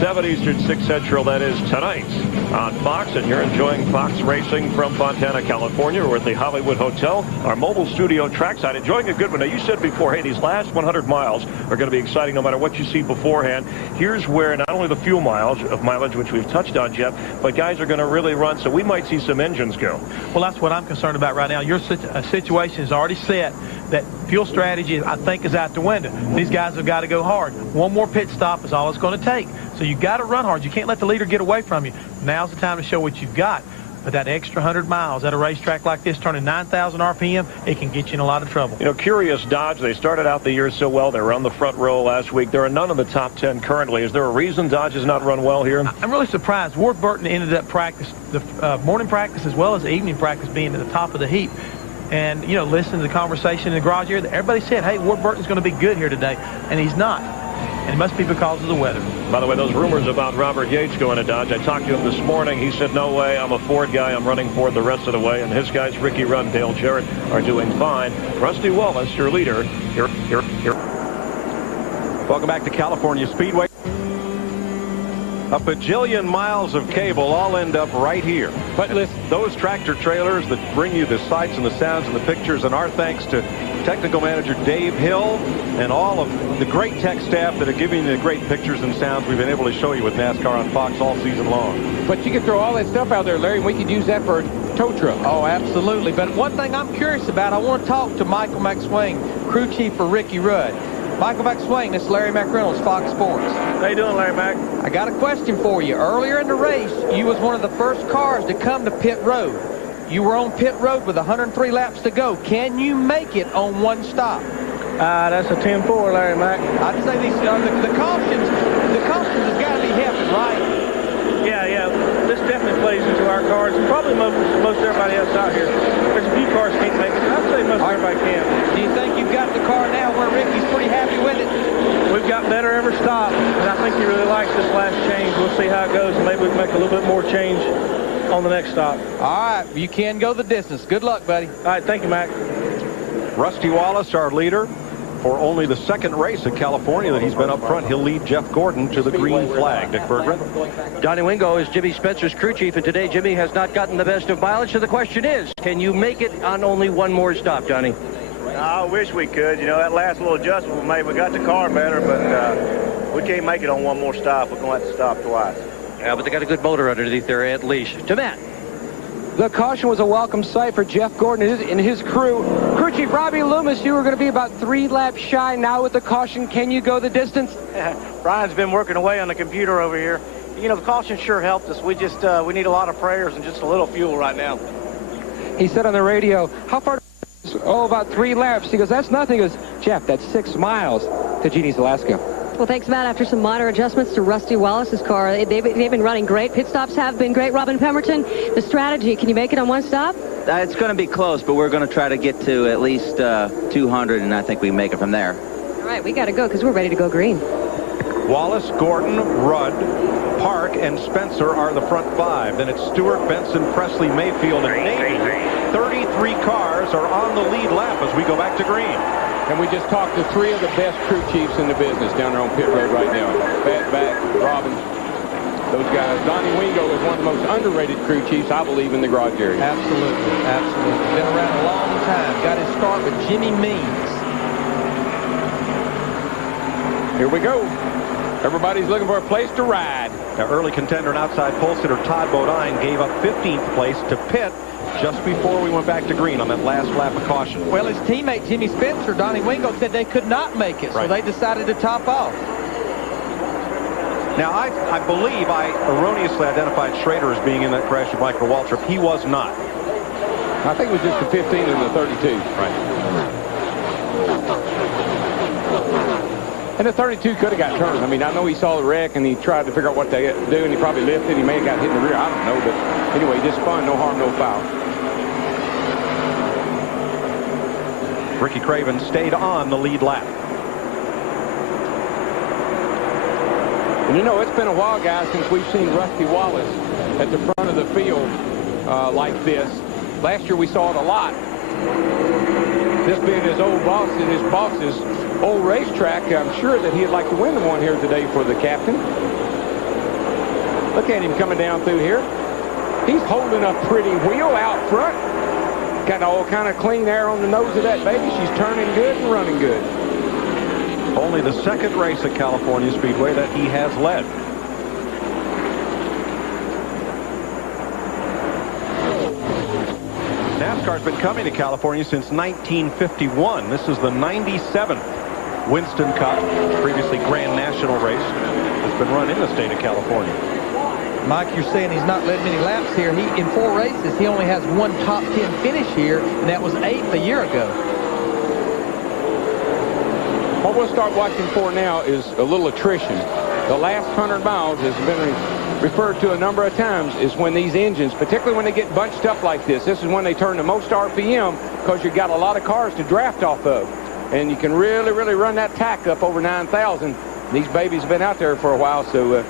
7 Eastern, 6 Central. That is tonight on Fox, and you're enjoying Fox Racing from Fontana, California. We're at the Hollywood Hotel, our mobile studio trackside, enjoying a good one. Now, you said before, hey, these last 100 miles are going to be exciting no matter what you see beforehand. Here's where not only the fuel mileage, which we've touched on, Jeff, but guys are going to really run, so we might see some engines go. Well, that's what I'm concerned about right now. Your situation is already set. That fuel strategy, I think, is out the window. These guys have got to go hard. One more pit stop is all it's going to take. So you've got to run hard. You can't let the leader get away from you. Now's the time to show what you've got. But that extra 100 miles at a racetrack like this, turning 9,000 RPM, it can get you in a lot of trouble. You know, curious Dodge, they started out the year so well. They were on the front row last week. There are none in the top 10 currently. Is there a reason Dodge has not run well here? I'm really surprised. Ward Burton ended up practice, the morning practice as well as the evening practice, being at the top of the heap. And, you know, listening to the conversation in the garage here, everybody said, hey, Ward Burton's going to be good here today. And he's not. And it must be because of the weather. By the way, those rumors about Robert Yates going to Dodge, I talked to him this morning. He said, no way, I'm a Ford guy. I'm running Ford the rest of the way. And his guys, Ricky Rudd and Dale Jarrett, are doing fine. Rusty Wallace, your leader, here. Welcome back to California Speedway. A bajillion miles of cable all end up right here. But listen, those tractor trailers that bring you the sights and the sounds and the pictures, and our thanks to technical manager Dave Hill and all of the great tech staff that are giving you the great pictures and sounds we've been able to show you with NASCAR on Fox all season long. But you could throw all that stuff out there, Larry, and we could use that for a tow truck. Oh, absolutely. But one thing I'm curious about, I want to talk to Michael McSwain, crew chief for Ricky Rudd. Michael McSwain, this is Larry McReynolds, Fox Sports. How you doing, Larry Mac? I got a question for you. Earlier in the race, you was one of the first cars to come to pit road. You were on pit road with 103 laps to go. Can you make it on one stop? That's a 10-4, Larry Mac. I'd say these the cautions has got to be helping, right? Yeah. This definitely plays into our cars. Probably most everybody else out here. There's a few cars can't make it. I'd say most everybody can. Do you think you've got the car now where Ricky's pretty happy with it? We've got better every stop, and I think he really likes this last change. We'll see how it goes, and maybe we can make a little bit more change on the next stop. All right, you can go the distance. Good luck, buddy. All right, thank you, Mac. Rusty Wallace, our leader, for only the second race in California that he's been up front. He'll lead Jeff Gordon to the green flag. Dick Berggren. Donnie Wingo is Jimmy Spencer's crew chief, and today Jimmy has not gotten the best of mileage. So the question is, can you make it on only one more stop, Donnie? I wish we could. You know, that last little adjustment we made, we got the car better, but we can't make it on one more stop. We're going to have to stop twice. Yeah, but they got a good motor underneath there at least. To Matt. The caution was a welcome sight for Jeff Gordon and his crew. Crew chief Robbie Loomis, you were going to be about 3 laps shy. Now with the caution, can you go the distance? Brian's been working away on the computer over here. You know, the caution sure helped us. We just we need a lot of prayers and just a little fuel right now. He said on the radio, how far? Oh, about 3 laps. He goes, that's nothing. He goes, Jeff, that's 6 miles to Genie's Alaska. Well, thanks, Matt. After some minor adjustments to Rusty Wallace's car, they've been running great. Pit stops have been great. Robin Pemberton, the strategy, can you make it on one stop? It's going to be close, but we're going to try to get to at least 200, and I think we can make it from there. All right, we got to go because we're ready to go green. Wallace, Gordon, Rudd, Park, and Spencer are the front 5. Then it's Stewart, Benson, Presley, Mayfield, and Navy. 33 cars are on the lead lap as we go back to green. And we just talked to 3 of the best crew chiefs in the business down there on pit road right now. Fatback, Robin, those guys. Donnie Wingo is one of the most underrated crew chiefs, I believe, in the garage area. Absolutely, absolutely. Been around a long time. Got his start with Jimmy Means. Here we go. Everybody's looking for a place to ride. Now, early contender and outside pole sitter Todd Bodine gave up 15th place to Pitt just before we went back to green on that last lap of caution. Well, his teammate Jimmy Spencer, Donnie Wingo, said they could not make it, so they decided to top off. Now, I believe I erroneously identified Schrader as being in that crash with Michael Waltrip. He was not. I think it was just the 15 and the 32. Right. And the 32 could have got turned. I mean, I know he saw the wreck and he tried to figure out what to do, and he probably lifted. He may have got hit in the rear. I don't know. But anyway, just spun. No harm, no foul. Ricky Craven stayed on the lead lap. And you know, it's been a while, guys, since we've seen Rusty Wallace at the front of the field like this. Last year we saw it a lot. This being his boss's old racetrack, I'm sure that he'd like to win the one here today for the captain. Look at him coming down through here. He's holding a pretty wheel out front. Got all kind of clean air on the nose of that baby. She's turning good and running good. Only the second race at California Speedway that he has led. NASCAR's been coming to California since 1951. This is the 97th Winston Cup, previously Grand National race. It's been run in the state of California. Mike, you're saying he's not led many laps here. In 4 races, he only has 1 top 10 finish here, and that was 8th a year ago. What we'll start watching for now is a little attrition. The last 100 miles has been referred to a number of times is when these engines, particularly when they get bunched up like this is when they turn the most RPM, because you've got a lot of cars to draft off of. And you can really, really run that tack up over 9,000. These babies have been out there for a while, so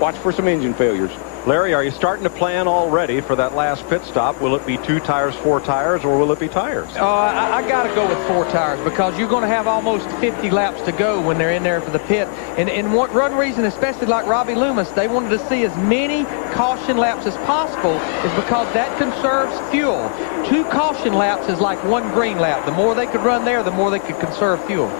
watch for some engine failures. Larry, are you starting to plan already for that last pit stop? Will it be 2 tires, 4 tires, or will it be tires? I got to go with 4 tires because you're going to have almost 50 laps to go when they're in there for the pit. And one reason, especially like Robbie Loomis, they wanted to see as many caution laps as possible is because that conserves fuel. 2 caution laps is like 1 green lap. The more they could run there, the more they could conserve fuel.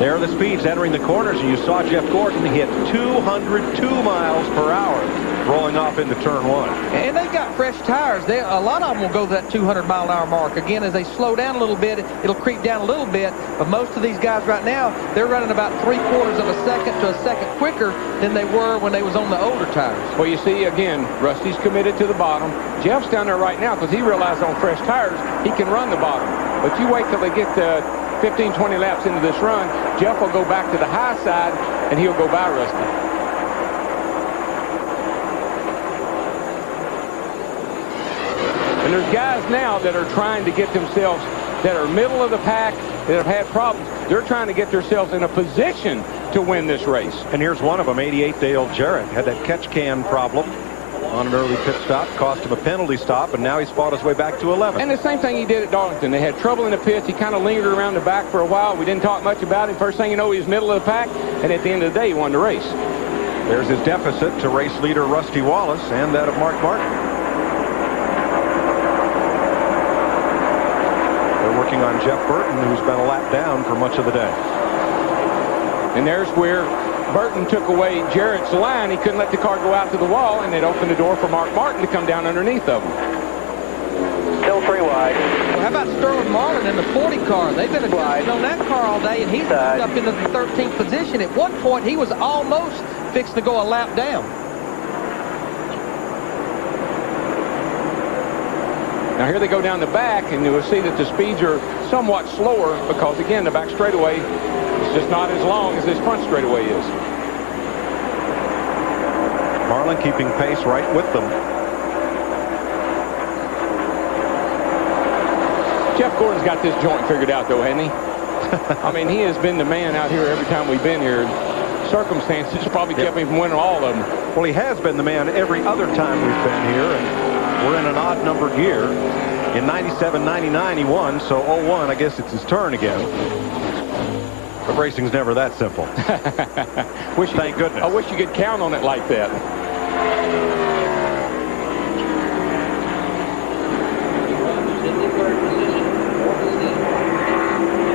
There are the speeds entering the corners, and you saw Jeff Gordon hit 202 miles per hour rolling off into turn 1. And they've got fresh tires. A lot of them will go to that 200-mile-an-hour mark. Again, as they slow down a little bit, it'll creep down a little bit. But most of these guys right now, they're running about 3/4 of a second to a second quicker than they were when they was on the older tires. Well, you see, again, Rusty's committed to the bottom. Jeff's down there right now because he realized on fresh tires he can run the bottom. But you wait till they get 15, 20 laps into this run, Jeff will go back to the high side, and he'll go by Rusty. And there's guys now that are trying to get themselves, that are middle of the pack, that have had problems. They're trying to get themselves in a position to win this race. And here's one of them, 88 Dale Jarrett, had that catch can problem on an early pit stop, cost him a penalty stop, and now he's fought his way back to 11. And the same thing he did at Darlington. They had trouble in the pits. He kind of lingered around the back for a while. We didn't talk much about him. First thing you know, he was middle of the pack, and at the end of the day, he won the race. There's his deficit to race leader Rusty Wallace and that of Mark Martin. They're working on Jeff Burton, who's been a lap down for much of the day. And there's where Burton took away Jarrett's line. He couldn't let the car go out to the wall, and it opened the door for Mark Martin to come down underneath of him. Still 3 wide. Well, how about Sterling Marlin in the 40 car? They've been adjusting on that car all day, and he's moved up into the 13th position. At one point, he was almost fixing to go a lap down. Now here they go down the back, and you'll see that the speeds are somewhat slower because, again, the back straightaway is just not as long as this front straightaway is. Marlin keeping pace right with them. Jeff Gordon's got this joint figured out, though, hasn't he? I mean, he has been the man out here every time we've been here. Circumstances probably kept him from winning all of them. Well, he has been the man every other time we've been here, and we're in an odd-numbered year. In 97, 99, he won, so 01, I guess it's his turn again. But racing's never that simple. Thank goodness. I wish you could count on it like that.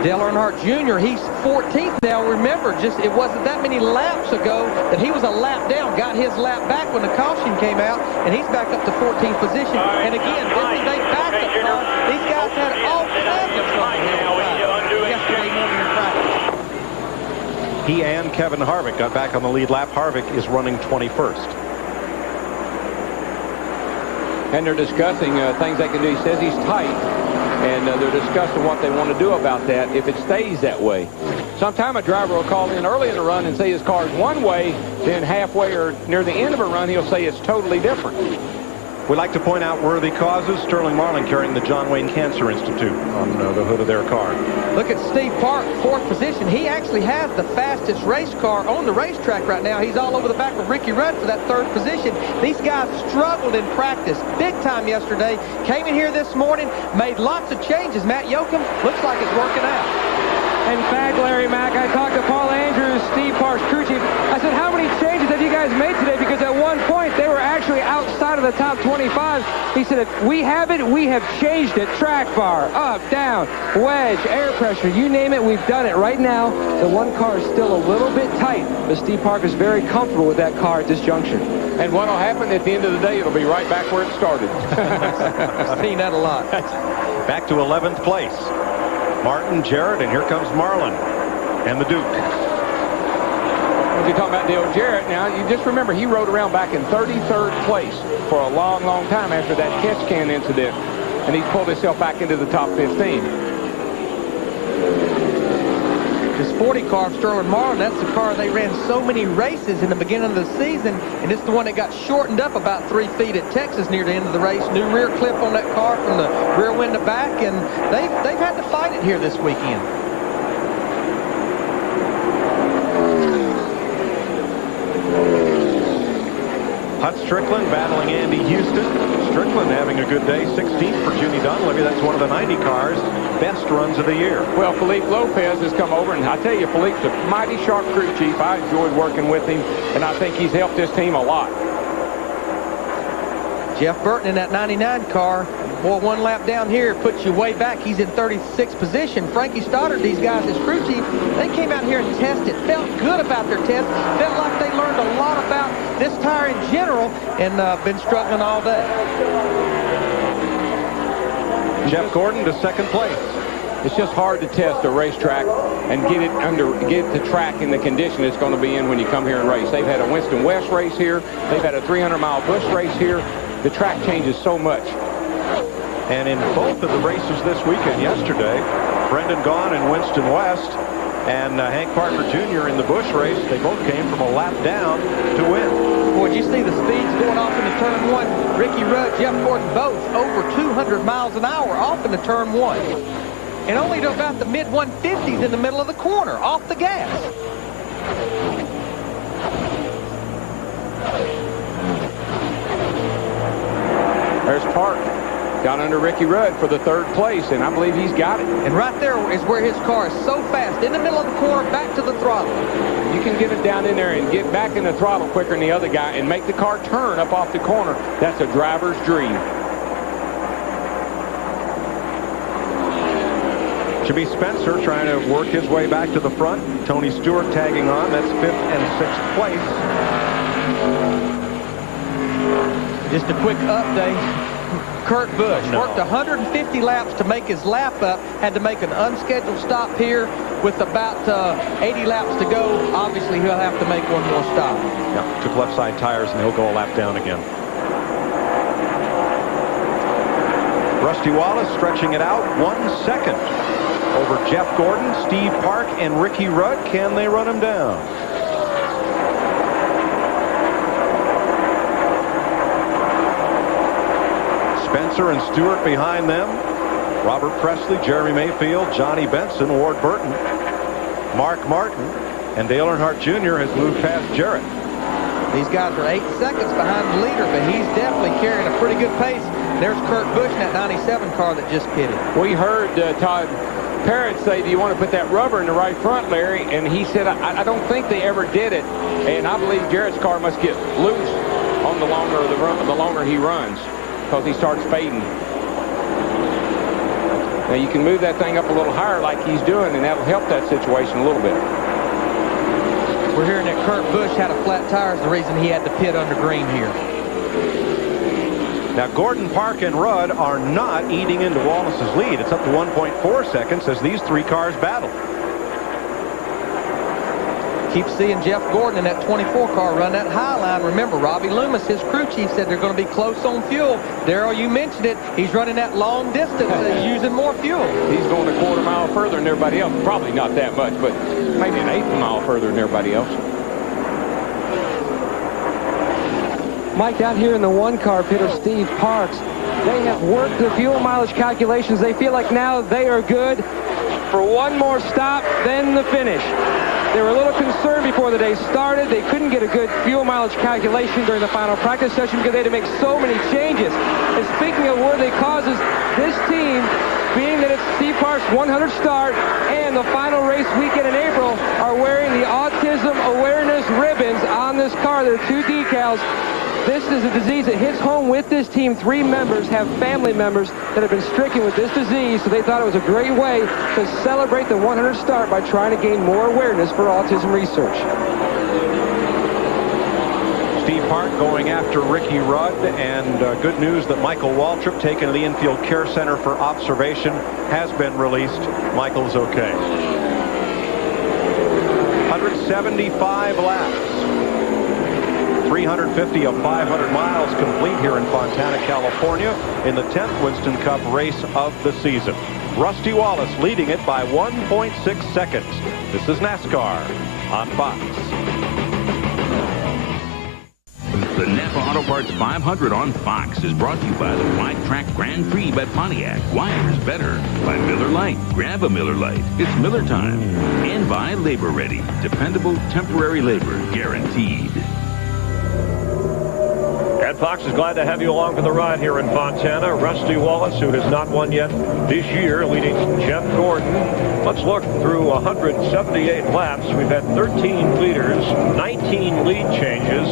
Dale Earnhardt Jr., he's 14th now. Remember, it wasn't that many laps ago that he was a lap down, got his lap back when the caution came out, and he's back up to 14th position. And again, this is a backup car. These guys had all kinds of He and Kevin Harvick got back on the lead lap. Harvick is running 21st. And they're discussing things they can do. He says he's tight, and they're discussing what they want to do about that if it stays that way. Sometime a driver will call in early in the run and say his car is one way, then halfway or near the end of a run, he'll say it's totally different. We like to point out worthy causes. Sterling Marlin carrying the John Wayne Cancer Institute on the hood of their car. Look at Steve Park, 4th position. He actually has the fastest race car on the racetrack right now. He's all over the back of Ricky Rudd for that 3rd position. These guys struggled in practice big time yesterday. Came in here this morning, made lots of changes. Matt Yoakum, looks like it's working out. In fact, Larry Mack, I talked to Paul Andrews, Steve Park's crew chief. I said, how many changes have you guys made today? Because at one point, they were actually outside of the top 25. He said, if we have it, we have changed it. Track bar, up, down, wedge, air pressure, you name it, we've done it. Right now, the one car is still a little bit tight, but Steve Park is very comfortable with that car at this junction. And what will happen at the end of the day, it'll be right back where it started. I've seen that a lot. Back to 11th place. Martin, Jarrett, and here comes Marlin and the Duke. If you're talking about Dale Jarrett now, you just remember he rode around back in 33rd place for a long, long time after that catch can incident, and he pulled himself back into the top 15. This 40 car of Sterling Marlin, that's the car they ran so many races in the beginning of the season, and it's the one that got shortened up about 3 feet at Texas near the end of the race. New rear clip on that car from the rear window back, and they've had to fight it here this weekend. Hut Strickland battling Andy Houston. Strickland having a good day. 16th for Junie Dunleavy. That's one of the 90 cars. Best runs of the year. Well, Felipe Lopez has come over, and I tell you, Felipe's a mighty sharp crew chief. I enjoyed working with him, and I think he's helped this team a lot. Jeff Burton in that 99 car. Boy, one lap down here puts you way back. He's in 36th position. Frankie Stoddard, these guys as crew chief, they came out here and tested. Felt good about their test. Felt like they learned a lot about this tire in general, and been struggling all day. Jeff Gordon to 2nd place. It's just hard to test a racetrack and get the track in the condition it's going to be in when you come here and race. They've had a Winston West race here. They've had a 300-mile Busch race here. The track changes so much. And in both of the races this weekend yesterday, Brendan Gaughan and Winston West and Hank Parker Jr. in the Busch race, they both came from a lap down to win. Boy, did you see the speeds going off into turn 1? Ricky Rudd, Jeff Gordon, both over 200 miles an hour off into turn 1. And only to about the mid-150s in the middle of the corner, off the gas. There's Park. Got under Ricky Rudd for the 3rd place, and I believe he's got it. And right there is where his car is so fast, in the middle of the corner, back to the throttle. You can get it down in there and get back in the throttle quicker than the other guy and make the car turn up off the corner. That's a driver's dream. Should be Spencer trying to work his way back to the front. Tony Stewart tagging on. That's 5th and 6th place. Just a quick update. Kurt Busch worked 150 laps to make his lap up, had to make an unscheduled stop here with about 80 laps to go. Obviously, he'll have to make one more stop. Yeah, took left side tires, and he'll go a lap down again. Rusty Wallace stretching it out 1 second over Jeff Gordon, Steve Park, and Ricky Rudd. Can they run him down? Spencer and Stewart behind them. Robert Presley, Jeremy Mayfield, Johnny Benson, Ward Burton, Mark Martin, and Dale Earnhardt Jr. has moved past Jarrett. These guys are 8 seconds behind the leader, but he's definitely carrying a pretty good pace. There's Kurt Busch in that 97 car that just pitted. We heard Todd Parrott say, do you want to put that rubber in the right front, Larry? And he said, I don't think they ever did it. And I believe Jarrett's car must get loose on the longer he runs, because he starts fading. Now you can move that thing up a little higher like he's doing, and that'll help that situation a little bit. We're hearing that Kurt Busch had a flat tire is the reason he had to pit under green here. Now Gordon, Park, and Rudd are not eating into Wallace's lead. It's up to 1.4 seconds as these 3 cars battle. Keep seeing Jeff Gordon in that 24 car run that high line. Remember, Robbie Loomis, his crew chief, said they're going to be close on fuel. Darrell, you mentioned it. He's running that long distance and using more fuel. He's going a quarter mile further than everybody else. Probably not that much, but maybe an eighth mile further than everybody else. Mike, down here in the one car pit of Steve Parks, they have worked the fuel mileage calculations. They feel like now they are good for one more stop, then the finish. They were a little concerned before the day started. They couldn't get a good fuel mileage calculation during the final practice session because they had to make so many changes. And speaking of worthy causes, this team, being that it's Steve Parks' 100th start and the final race weekend in April, are wearing the autism awareness ribbons on this car. There are 2 decals. This is a disease that hits home with this team. 3 members have family members that have been stricken with this disease, so they thought it was a great way to celebrate the 100th start by trying to gain more awareness for autism research. Steve Park going after Ricky Rudd, and good news that Michael Waltrip, taken to the infield care center for observation, has been released. Michael's okay. 175 laps. 350 of 500 miles complete here in Fontana, California, in the 10th Winston Cup race of the season. Rusty Wallace leading it by 1.6 seconds. This is NASCAR on Fox. The NAPA Auto Parts 500 on Fox is brought to you by the Wide Track Grand Prix by Pontiac. Wider's better. By Miller Lite. Grab a Miller Lite. It's Miller time. And by Labor Ready. Dependable temporary labor guaranteed. And Fox is glad to have you along for the ride here in Fontana. Rusty Wallace, who has not won yet this year, leading Jeff Gordon. Let's look through 178 laps. We've had 13 leaders, 19 lead changes,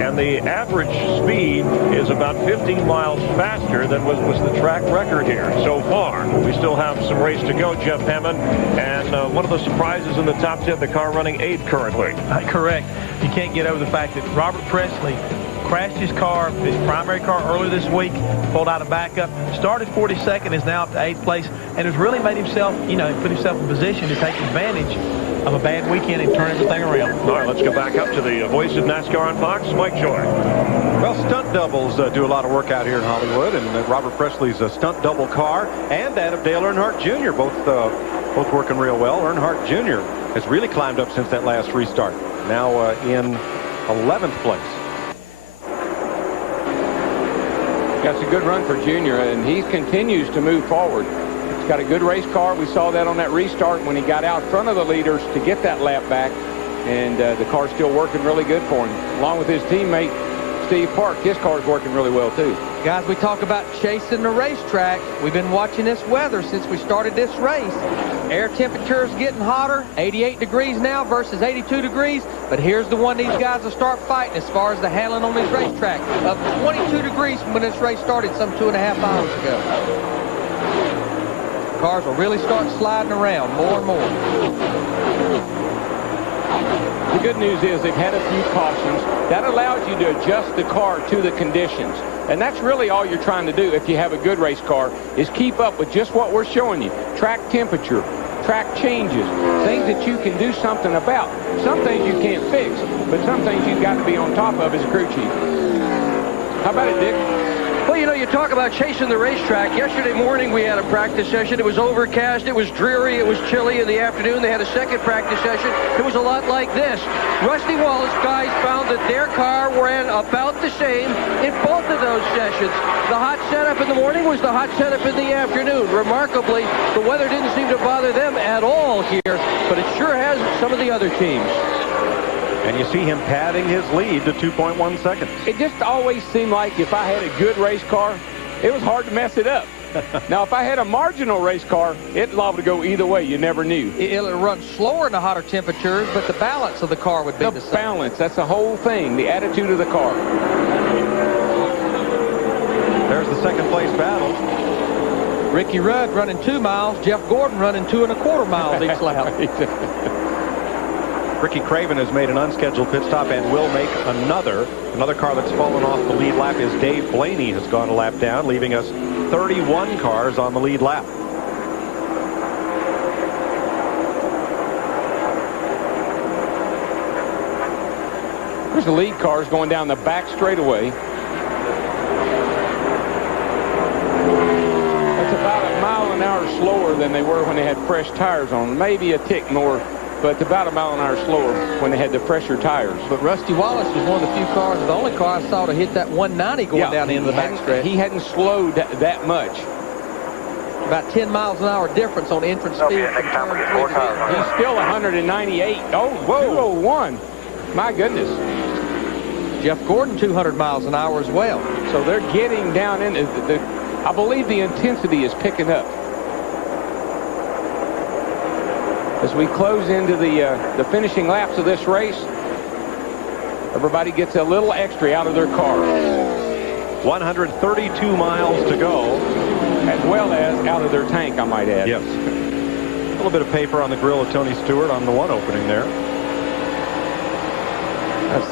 and the average speed is about 15 miles faster than was the track record here so far. We still have some race to go, Jeff Hammond, and one of the surprises in the top 10, the car running 8th currently. Correct. You can't get over the fact that Robert Presley crashed his car, his primary car, earlier this week, pulled out a backup, started 42nd, is now up to 8th place, and has really made himself, put himself in position to take advantage of a bad weekend and turn everything around. All right, let's go back up to the voice of NASCAR on Fox, Mike Joy. Well, stunt doubles do a lot of work out here in Hollywood, and Robert Presley's stunt double car and that of Dale Earnhardt Jr. both working real well. Earnhardt Jr. has really climbed up since that last restart. Now in 11th place. That's a good run for Junior, and he continues to move forward. He's got a good race car. We saw that on that restart when he got out front of the leaders to get that lap back, and the car's still working really good for him. Along with his teammate, Steve Park, his car's working really well, too. Guys, we talk about chasing the racetrack. We've been watching this weather since we started this race. Air temperature is getting hotter, 88 degrees now versus 82 degrees. But here's the one these guys will start fighting as far as the handling on this racetrack. Up 22 degrees from when this race started some 2.5 hours ago. Cars will really start sliding around more and more. The good news is they've had a few cautions. That allows you to adjust the car to the conditions. And that's really all you're trying to do if you have a good race car, is keep up with just what we're showing you. Track temperature, track changes, things that you can do something about. Some things you can't fix, but some things you've got to be on top of as a crew chief. How about it, Dick? Well, you talk about chasing the racetrack. Yesterday morning we had a practice session. It was overcast, it was dreary, it was chilly in the afternoon. They had a second practice session. It was a lot like this. Rusty Wallace guys found that their car ran about the same in both of those sessions. The hot setup in the morning was the hot setup in the afternoon. Remarkably, the weather didn't seem to bother them at all here, but it sure has some of the other teams. And you see him padding his lead to 2.1 seconds. It just always seemed like if I had a good race car, it was hard to mess it up. Now, if I had a marginal race car, it'd liable to go either way. You never knew. It'll run slower in the hotter temperatures, but the balance of the car would be the same. The balance, that's the whole thing, the attitude of the car. There's the second place battle. Ricky Rudd running 2 miles, Jeff Gordon running 2.25 miles each lap. Ricky Craven has made an unscheduled pit stop and will make another. Another car that's fallen off the lead lap is Dave Blaney, has gone a lap down, leaving us 31 cars on the lead lap. There's the lead cars going down the back straightaway. That's about a mile an hour slower than they were when they had fresh tires on. Maybe a tick more, but about a mile an hour slower when they had the fresher tires. But Rusty Wallace was one of the few cars, the only car I saw to hit that 190 going down into the back stretch. He hadn't slowed that much. About 10 miles an hour difference on entrance speed. He's still 198. Oh, 201. My goodness. Jeff Gordon, 200 miles an hour as well. So they're getting down in I believe the intensity is picking up. As we close into the finishing laps of this race, everybody gets a little extra out of their car. 132 miles to go. As well as out of their tank, I might add. Yes. A little bit of paper on the grill of Tony Stewart on the one opening there.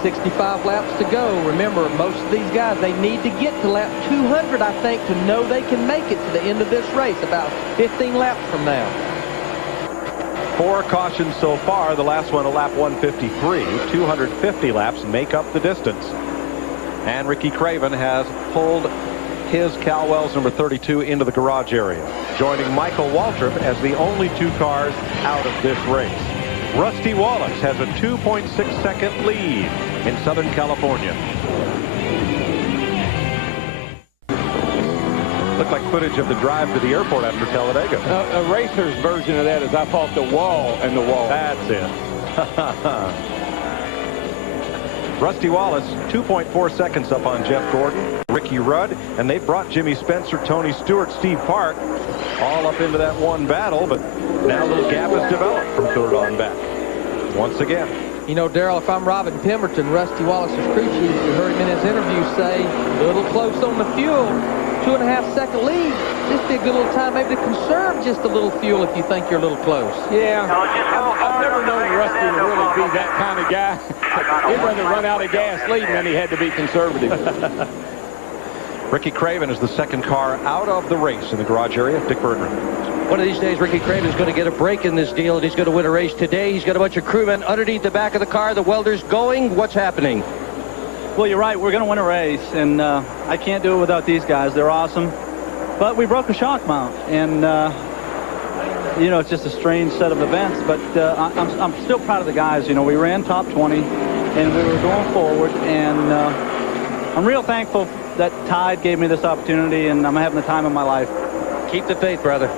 65 laps to go. Remember, most of these guys, they need to get to lap 200, I think, to know they can make it to the end of this race, about 15 laps from now. 4 cautions so far. The last one at lap 153. 250 laps make up the distance. And Ricky Craven has pulled his Calwell's number 32 into the garage area, joining Michael Waltrip as the only 2 cars out of this race. Rusty Wallace has a 2.6-second lead in Southern California. Looked like footage of the drive to the airport after Talladega. A racer's version of that is I fought the wall and the wall. That's it. Rusty Wallace, 2.4 seconds up on Jeff Gordon, Ricky Rudd, and they brought Jimmy Spencer, Tony Stewart, Steve Park all up into that one battle, but now a little gap has developed from third on back. Once again. You know, Darrell, if I'm Robin Pemberton, Rusty Wallace's crew chief, we heard him in his interview say, a little close on the fuel, 2.5-second lead. This would be a good little time maybe to conserve just a little fuel if you think you're a little close. Yeah, I've never known Rusty to really be that kind of guy. He'd rather run out of gas leading than he had to be conservative. Ricky Craven is the second car out of the race in the garage area. Dick Bergman. One of these days, Ricky Craven is going to get a break in this deal, and he's going to win a race today. He's got a bunch of crewmen underneath the back of the car. The welder's going. What's happening? Well, you're right. We're going to win a race, and I can't do it without these guys. They're awesome. But we broke a shock mount, and, you know, it's just a strange set of events. But I'm still proud of the guys. You know, we ran top 20, and we were going forward, and I'm real thankful that Tide gave me this opportunity, and I'm having the time of my life. Keep the faith, brother.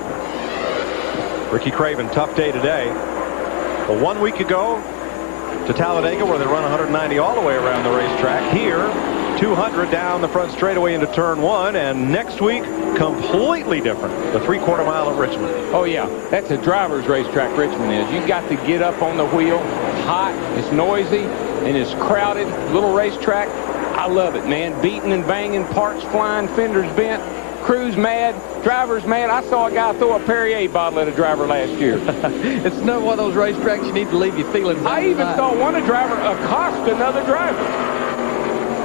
Ricky Craven, tough day today. But 1 week ago to Talladega, where they run 190 all the way around the racetrack. Here, 200 down the front straightaway into turn 1, and next week, completely different. The 3/4 mile at Richmond. Oh, yeah. That's a driver's racetrack, Richmond is. You got to get up on the wheel. It's hot, it's noisy, and it's crowded. Little racetrack. I love it, man. Beating and banging, parts flying, fenders bent. Crew's mad, driver's mad. I saw a guy throw a Perrier bottle at a driver last year. It's not one of those racetracks you need to leave your feelings. I even saw one driver accost another driver.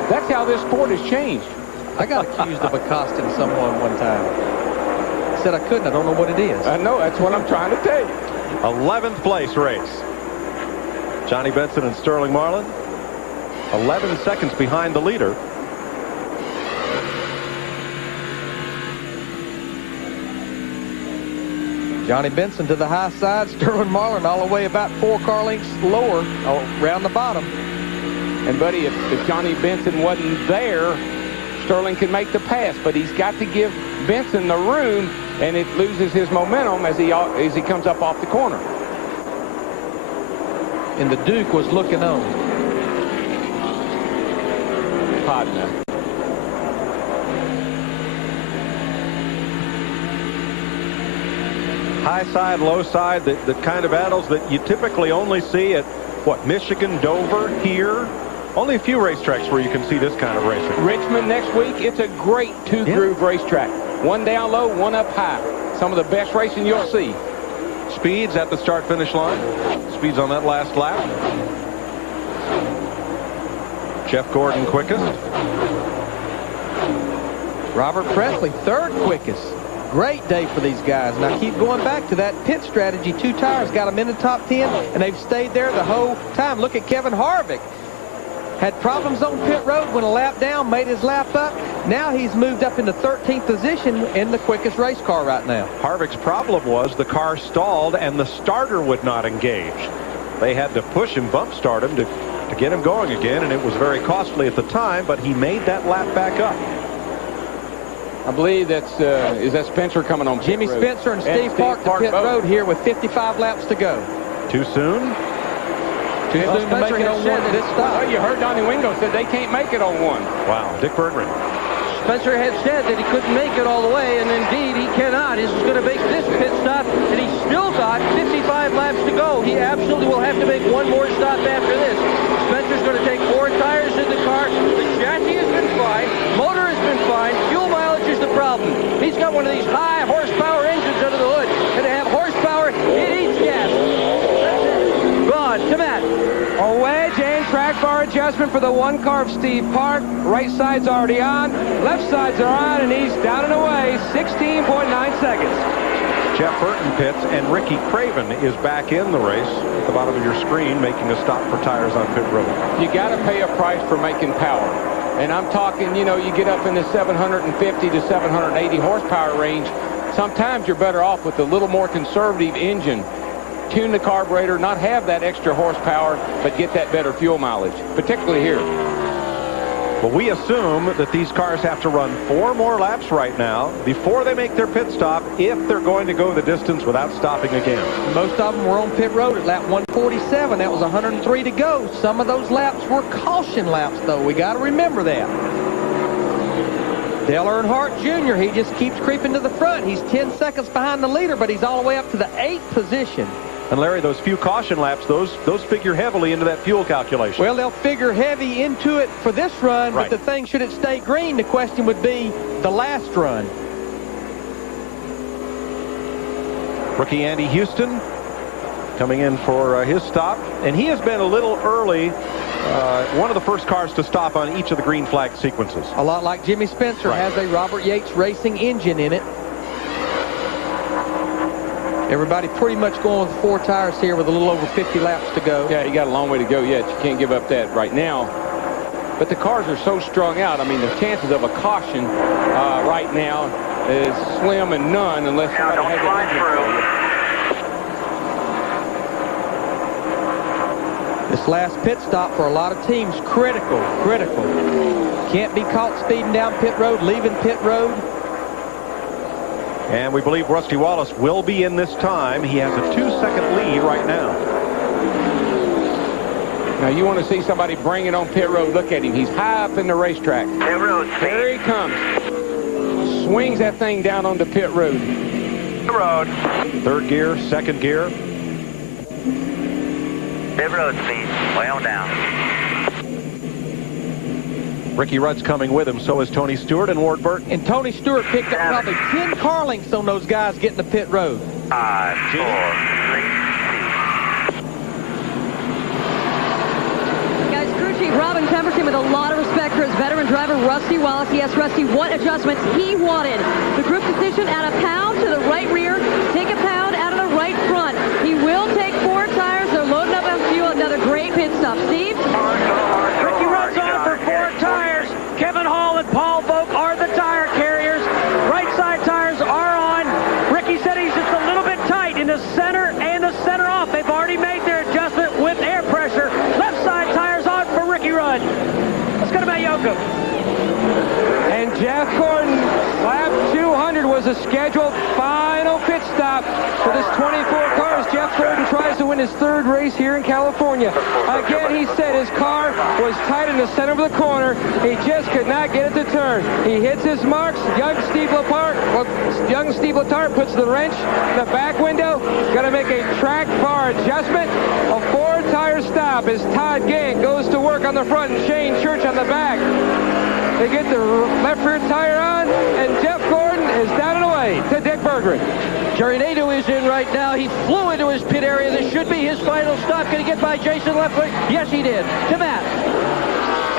That's how this sport has changed. I got accused of accosting someone one time. Said I couldn't. I don't know what it is. I know. That's what I'm trying to tell you. 11th place race. Johnny Benson and Sterling Marlin. 11 seconds behind the leader. Johnny Benson to the high side. Sterling Marlin all the way about 4 car lengths lower around the bottom. And, buddy, if Johnny Benson wasn't there, Sterling could make the pass. But he's got to give Benson the room, and it loses his momentum as he comes up off the corner. And the Duke was looking on. Podna. High side, low side, the kind of battles that you typically only see at, what, Michigan, Dover, here? Only a few racetracks where you can see this kind of racing. Richmond next week, it's a great 2-groove racetrack. One down low, one up high. Some of the best racing you'll see. Speeds at the start-finish line. Speeds on that last lap. Jeff Gordon quickest. Robert Presley, 3rd quickest. Great day for these guys. And I keep going back to that pit strategy. 2 tires got them in the top 10, and they've stayed there the whole time. Look at Kevin Harvick. Had problems on pit road when a lap down, made his lap up. Now he's moved up into 13th position in the quickest race car right now. Harvick's problem was the car stalled and the starter would not engage. They had to push him, bump start him to get him going again, and it was very costly at the time, but he made that lap back up. I believe that's is that Spencer coming on pit Jimmy road? Spencer and Steve Park to pit road here with 55 laps to go. Too soon? Too soon to make it on one this stop. Well, you heard Donnie Wingo said they can't make it on one. Wow, Dick Berggren. Spencer had said that he couldn't make it all the way, and indeed he cannot. He's going to make this pit stop, and he's still got 55 laps to go. He absolutely will have to make one more stop after this. Spencer's going to take 4 tires in the car. The chassis has been fine. Motor has been fine. Fuel mileage is the problem. He's got one of these high horsepower engines under the hood, and to have horsepower, it eats gas. Gone to Matt. A wedge and track bar adjustment for the one car of Steve Park. Right side's already on. Left sides are on, and he's down and away. 16.9 seconds. Jeff Burton pits, and Ricky Craven is back in the race at the bottom of your screen, making a stop for tires on pit road. You got to pay a price for making power. And I'm talking, you know, you get up in the 750 to 780 horsepower range. Sometimes you're better off with a little more conservative engine. Tune the carburetor, not have that extra horsepower, but get that better fuel mileage, particularly here. Well, we assume that these cars have to run 4 more laps right now before they make their pit stop if they're going to go the distance without stopping again. Most of them were on pit road at lap 147. That was 103 to go. Some of those laps were caution laps, though. We got to remember that. Dale Earnhardt Jr., he just keeps creeping to the front. He's 10 seconds behind the leader, but he's all the way up to the 8th position. And Larry, those few caution laps, those figure heavily into that fuel calculation. Well, they'll figure heavy into it for this run, right. But the thing, should it stay green, the question would be the last run. Rookie Andy Houston coming in for his stop, and he has been a little early. One of the first cars to stop on each of the green flag sequences. A lot like Jimmy Spencer, right. Has a Robert Yates Racing engine in it. Everybody pretty much going with 4 tires here with a little over 50 laps to go. Yeah, you got a long way to go yet. You can't give up that right now. But the cars are so strung out. I mean, the chances of a caution right now is slim and none unless somebody has a This last pit stop for a lot of teams, critical. Can't be caught speeding down pit road, leaving pit road. And we believe Rusty Wallace will be in this time. He has a 2-second lead right now. Now you want to see somebody bring it on pit road. Look at him. He's high up in the racetrack. Pit road speed. There he comes. Swings that thing down onto pit road. Pit road. 3rd gear, 2nd gear. Pit road speed. Way on down. Ricky Rudd's coming with him. So is Tony Stewart and Ward Burton. And Tony Stewart picked up probably 10 car lengths on those guys getting to pit road. 5, 4, 3, 2. Guys, crew chief Robin Pemberton with a lot of respect for his veteran driver, Rusty Wallace. He asked Rusty what adjustments he wanted. The group decision, add a pound to the right rear, take a pound out of the right front. He will take 4 tires. They're loading up on fuel. Another great pit stop. Steve? Ricky Rudd's on for 4 tires. Kevin Hall and Paul Volk are the tire carriers. Right side tires are on. Ricky said he's just a little bit tight in the center and the center off. They've already made their adjustment with air pressure. Left side tires on for Ricky Rudd. Let's go to Matt Yoakum. And Jeff Gordon, lap 200 was a scheduled final pit stop for this 24 cars. Jeff Gordon tries to win his 3rd race here in California. Again, he said his car was tight in the center of the corner. He just could not get it to turn. He hits his marks. Young Steve Letarte puts the wrench in the back window. Got to make a track bar adjustment. A 4-tire stop as Todd Gant goes to work on the front and Shane Church on the back. They get the left rear tire on, and Jeff Gordon is down and away to Dick Berggren. Jerry Nadeau is in right now. He flew into his pit area. This should be his final stop. Going to get by Jason Leffler? Yes, he did. To Matt.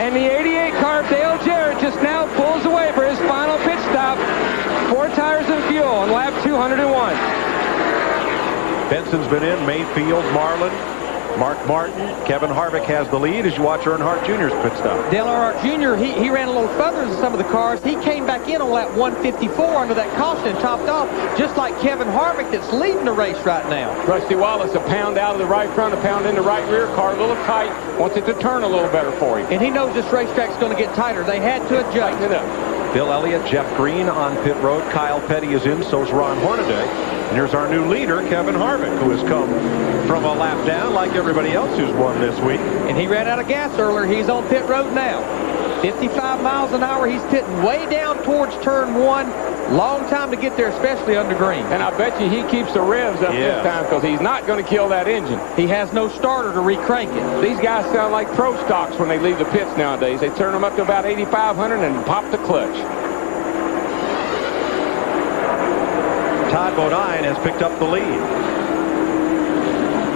And the 88 car, Dale Jarrett, just now pulls away for his final pit stop. 4 tires and fuel on lap 201. Benson's been in, Mayfield, Marlin, Mark Martin, Kevin Harvick has the lead as you watch Earnhardt Jr.'s pit stop. Dale Earnhardt Jr., he ran a little further than some of the cars. He came back in on lap 154 under that caution and topped off, just like Kevin Harvick that's leading the race right now. Rusty Wallace, a pound out of the right front, a pound in the right rear car, a little tight, wants it to turn a little better for him. And he knows this racetrack's going to get tighter. They had to adjust. Tighten it up. Bill Elliott, Jeff Green on pit road. Kyle Petty is in, so's Ron Hornaday. And here's our new leader, Kevin Harvick, who has come from a lap down like everybody else who's won this week. And he ran out of gas earlier. He's on pit road now. 55 miles an hour. He's pitting way down towards turn 1. Long time to get there, especially under green. And I bet you he keeps the revs up this time because he's not going to kill that engine. He has no starter to recrank it. These guys sound like pro stocks when they leave the pits nowadays. They turn them up to about 8,500 and pop the clutch. Todd Bodine has picked up the lead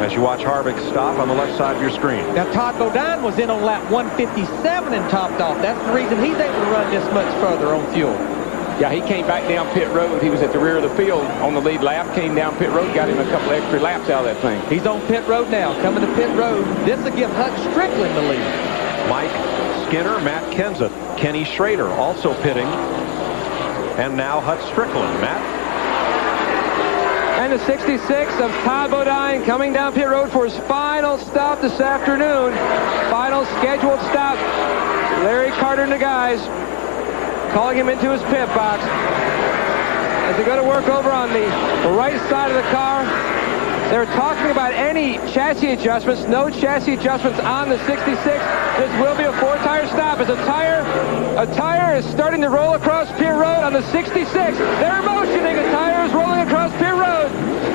as you watch Harvick stop on the left side of your screen. Now, Todd Bodine was in on lap 157 and topped off. That's the reason he's able to run this much further on fuel. Yeah, he came back down pit road. He was at the rear of the field on the lead lap, came down pit road, got him a couple extra laps out of that thing. He's on pit road now, coming to pit road. This will give Hut Strickland the lead. Mike Skinner, Matt Kenseth, Kenny Schrader also pitting. And now Hut Strickland. Matt? And the 66 of Todd Bodine coming down pit road for his final stop this afternoon. Final scheduled stop. Larry Carter and the guys calling him into his pit box as they go to work over on the right side of the car. They're talking about any chassis adjustments. No chassis adjustments on the 66. This will be a 4-tire stop as a tire is starting to roll across pit road on the 66. They're motioning. A tire is rolling across pit road.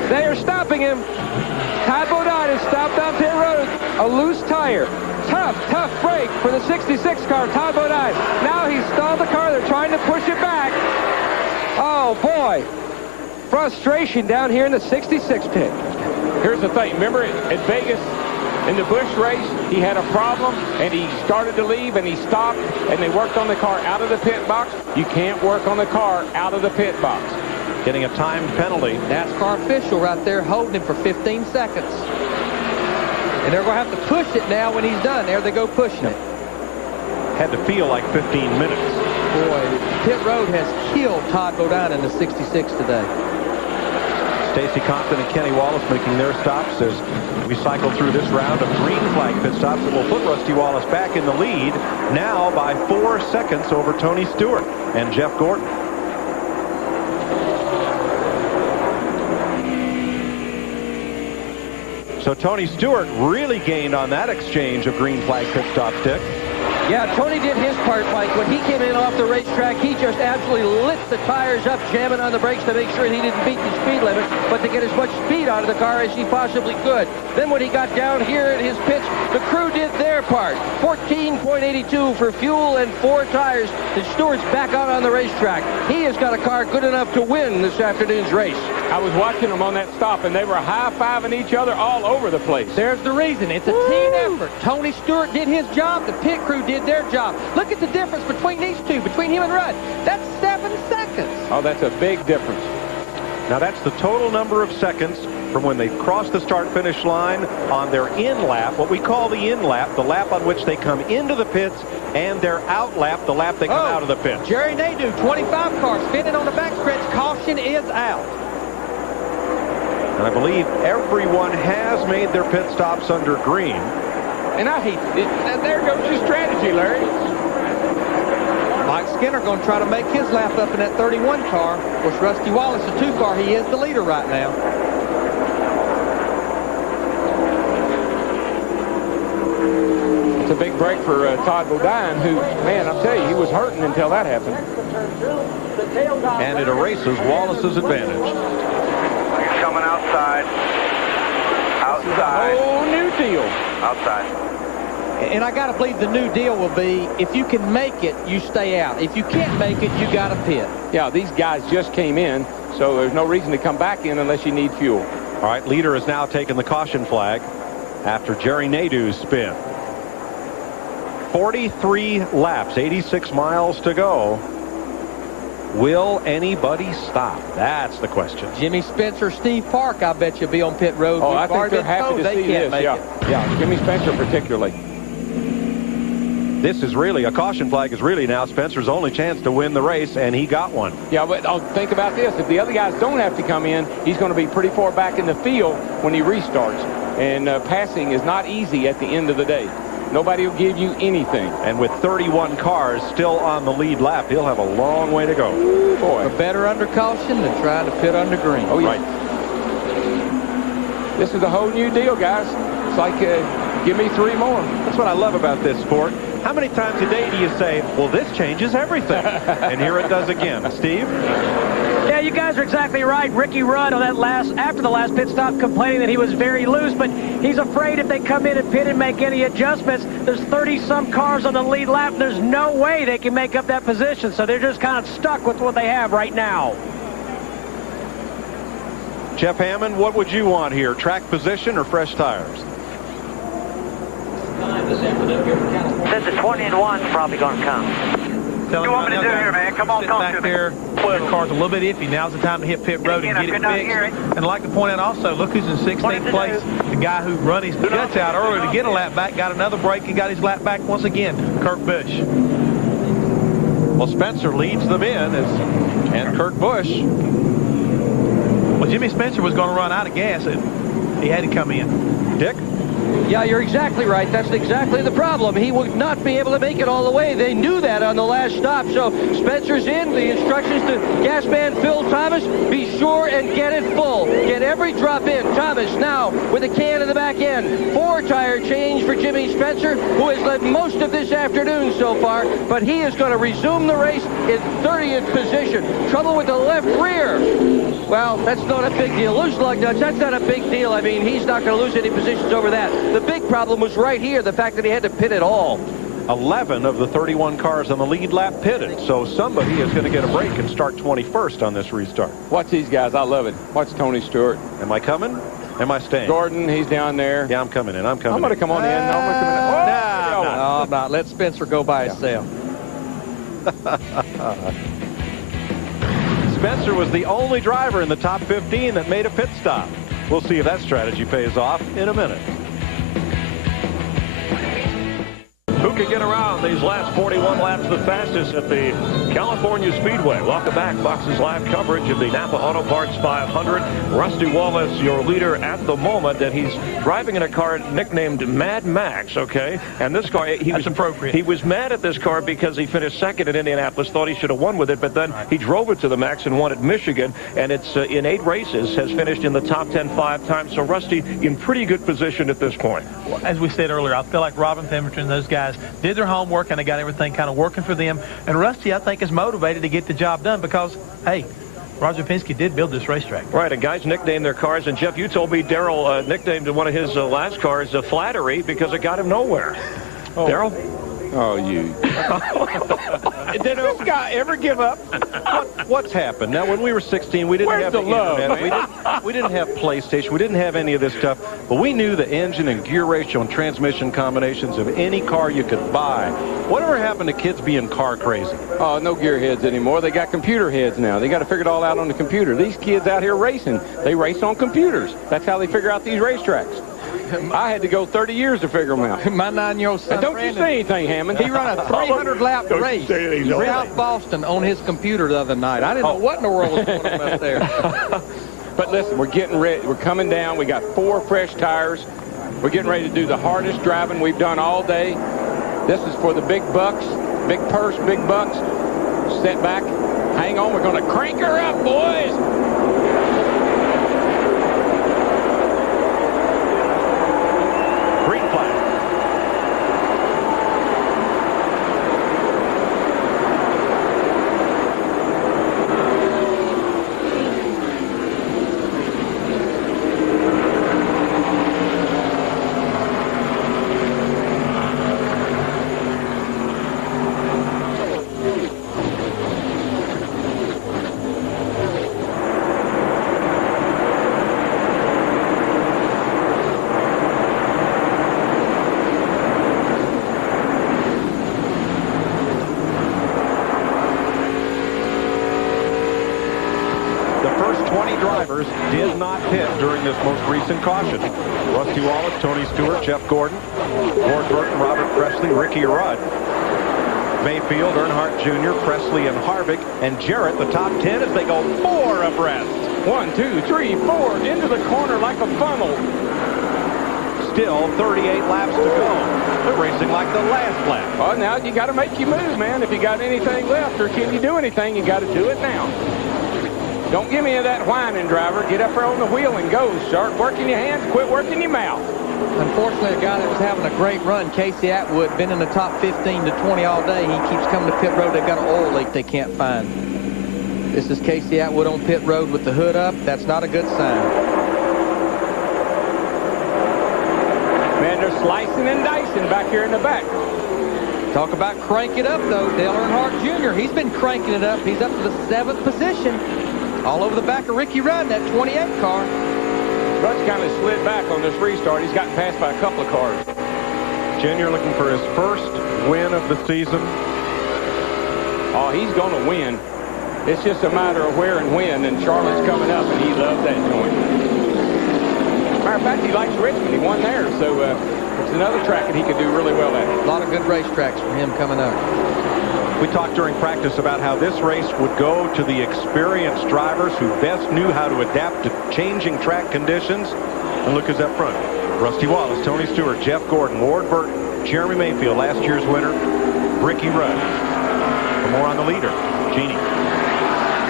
They are stopping him. Todd Bodine is stopped on pit road. A loose tire. Tough break for the 66 car, Todd Bodine. Now he's stalled the car. They're trying to push it back. Oh, boy. Frustration down here in the 66 pit. Here's the thing. Remember at Vegas in the Busch race, he had a problem, and he started to leave, and he stopped, and they worked on the car out of the pit box. You can't work on the car out of the pit box. Getting a timed penalty. NASCAR official right there holding him for 15 seconds. And they're going to have to push it now when he's done. There they go pushing it. Had to feel like 15 minutes. Boy, pit road has killed Todd Bodine in the 66 today. Stacey Compton and Kenny Wallace making their stops as we cycle through this round of green flag pit stops that will put Rusty Wallace back in the lead now by 4 seconds over Tony Stewart and Jeff Gordon. So Tony Stewart really gained on that exchange of green flag pit stops, Dick. Yeah, Tony did his part, Mike. When he came in off the racetrack, he just absolutely lit the tires up, jamming on the brakes to make sure he didn't beat the speed limit, but to get as much speed out of the car as he possibly could. Then when he got down here at his pits, the crew did their part. 14.82 for fuel and 4 tires. And Stewart's back out on the racetrack. He has got a car good enough to win this afternoon's race. I was watching them on that stop, and they were high-fiving each other all over the place. There's the reason. It's a team effort. Tony Stewart did his job. The pit crew did their job. Look at the difference between these two, between him and Rudd. That's 7 seconds. Oh, that's a big difference. Now, that's the total number of seconds from when they cross the start-finish line on their in-lap, what we call the in-lap, the lap on which they come into the pits, and their out-lap, the lap they come out of the pits. Jerry Nadeau, 25 cars, spinning on the backstretch. Caution is out. And I believe everyone has made their pit stops under green. And I hate it. There goes your strategy, Larry. Mike Skinner going to try to make his lap up in that 31 car. Of course, Rusty Wallace, the 2 car, he is the leader right now. It's a big break for Todd Bodine, who, man, I'll tell you, he was hurting until that happened. And it erases Wallace's advantage. Coming outside. This is a whole new deal. Outside. And I got to believe the new deal will be, if you can make it, you stay out. If you can't make it, you got to pit. Yeah, these guys just came in, so there's no reason to come back in unless you need fuel. All right, leader has now taken the caution flag after Jerry Nadeau's spin. 43 laps, 86 miles to go. Will anybody stop? That's the question. Jimmy Spencer, Steve Park, I bet you'll be on pit road. Oh, I think they're happy to see this. Yeah, Jimmy Spencer particularly. This is really, a caution flag is really now Spencer's only chance to win the race, and he got one. Yeah, but think about this. If the other guys don't have to come in, he's going to be pretty far back in the field when he restarts. And passing is not easy at the end of the day. Nobody will give you anything. And with 31 cars still on the lead lap, he'll have a long way to go. Ooh, boy. Better under caution than trying to pit under green. Oh, yeah. Right. This is a whole new deal, guys. It's like, give me 3 more. That's what I love about this sport. How many times a day do you say, well, this changes everything? And here it does again. Steve? Yeah, you guys are exactly right. Ricky Rudd on that after the last pit stop complaining that he was very loose, but he's afraid if they come in and pit and make any adjustments, there's 30-some cars on the lead lap, and there's no way they can make up that position, so they're just kind of stuck with what they have right now. Jeff Hammond, what would you want here? Track position or fresh tires? Says the 20 and 1's probably going to come. What you want me to do here, man? Come on, talk to me. Their car's a little bit iffy. Now's the time to hit pit road and get it fixed. And I'd like to point out also, look who's in 16th place. The guy who run his guts out earlier to get a lap back, got another break and got his lap back once again, Kurt Busch. Well, Spencer leads them in, and Kurt Busch. Well, Jimmy Spencer was going to run out of gas, and he had to come in. Dick? Yeah, you're exactly right. That's exactly the problem. He would not be able to make it all the way. They knew that on the last stop. So Spencer's in. The instructions to gas man Phil Thomas, be sure and get it full. Get every drop in. Thomas now with a can in the back end. 4-tire change for Jimmy Spencer, who has led most of this afternoon so far. But he is going to resume the race in 30th position. Trouble with the left rear. Well, that's not a big deal. Loose lug nuts, that's not a big deal. I mean, he's not going to lose any positions over that. The big problem was right here, the fact that he had to pit it all. 11 of the 31 cars on the lead lap pitted, so somebody is going to get a break and start 21st on this restart. Watch these guys. I love it. Watch Tony Stewart. Am I coming? Am I staying? Gordon, he's down there. Yeah, I'm coming in. I'm going to come on in. No, I'm not. Let Spencer go by himself. Spencer was the only driver in the top 15 that made a pit stop. We'll see if that strategy pays off in a minute. Who can get around these last 41 laps the fastest at the California Speedway? Welcome back. Fox's live coverage of the NAPA Auto Parts 500. Rusty Wallace, your leader at the moment, and he's driving in a car nicknamed Mad Max, okay? And this car, That's appropriate. He was mad at this car because he finished second in Indianapolis, thought he should have won with it, but then he drove it to the max and won at Michigan, and it's in 8 races, has finished in the top 10 5 times. So Rusty in pretty good position at this point. Well, as we said earlier, I feel like Robin Pemberton and those guys did their homework, and they got everything kind of working for them. And Rusty, I think, is motivated to get the job done because, hey, Roger Penske did build this racetrack. Right, and guys nicknamed their cars. And, Jeff, you told me Darrell nicknamed one of his last cars Flattery because it got him nowhere. Oh. Darrell? Oh, you. Did this guy ever give up? What's happened? Now, when we were 16, we didn't have the internet. We didn't have PlayStation. We didn't have any of this stuff. But we knew the engine and gear ratio and transmission combinations of any car you could buy. Whatever happened to kids being car crazy? Oh, no gearheads anymore. They got computer heads now. They got to figure it all out on the computer. These kids out here racing, they race on computers. That's how they figure out these racetracks. I had to go 30 years to figure them out. My 9-year-old son, don't Brandon, you say anything, Hammond. He ran a 300-lap race in South Boston on his computer the other night. I didn't know what in the world was going on up there. But listen, we're getting ready. We're coming down. We got 4 fresh tires. We're getting ready to do the hardest driving we've done all day. This is for the big bucks, big purse, big bucks. Step back. Hang on. We're going to crank her up, boys. Green flag. The first 20 drivers did not pit during this most recent caution. Rusty Wallace, Tony Stewart, Jeff Gordon, Ward Burton, Robert Presley, Ricky Rudd, Mayfield, Earnhardt Jr., Presley, and Harvick, and Jarrett, the top 10 as they go 4 abreast. 1, 2, 3, 4, into the corner like a funnel. Still 38 laps to go. They're racing like the last lap. Well, now you got to make your move, man. If you got anything left, or can you do anything, you got to do it now. Don't give me that whining, driver. Get up there on the wheel and go. Start working your hands, quit working your mouth. Unfortunately, a guy that was having a great run, Casey Atwood, been in the top 15 to 20 all day. He keeps coming to pit road. They've got an oil leak they can't find. This is Casey Atwood on pit road with the hood up. That's not a good sign. Man, they're slicing and dicing back here in the back. Talk about crank it up, though. Dale Earnhardt Jr., he's been cranking it up. He's up to the 7th position. All over the back of Ricky Rudd in that 28 car. Rudd's kind of slid back on this restart. He's gotten passed by a couple of cars. Junior looking for his first win of the season. Oh, he's going to win. It's just a matter of where and when, and Charlotte's coming up, and he loves that joint. Matter of fact, he likes Richmond. He won there, so it's another track that he could do really well at. A lot of good racetracks for him coming up. We talked during practice about how this race would go to the experienced drivers who best knew how to adapt to changing track conditions. And look who's up front. Rusty Wallace, Tony Stewart, Jeff Gordon, Ward Burton, Jeremy Mayfield, last year's winner, Ricky Rudd. For more on the leader, Jeannie.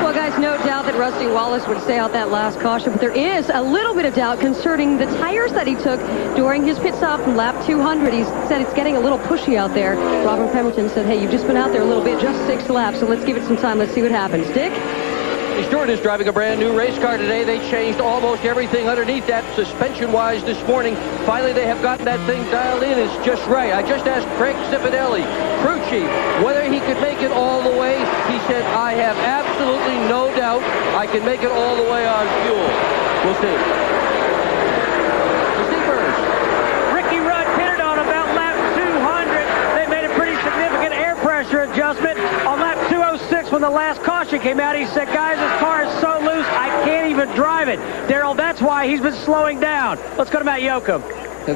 Well, guys, no doubt that Rusty Wallace would stay out that last caution, but there is a little bit of doubt concerning the tires that he took during his pit stop from lap 200. He said it's getting a little pushy out there. Robin Pemberton said, hey, you've just been out there a little bit, just 6 laps, so let's give it some time. Let's see what happens. Dick? Stewart is driving a brand new race car today. They changed almost everything underneath that suspension-wise this morning. Finally, they have gotten that thing dialed in. It's just right. I just asked Craig Cipodelli, crew chief, whether he could make it all the way. He said, I have absolutely no doubt I can make it all the way on fuel. We'll see. We'll see first. Ricky Rudd pitted on about lap 200. They made a pretty significant air pressure adjustment on lap 206 when the last caution came out. He said, guys, this car is so loose, I can't even drive it. Darrell, that's why he's been slowing down. Let's go to Matt Yoakum.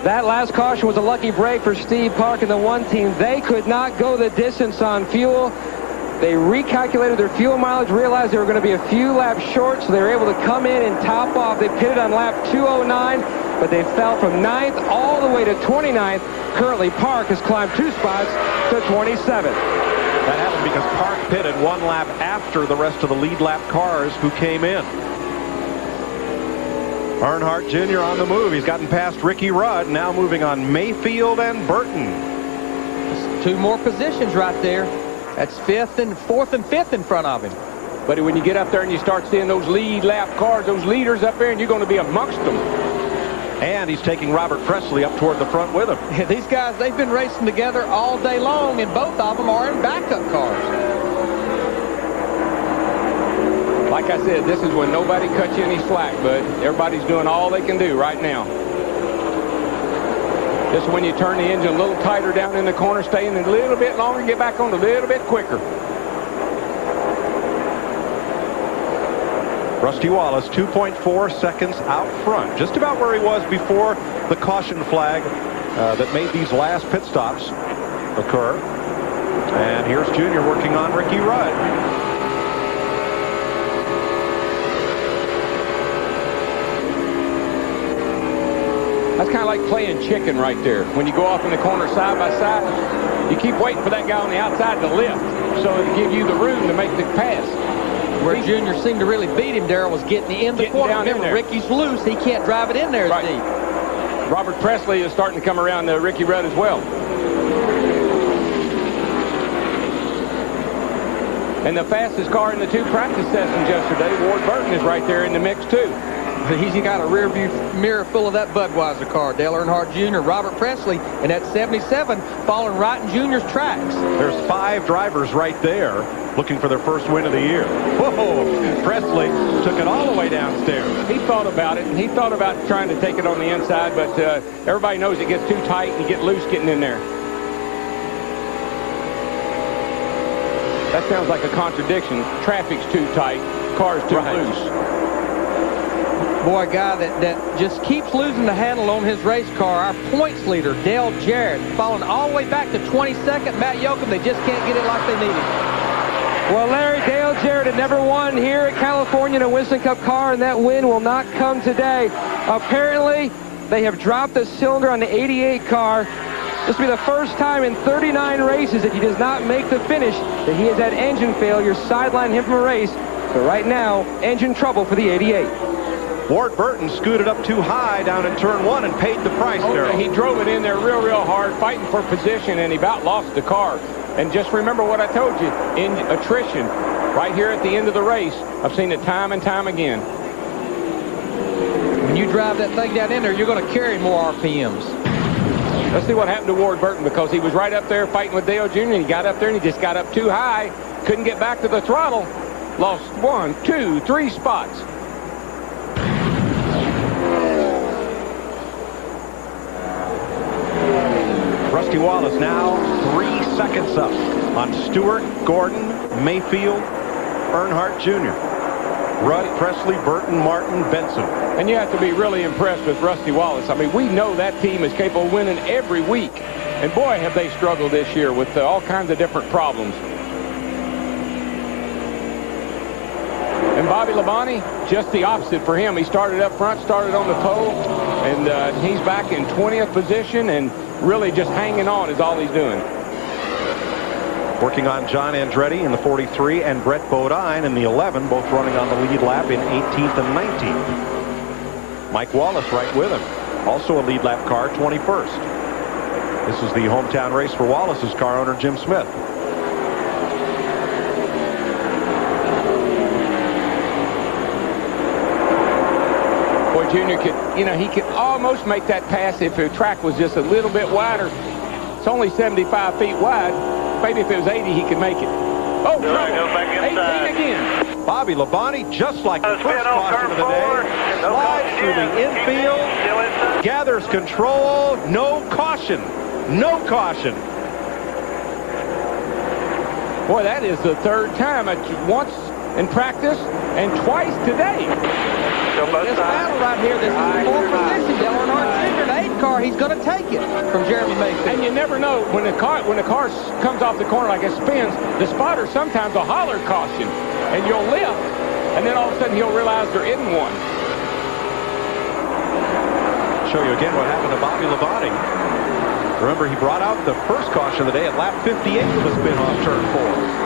That last caution was a lucky break for Steve Park and the one team. They could not go the distance on fuel. They recalculated their fuel mileage, realized they were going to be a few laps short, so they were able to come in and top off. They pitted on lap 209, but they fell from 9th all the way to 29th. Currently, Park has climbed 2 spots to 27th. That happened because Park pitted 1 lap after the rest of the lead lap cars who came in. Earnhardt Jr. on the move. He's gotten past Ricky Rudd, now moving on Mayfield and Burton. Just 2 more positions right there. That's 4th and 5th in front of him. But when you get up there and you start seeing those lead lap cars, those leaders up there, and you're going to be amongst them. And he's taking Robert Presley up toward the front with him. Yeah, these guys, they've been racing together all day long, and both of them are in backup cars. Like I said, this is when nobody cuts you any slack, but everybody's doing all they can do right now. This is when you turn the engine a little tighter down in the corner, stay in a little bit longer, get back on a little bit quicker. Rusty Wallace, 2.4 seconds out front, just about where he was before the caution flag that made these last pit stops occur. And here's Junior working on Ricky Rudd. That's kind of like playing chicken right there. When you go off in the corner side by side, you keep waiting for that guy on the outside to lift so it'll give you the room to make the pass. Where Junior seemed to really beat him, Darrell, was getting in the corner. Remember, Ricky's loose. He can't drive it in there as deep. Robert Presley is starting to come around Ricky Rudd as well. And the fastest car in the 2 practice sessions yesterday, Ward Burton, is right there in the mix, too. He's got a rear view mirror full of that Budweiser car. Dale Earnhardt Jr., Robert Presley, and that 77 falling right in Junior's tracks. There's 5 drivers right there looking for their first win of the year. Whoa! Presley took it all the way downstairs. He thought about it, and he thought about trying to take it on the inside, but everybody knows it gets too tight and you get loose getting in there. That sounds like a contradiction. Traffic's too tight, car's too loose. Boy, a guy that just keeps losing the handle on his race car. Our points leader, Dale Jarrett, falling all the way back to 22nd. Matt Yoakum, they just can't get it like they need it. Well, Larry, Dale Jarrett had never won here at California in a Winston Cup car, and that win will not come today. Apparently, they have dropped the cylinder on the 88 car. This will be the first time in 39 races that he does not make the finish that he has had engine failure sideline him from a race. So right now, engine trouble for the 88. Ward Burton scooted up too high down in turn 1 and paid the price there. He drove it in there real hard, fighting for position, and he about lost the car. And just remember what I told you, in attrition, right here at the end of the race, I've seen it time and time again. When you drive that thing down in there, you're going to carry more RPMs. Let's see what happened to Ward Burton, because he was right up there fighting with Dale Jr. and he got up there and he just got up too high, couldn't get back to the throttle, lost 1, 2, 3 spots. Rusty Wallace now 3 seconds up on Stewart, Gordon, Mayfield, Earnhardt Jr., Rudd, Presley, Burton, Martin, Benson. And you have to be really impressed with Rusty Wallace. I mean, we know that team is capable of winning every week. And boy, have they struggled this year with all kinds of different problems. And Bobby Labonte, just the opposite for him. He started up front, started on the pole, and he's back in 20th position and really just hanging on is all he's doing. Working on John Andretti in the 43 and Brett Bodine in the 11, both running on the lead lap in 18th and 19th. Mike Wallace right with him. Also a lead lap car, 21st. This is the hometown race for Wallace's car owner, Jim Smith. Boy, Junior could, he could almost make that pass if the track was just a little bit wider. It's only 75 feet wide. Maybe if it was 80, he could make it. Oh, trouble. 18 again. Bobby Labonte, just like the first caution of the day, slides through the infield, gathers control, no caution. No caution. Boy, that is the third time. Once in practice and twice today. This battle right here, this is the 4th position. Dale Earnhardt Jr. in 8 car, he's going to take it from Jeremy Mayfield. And you never know, when the car comes off the corner like it spins, the spotter sometimes will holler caution, and you'll lift, and then all of a sudden he'll realize there isn't one. Show you again what happened to Bobby Labonte. Remember, he brought out the first caution of the day at lap 58 with a spin off turn 4.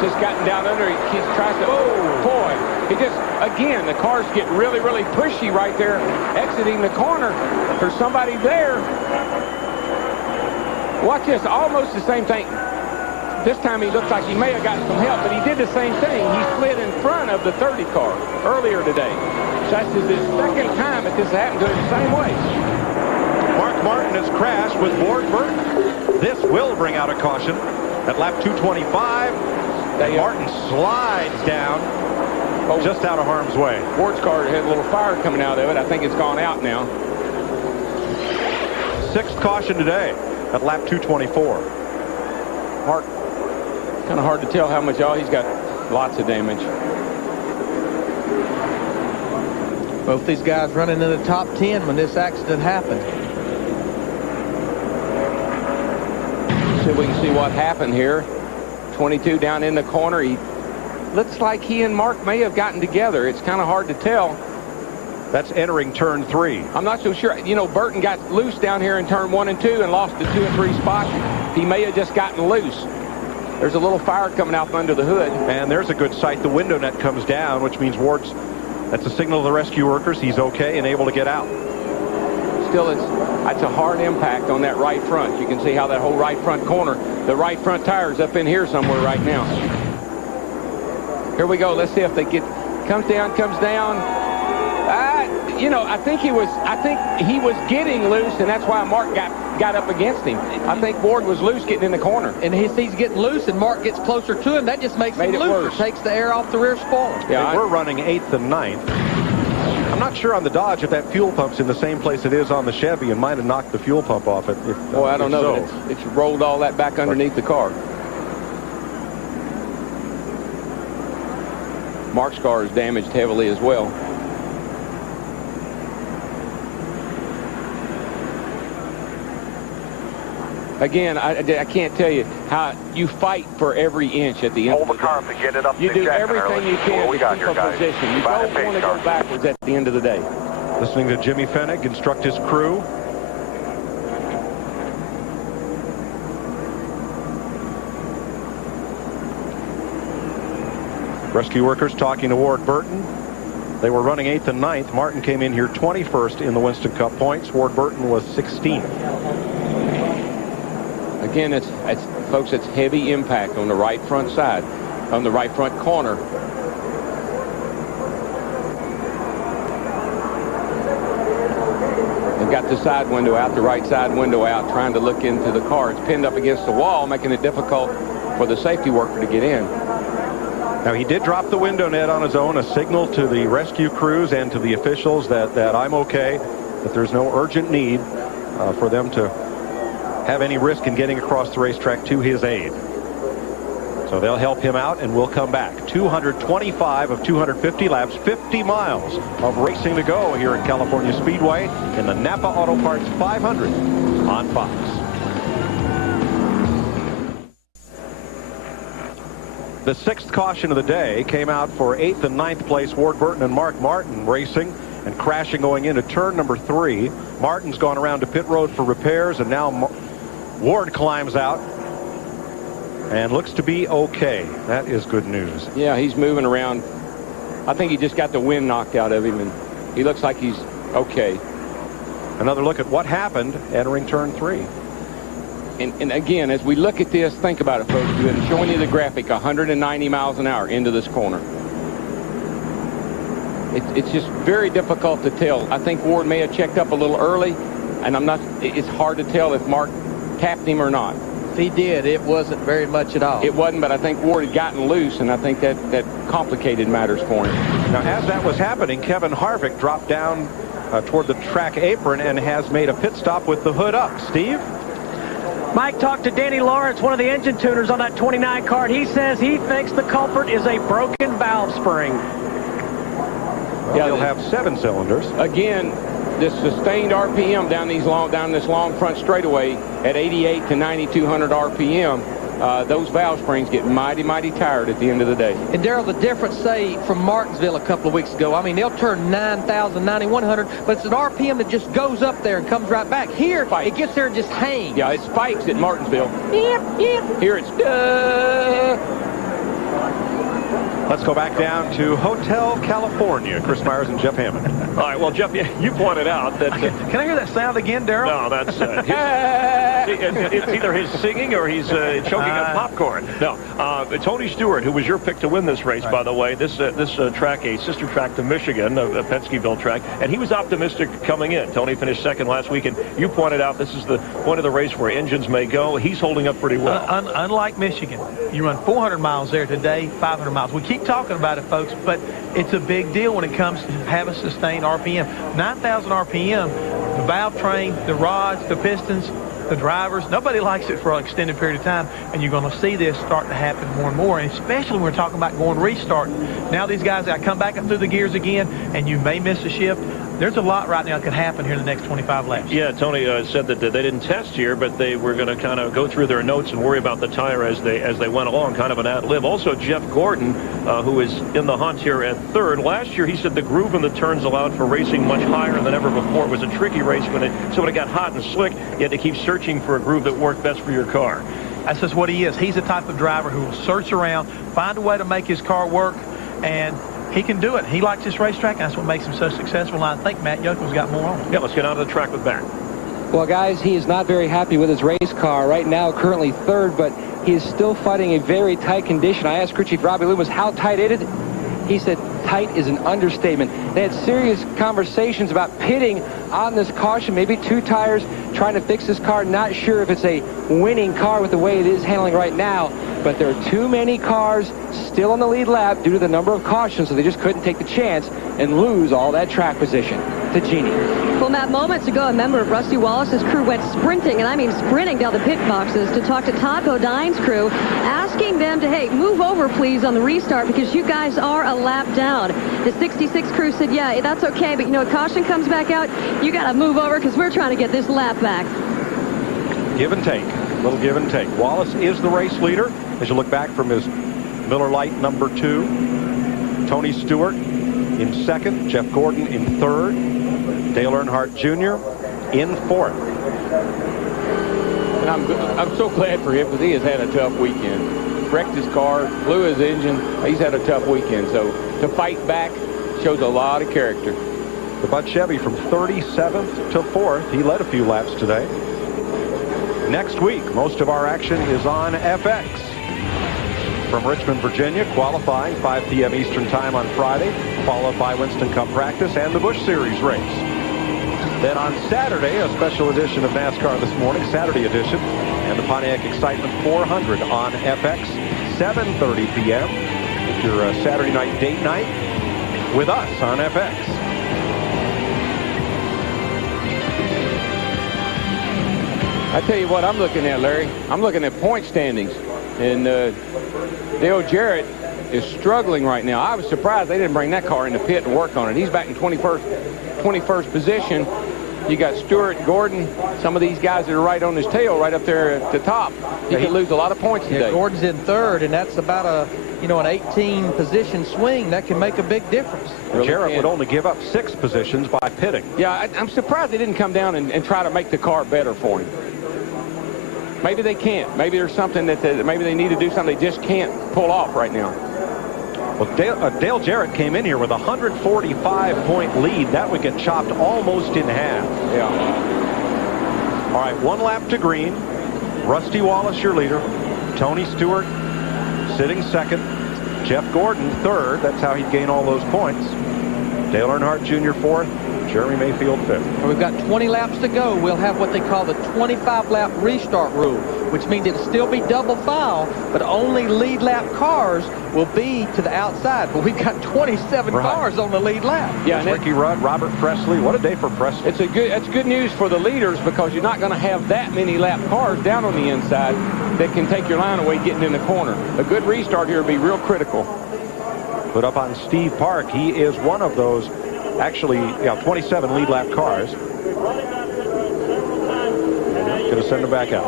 Just gotten down under, he tries to, oh boy, he just, again, the cars get really pushy right there, exiting the corner. There's somebody there. Watch this, almost the same thing. This time he looks like he may have gotten some help, but he did the same thing. He slid in front of the 30 car earlier today. So that's his second time that this happened to him the same way. Mark Martin has crashed with Ward Burton. This will bring out a caution at lap 225. Martin slides down just out of harm's way. Ward's car had a little fire coming out of it. I think it's gone out now. 6th caution today at lap 224. Mark, kind of hard to tell how much. Oh, he's got lots of damage. Both these guys running in the top 10 when this accident happened. See if we can see what happened here. 22 down in the corner. He looks like he and Mark may have gotten together. It's kind of hard to tell. That's entering turn 3. I'm not so sure. Burton got loose down here in turn 1 and 2 and lost the 2 and 3 spot. He may have just gotten loose. There's a little fire coming out from under the hood. And there's a good sight. The window net comes down, which means Ward's, that's a signal to the rescue workers. He's okay and able to get out. Still, that's a hard impact on that right front. You can see how that whole right front corner, the right front tire is up in here somewhere right now. Here we go. Let's see if they comes down. I think he was getting loose, and that's why Mark got up against him. I think Ward was loose getting in the corner. And he's getting loose, and Mark gets closer to him. That just makes him looser. Worse. Takes the air off the rear spoiler. Yeah, we're running 8th and 9th. I'm not sure on the Dodge if that fuel pump's in the same place it is on the Chevy and might have knocked the fuel pump off it. Boy, I don't know. So. It's rolled all that back underneath the car. Mark's car is damaged heavily as well. Again, I can't tell you how you fight for every inch at the end. Hold the car up and get it up. You do everything you can to keep a position. You don't want to go backwards at the end of the day. Listening to Jimmy Fennig instruct his crew. Rescue workers talking to Ward Burton. They were running 8th and 9th. Martin came in here 21st in the Winston Cup points. Ward Burton was 16th. Again, folks, it's heavy impact on the right front side, on the right front corner. They've got the side window out, the right side window out, trying to look into the car. It's pinned up against the wall, making it difficult for the safety worker to get in. Now, he did drop the window net on his own, a signal to the rescue crews and to the officials that I'm okay, that there's no urgent need for them to have any risk in getting across the racetrack to his aid. So they'll help him out, and we'll come back. 225 of 250 laps, 50 miles of racing to go here at California Speedway in the NAPA Auto Parts 500 on Fox. The 6th caution of the day came out for 8th and 9th place Ward Burton and Mark Martin racing and crashing going into turn number 3. Martin's gone around to pit road for repairs, and now Ward climbs out and looks to be okay. That is good news. Yeah, he's moving around. I think he just got the wind knocked out of him, and he looks like he's okay. Another look at what happened entering turn 3. And again, as we look at this, think about it, folks. We've been showing you the graphic, 190 miles an hour into this corner. It's just very difficult to tell. I think Ward may have checked up a little early, and it's hard to tell if Mark tapped him or not. If he did, it wasn't very much at all. It wasn't, but I think Ward had gotten loose, and I think that complicated matters for him. Now, as that was happening, Kevin Harvick dropped down toward the track apron and has made a pit stop with the hood up. Steve? Mike talked to Danny Lawrence, one of the engine tuners on that 29 car. He says he thinks the culprit is a broken valve spring. Well, yeah, he'll have 7 cylinders. Again, this sustained RPM down this long front straightaway at 88 to 9,200 RPM, those valve springs get mighty, mighty tired at the end of the day. And Darrell, the difference, say, from Martinsville a couple of weeks ago, I mean, they'll turn 9,000, 9,100, but it's an RPM that just goes up there and comes right back. Here, it gets there and just hangs. Yeah, it spikes at Martinsville. Here it's Let's go back down to Hotel California. Chris Myers and Jeff Hammond. All right, well, Jeff, you pointed out that... Can I hear that sound again, Darrell? No, that's... it's either his singing or he's choking on popcorn. No, Tony Stewart, who was your pick to win this race, by the way, this track, a sister track to Michigan, a Penskeville track, and he was optimistic coming in. Tony finished 2nd last week, and you pointed out this is the point of the race where engines may go. He's holding up pretty well. Unlike Michigan, you run 400 miles there today, 500 miles. We keep talking about it, folks, but it's a big deal when it comes to having sustained RPM. 9,000 RPM, the valve train, the rods, the pistons, the drivers, nobody likes it for an extended period of time, and you're going to see this start to happen more and more, and especially when we're talking about going restarting. Now these guys, I come back up through the gears again, and you may miss a shift. There's a lot right now that could happen here in the next 25 laps. Yeah, Tony said that they didn't test here, but they were going to kind of go through their notes and worry about the tire as they went along, kind of an ad-lib. Also, Jeff Gordon, who is in the hunt here at 3rd. Last year, he said the groove in the turns allowed for racing much higher than ever before. It was a tricky race when it got hot and slick. You had to keep searching for a groove that worked best for your car. That's just what he is. He's the type of driver who will search around, find a way to make his car work, and he can do it. He likes this racetrack, and that's what makes him so successful. And I think Matt Yoakum's got more on. Yeah, let's get out of the track with Matt. Well, guys, he is not very happy with his race car. Right now, currently 3rd, but he is still fighting a very tight condition. I asked crew chief Robbie Loomis how tight it is. He said tight is an understatement. They had serious conversations about pitting on this caution, maybe 2 tires, trying to fix this car. Not sure if it's a winning car with the way it is handling right now, but there are too many cars still on the lead lap due to the number of cautions, so they just couldn't take the chance and lose all that track position. To Jeannie. Well, Matt, moments ago, a member of Rusty Wallace's crew went sprinting, and I mean sprinting down the pit boxes to talk to Todd Bodine's crew, asking them to, hey, move over, please, on the restart because you guys are a lap down. The 66 crew said, yeah, that's okay, but, you know, caution comes back out, you got to move over because we're trying to get this lap back. Give and take. A little give and take. Wallace is the race leader as you look back from his Miller Lite number 2. Tony Stewart in second. Jeff Gordon in third. Dale Earnhardt Jr. in fourth. And I'm so glad for him because he has had a tough weekend. Wrecked his car, blew his engine. He's had a tough weekend. So to fight back shows a lot of character. The Bud Chevy from 37th to 4th. He led a few laps today. Next week, most of our action is on FX. From Richmond, Virginia, qualifying 5 p.m. Eastern Time on Friday, followed by Winston Cup practice and the Busch Series race. Then on Saturday, a special edition of NASCAR this morning, Saturday edition, and the Pontiac Excitement 400 on FX, 7:30 p.m. With your Saturday night date night with us on FX. I tell you what I'm looking at, Larry. I'm looking at point standings. And Dale Jarrett is struggling right now. I was surprised they didn't bring that car in the pit and work on it. He's back in 21st position. You got Stewart, Gordon, some of these guys that are right on his tail, right up there at the top. He could lose a lot of points today. Yeah, Gordon's in third, and that's about a, you know, an 18 position swing. That can make a big difference. Really Jarrett would only give up 6 positions by pitting. Yeah, I'm surprised they didn't come down and try to make the car better for him. Maybe they can't. Maybe there's something that maybe they need to do something they just can't pull off right now. Well, Dale Jarrett came in here with a 145-point lead. That would get chopped almost in half. Yeah. All right, 1 lap to green. Rusty Wallace, your leader. Tony Stewart sitting second. Jeff Gordon third. That's how he'd gain all those points. Dale Earnhardt Jr. fourth. Jeremy Mayfield fifth. And we've got 20 laps to go. We'll have what they call the 25-lap restart rule, which means it'll still be double file, but only lead lap cars will be to the outside. But we've got 27 cars on the lead lap. Yeah, and Ricky Rudd, Robert Presley. What a day for Presley. It's good news for the leaders because you're not going to have that many lap cars down on the inside that can take your line away getting in the corner. A good restart here would be real critical. Put up on Steve Park. He is one of those. Actually, 27 lead lap cars. Going to send them back out.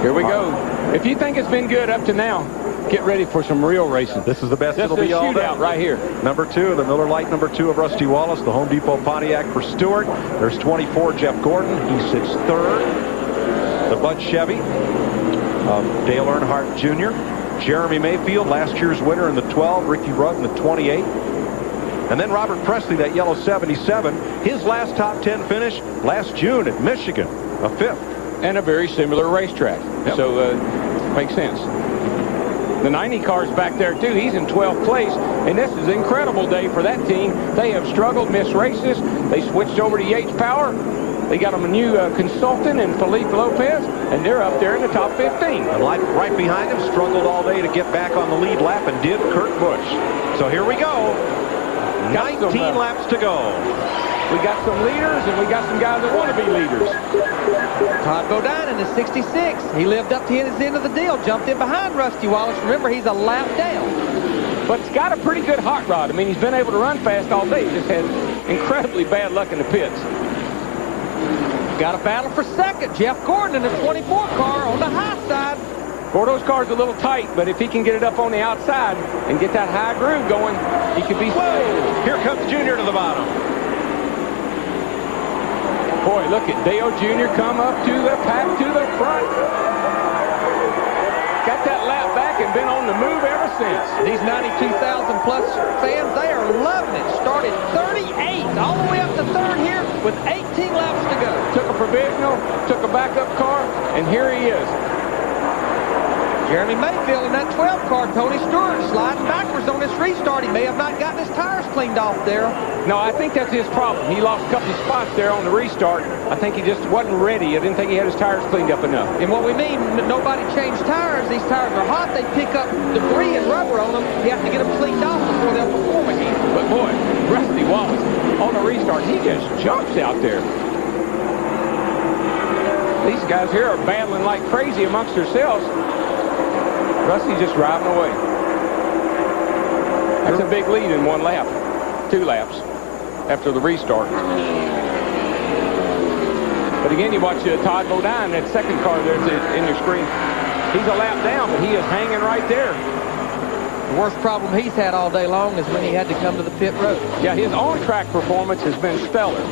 Here we go. If you think it's been good up to now, get ready for some real racing. This is the best it'll be all day. Shootout right here. Number 2, the Miller Lite number 2 of Rusty Wallace, the Home Depot Pontiac for Stewart. There's 24, Jeff Gordon. He sits third. The Bud Chevy of Dale Earnhardt Jr. Jeremy Mayfield, last year's winner in the 12, Ricky Rudd in the 28. And then Robert Presley, that yellow 77, his last top 10 finish last June at Michigan, a 5th. And a very similar racetrack. Yep. So, makes sense. The 90 car's back there, too. He's in 12th place, and this is an incredible day for that team. They have struggled, missed races. They switched over to Yates Power. They got them a new consultant in Felipe Lopez, and they're up there in the top 15. And right behind him, struggled all day to get back on the lead lap, and did Kurt Busch. So here we go. 19 laps to go. We got some leaders, and we got some guys that want to be leaders. Todd Bodine in the 66. He lived up to his end of the deal. Jumped in behind Rusty Wallace. Remember, he's a lap down. But he's got a pretty good hot rod. I mean, he's been able to run fast all day. He just had incredibly bad luck in the pits. Got a battle for second. Jeff Gordon in the 24 car on the high side. Gordo's car's a little tight, but if he can get it up on the outside and get that high groove going, he could be... Whoa! Here comes Junior to the bottom. Boy, look at Dale Jr. come up to the pack to the front. Got that lap back and been on the move ever since. These 92,000 plus fans, they are loving it. Started 38 all the way up to third here with 18 laps to go. Took a provisional, took a backup car, and here he is. Jeremy Mayfield in that 12 car, Tony Stewart, sliding backwards on this restart. He may have not gotten his tires cleaned off there. No, I think that's his problem. He lost a couple of spots there on the restart. I think he just wasn't ready. I didn't think he had his tires cleaned up enough. And what we mean, nobody changed tires. These tires are hot. They pick up debris and rubber on them. You have to get them cleaned off before they'll perform again. But boy, Rusty Wallace on the restart, he just jumps out there. These guys here are battling like crazy amongst themselves. Rusty's just driving away. That's a big lead in 1 lap, 2 laps after the restart. But again, you watch Todd Bodine, that second car there in your screen. He's a lap down, but he is hanging right there. The worst problem he's had all day long is when he had to come to the pit road. Yeah, his on-track performance has been stellar.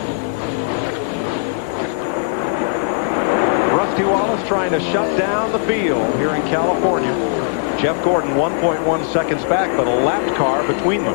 Rusty Wallace trying to shut down the field here in California. Jeff Gordon 1.1 seconds back, but a lapped car between them.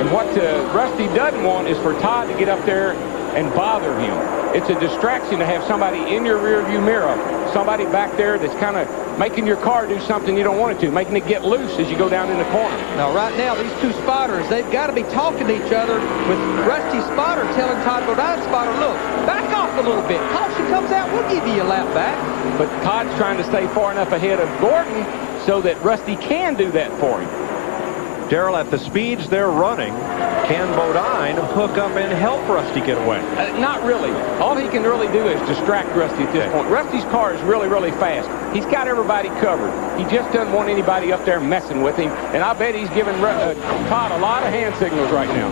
And what Rusty doesn't want is for Todd to get up there and bother him. It's a distraction to have somebody in your rearview mirror, somebody back there that's kind of making your car do something you don't want it to, making it get loose as you go down in the corner. Now, right now, these two spotters, they've got to be talking to each other, with Rusty Spotter telling Todd Bodine's spotter, look, back off a little bit. Caution comes out, we'll give you a lap back. But Todd's trying to stay far enough ahead of Gordon so that Rusty can do that for him. Darrell, at the speeds they're running, can Bodine hook up and help Rusty get away? Not really. All he can really do is distract Rusty at this point. Rusty's car is really, really fast. He's got everybody covered. He just doesn't want anybody up there messing with him. And I bet he's giving Todd a lot of hand signals right now.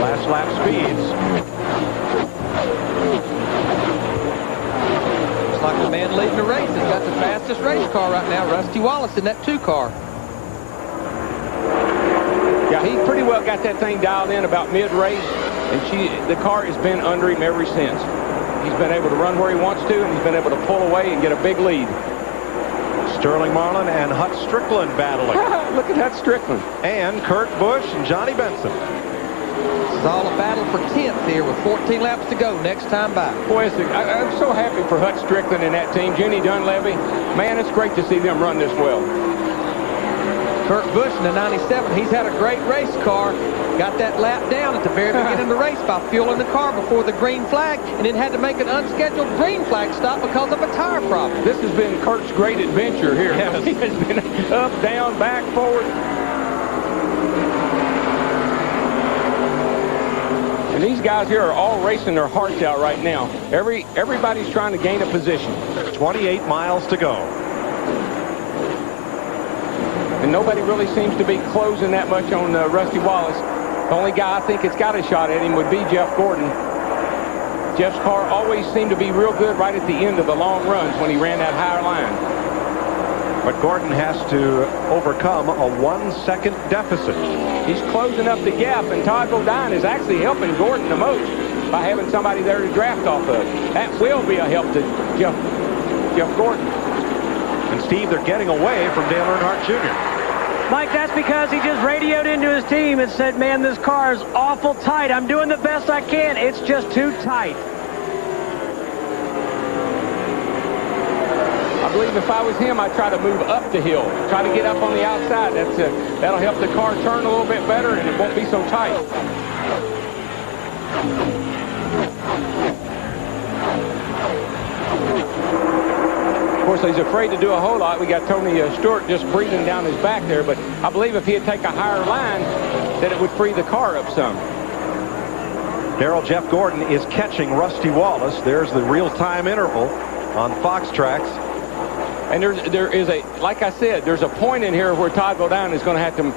Last lap speeds. Looks like the man leading the race has got the fastest race car right now, Rusty Wallace in that 2 car. Yeah, he pretty well got that thing dialed in about mid-race, and the car has been under him ever since. He's been able to run where he wants to, and he's been able to pull away and get a big lead. Sterling Marlin and Hut Strickland battling. Look at Hut Strickland. And Kurt Busch and Johnny Benson. This is all a battle for 10th here with 14 laps to go next time by. Boy, I'm so happy for Hut Strickland and that team. Jenny Dunleavy, man, it's great to see them run this well. Kurt Busch in the 97, he's had a great race car. Got that lap down at the very beginning of the race by fueling the car before the green flag, and then had to make an unscheduled green flag stop because of a tire problem. This has been Kurt's great adventure here. Yes. He has been up, down, back, forward. And these guys here are all racing their hearts out right now. Everybody's trying to gain a position. 28 miles to go. And nobody really seems to be closing that much on Rusty Wallace. The only guy I think that's got a shot at him would be Jeff Gordon. Jeff's car always seemed to be real good right at the end of the long runs when he ran that higher line. But Gordon has to overcome a 1-second deficit. He's closing up the gap, and Todd Bodine is actually helping Gordon the most by having somebody there to draft off of. That will be a help to Jeff Gordon. And Steve, they're getting away from Dale Earnhardt Jr. Mike, that's because he just radioed into his team and said, man, this car is awful tight. I'm doing the best I can. It's just too tight. I believe if I was him, I'd try to move up the hill, try to get up on the outside. That'll help the car turn a little bit better, and it won't be so tight. Of course, he's afraid to do a whole lot. We got Tony Stewart just breathing down his back there, but I believe if he'd take a higher line, that it would free the car up some. Darrell, Jeff Gordon is catching Rusty Wallace. There's the real-time interval on Fox Tracks. And there is like I said, there's a point in here where Todd Bodine is going to have to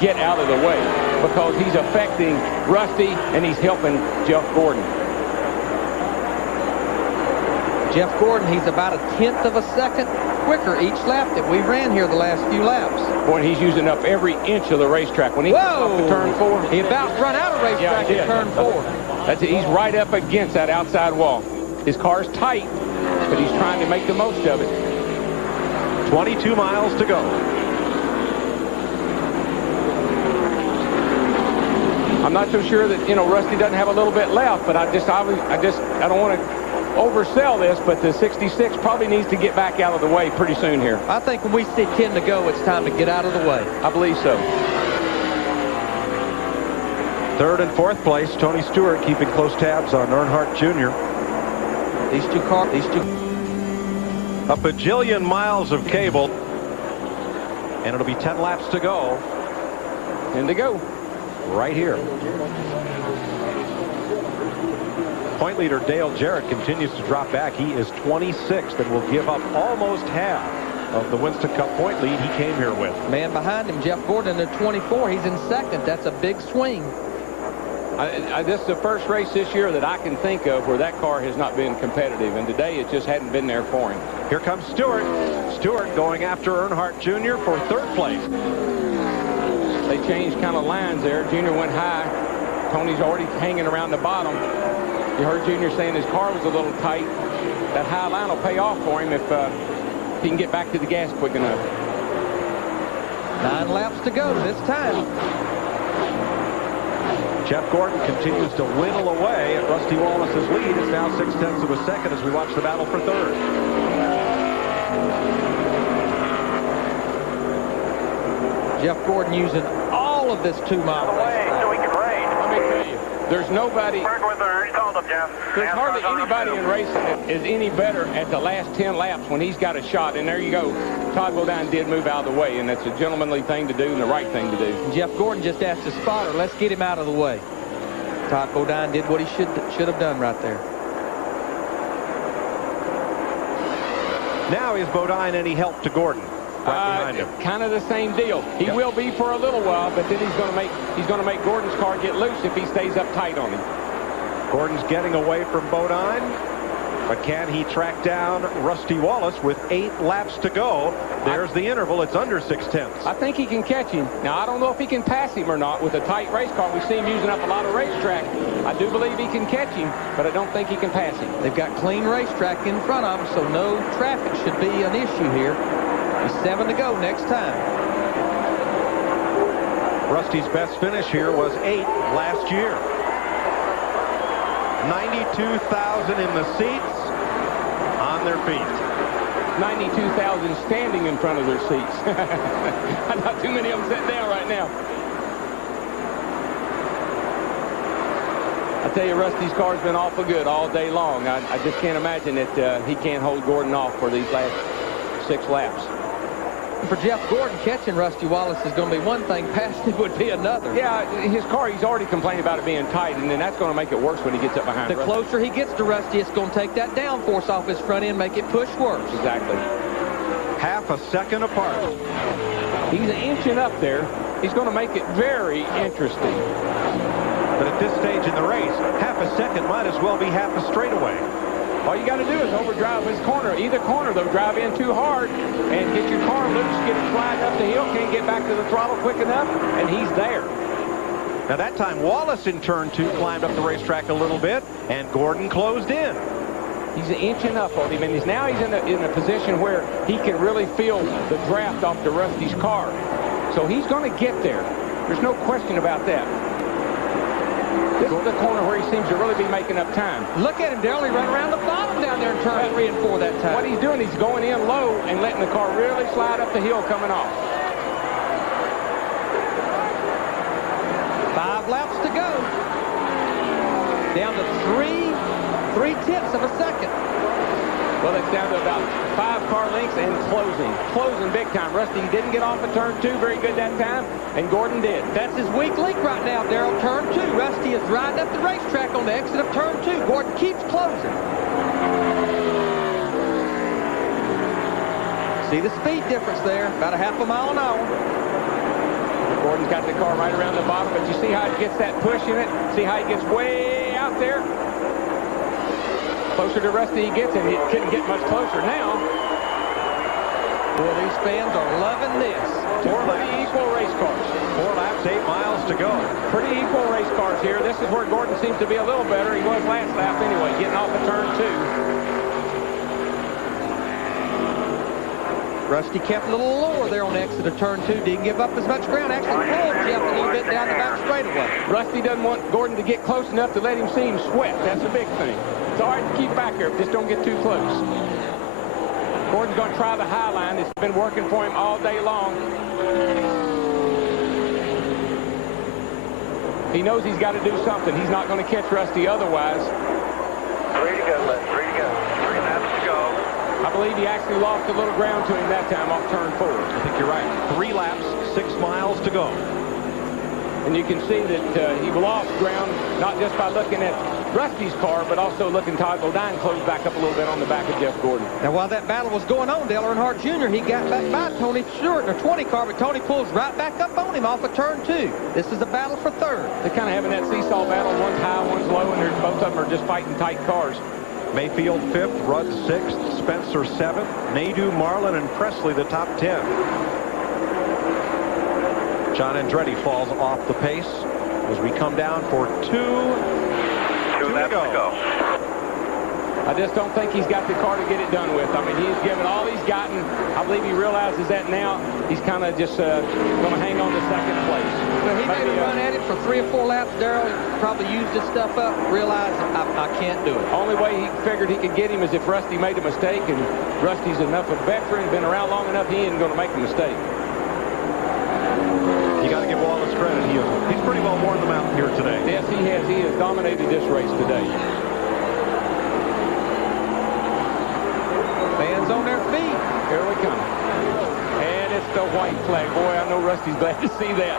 get out of the way because he's affecting Rusty and he's helping Jeff Gordon. Jeff Gordon, he's about a 1/10 of a second quicker each lap that we ran here the last few laps. Boy, he's using up every inch of the racetrack. When he gets off the turn 4. He about run out of racetrack at turn 4. That's it. He's right up against that outside wall. His car's tight, but he's trying to make the most of it. 22 miles to go. I'm not so sure that, Rusty doesn't have a little bit left, but I don't want to oversell this, but the 66 probably needs to get back out of the way pretty soon here. I think when we see 10 to go, it's time to get out of the way. I believe so. Third and fourth place, Tony Stewart keeping close tabs on Earnhardt Jr. These two a bajillion miles of cable, and it'll be 10 laps to go. 10 to go. Right here. Point leader Dale Jarrett continues to drop back. He is 26th and will give up almost half of the Winston Cup point lead he came here with. Man behind him, Jeff Gordon, at 24. He's in second. That's a big swing. This is the first race this year that I can think of where that car has not been competitive, and today it just hadn't been there for him. Here comes Stewart. Stewart going after Earnhardt Jr. for third place. They changed kind of lines there. Junior went high. Tony's already hanging around the bottom. You heard Junior saying his car was a little tight. That high line will pay off for him if he can get back to the gas quick enough. 9 laps to go this time. Jeff Gordon continues to whittle away at Rusty Wallace's lead. It's now 0.6 of a second as we watch the battle for third. Jeff Gordon using all of this 2-mile race. So we can race. Let me tell you, there's nobody. There's hardly anybody in racing that is any better at the last 10 laps when he's got a shot. And there you go. Todd Bodine did move out of the way, and that's a gentlemanly thing to do and the right thing to do. Jeff Gordon just asked his spotter, let's get him out of the way. Todd Bodine did what he should have done right there. Now is Bodine any help to Gordon? Right behind him. Kind of the same deal. He will be for a little while, but then he's going to make Gordon's car get loose if he stays up tight on him. Gordon's getting away from Bodine, but can he track down Rusty Wallace with 8 laps to go? There's the interval. It's under 0.6. I think he can catch him. Now, I don't know if he can pass him or not with a tight race car. We see him using up a lot of racetrack. I do believe he can catch him, but I don't think he can pass him. They've got clean racetrack in front of them, so no traffic should be an issue here. 7 to go next time. Rusty's best finish here was 8 last year. 92,000 in the seats, on their feet. 92,000 standing in front of their seats. Not too many of them sitting down right now. I tell you, Rusty's car's been awful good all day long. I just can't imagine that he can't hold Gordon off for these last 6 laps. For Jeff Gordon, catching Rusty Wallace is going to be one thing, passing it would be another. Yeah, his car, he's already complaining about it being tight, and then that's going to make it worse when he gets up behind The Rusty. closer he gets to Rusty, it's going to take that downforce off his front end, make it push worse. Exactly. Half a second apart. He's inching up there. He's going to make it very interesting. But at this stage in the race, half a second might as well be half a straightaway. All you got to do is overdrive his corner. Either corner, though, drive in too hard and get your car loose, get it sliding up the hill, can't get back to the throttle quick enough, and he's there. Now that time, Wallace in turn 2 climbed up the racetrack a little bit, and Gordon closed in. He's inching up on him, and he's in a position where he can really feel the draft off the Rusty's car. So he's going to get there. There's no question about that. This is the corner where he seems to really be making up time. Look at him, Darrell. He ran around the bottom down there in turn 3 and 4 that time. What he's doing, he's going in low and letting the car really slide up the hill coming off. 5 laps to go. Down to 3/10 of a second. Well, it's down to about 5 car lengths and closing big time. Rusty didn't get off of turn 2 very good that time, and Gordon did. That's his weak link right now, Darrell. Turn 2. Rusty is riding up the racetrack on the exit of turn 2. Gordon keeps closing. See the speed difference there, about a half a mile an hour. Gordon's got the car right around the bottom, but you see how he gets that push in it? See how he gets way out there? Closer to Rusty he gets, and he couldn't get much closer now. Boy, these fans are loving this. 4 pretty equal race cars. 4 laps, 8 miles to go. Pretty equal race cars here. This is where Gordon seems to be a little better. He was last lap anyway, getting off of turn 2. Rusty kept a little lower there on the exit of turn 2. Didn't give up as much ground. Actually pulled Jeff a little bit down the back straightaway. Rusty doesn't want Gordon to get close enough to let him see him sweat. That's a big thing. It's all right to keep back here, just don't get too close. Gordon's going to try the high line. It's been working for him all day long. He knows he's got to do something. He's not going to catch Rusty otherwise. 3 to go, Les. 3 to go. 3 laps to go. I believe he actually lost a little ground to him that time off turn 4. I think you're right. 3 laps, 6 miles to go. And you can see that he lost ground not just by looking at Rusty's car, but also looking Todd Bodine close back up a little bit on the back of Jeff Gordon. Now, while that battle was going on, Dale Earnhardt Jr., he got back by Tony Stewart in a 20 car, but Tony pulls right back up on him off of turn 2. This is a battle for third. They're kind of having that seesaw battle. One's high, one's low, and both of them are just fighting tight cars. Mayfield 5th, Rudd 6th, Spencer 7th, Nadeau, Marlin, and Presley the top 10. John Andretti falls off the pace as we come down for 2 laps to go. I just don't think he's got the car to get it done with. I mean, he's given all he's gotten. I believe he realizes that now. He's kind of just going to hang on to second place. Well, he made a run at it for 3 or 4 laps. Darrell probably used his stuff up, realized I can't do it. Only way he figured he could get him is if Rusty made a mistake, and Rusty's enough of a veteran, been around long enough, he ain't going to make a mistake. You got to give Wallace credit. He's pretty well worn them out here today. Yes, he has. He has dominated this race today. Fans on their feet. Here we come. And it's the white flag. Boy, I know Rusty's glad to see that.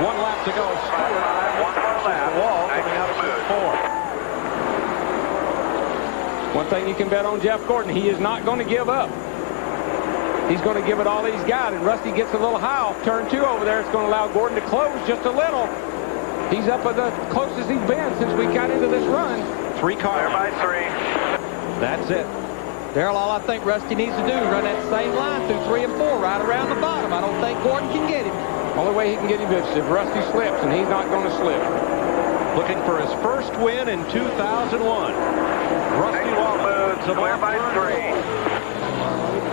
1 lap to go. Stewart. 1 more lap. The wall coming out of pit 4. One thing you can bet on Jeff Gordon, he is not going to give up. He's going to give it all he's got, and Rusty gets a little high off turn 2 over there. It's going to allow Gordon to close just a little. He's up at the closest he's been since we got into this run. 3 cars. By 3. That's it. Darrell, all I think Rusty needs to do is run that same line through 3 and 4 right around the bottom. I don't think Gordon can get him. Only way he can get him is if Rusty slips, and he's not going to slip. Looking for his first win in 2001. Rusty Wallace. Clear by 3.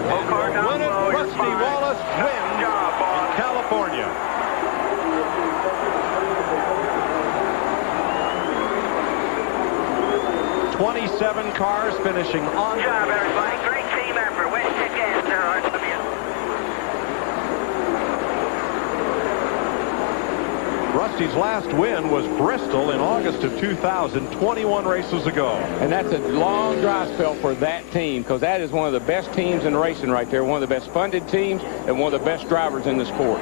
Rusty Wallace wins in California. "27 cars finishing on." Good job, everybody. Great team effort. Way to kick ass there, RW. Rusty's last win was Bristol in August of 2000, 21 races ago. And that's a long dry spell for that team, because that is one of the best teams in racing right there, one of the best funded teams and one of the best drivers in the sport.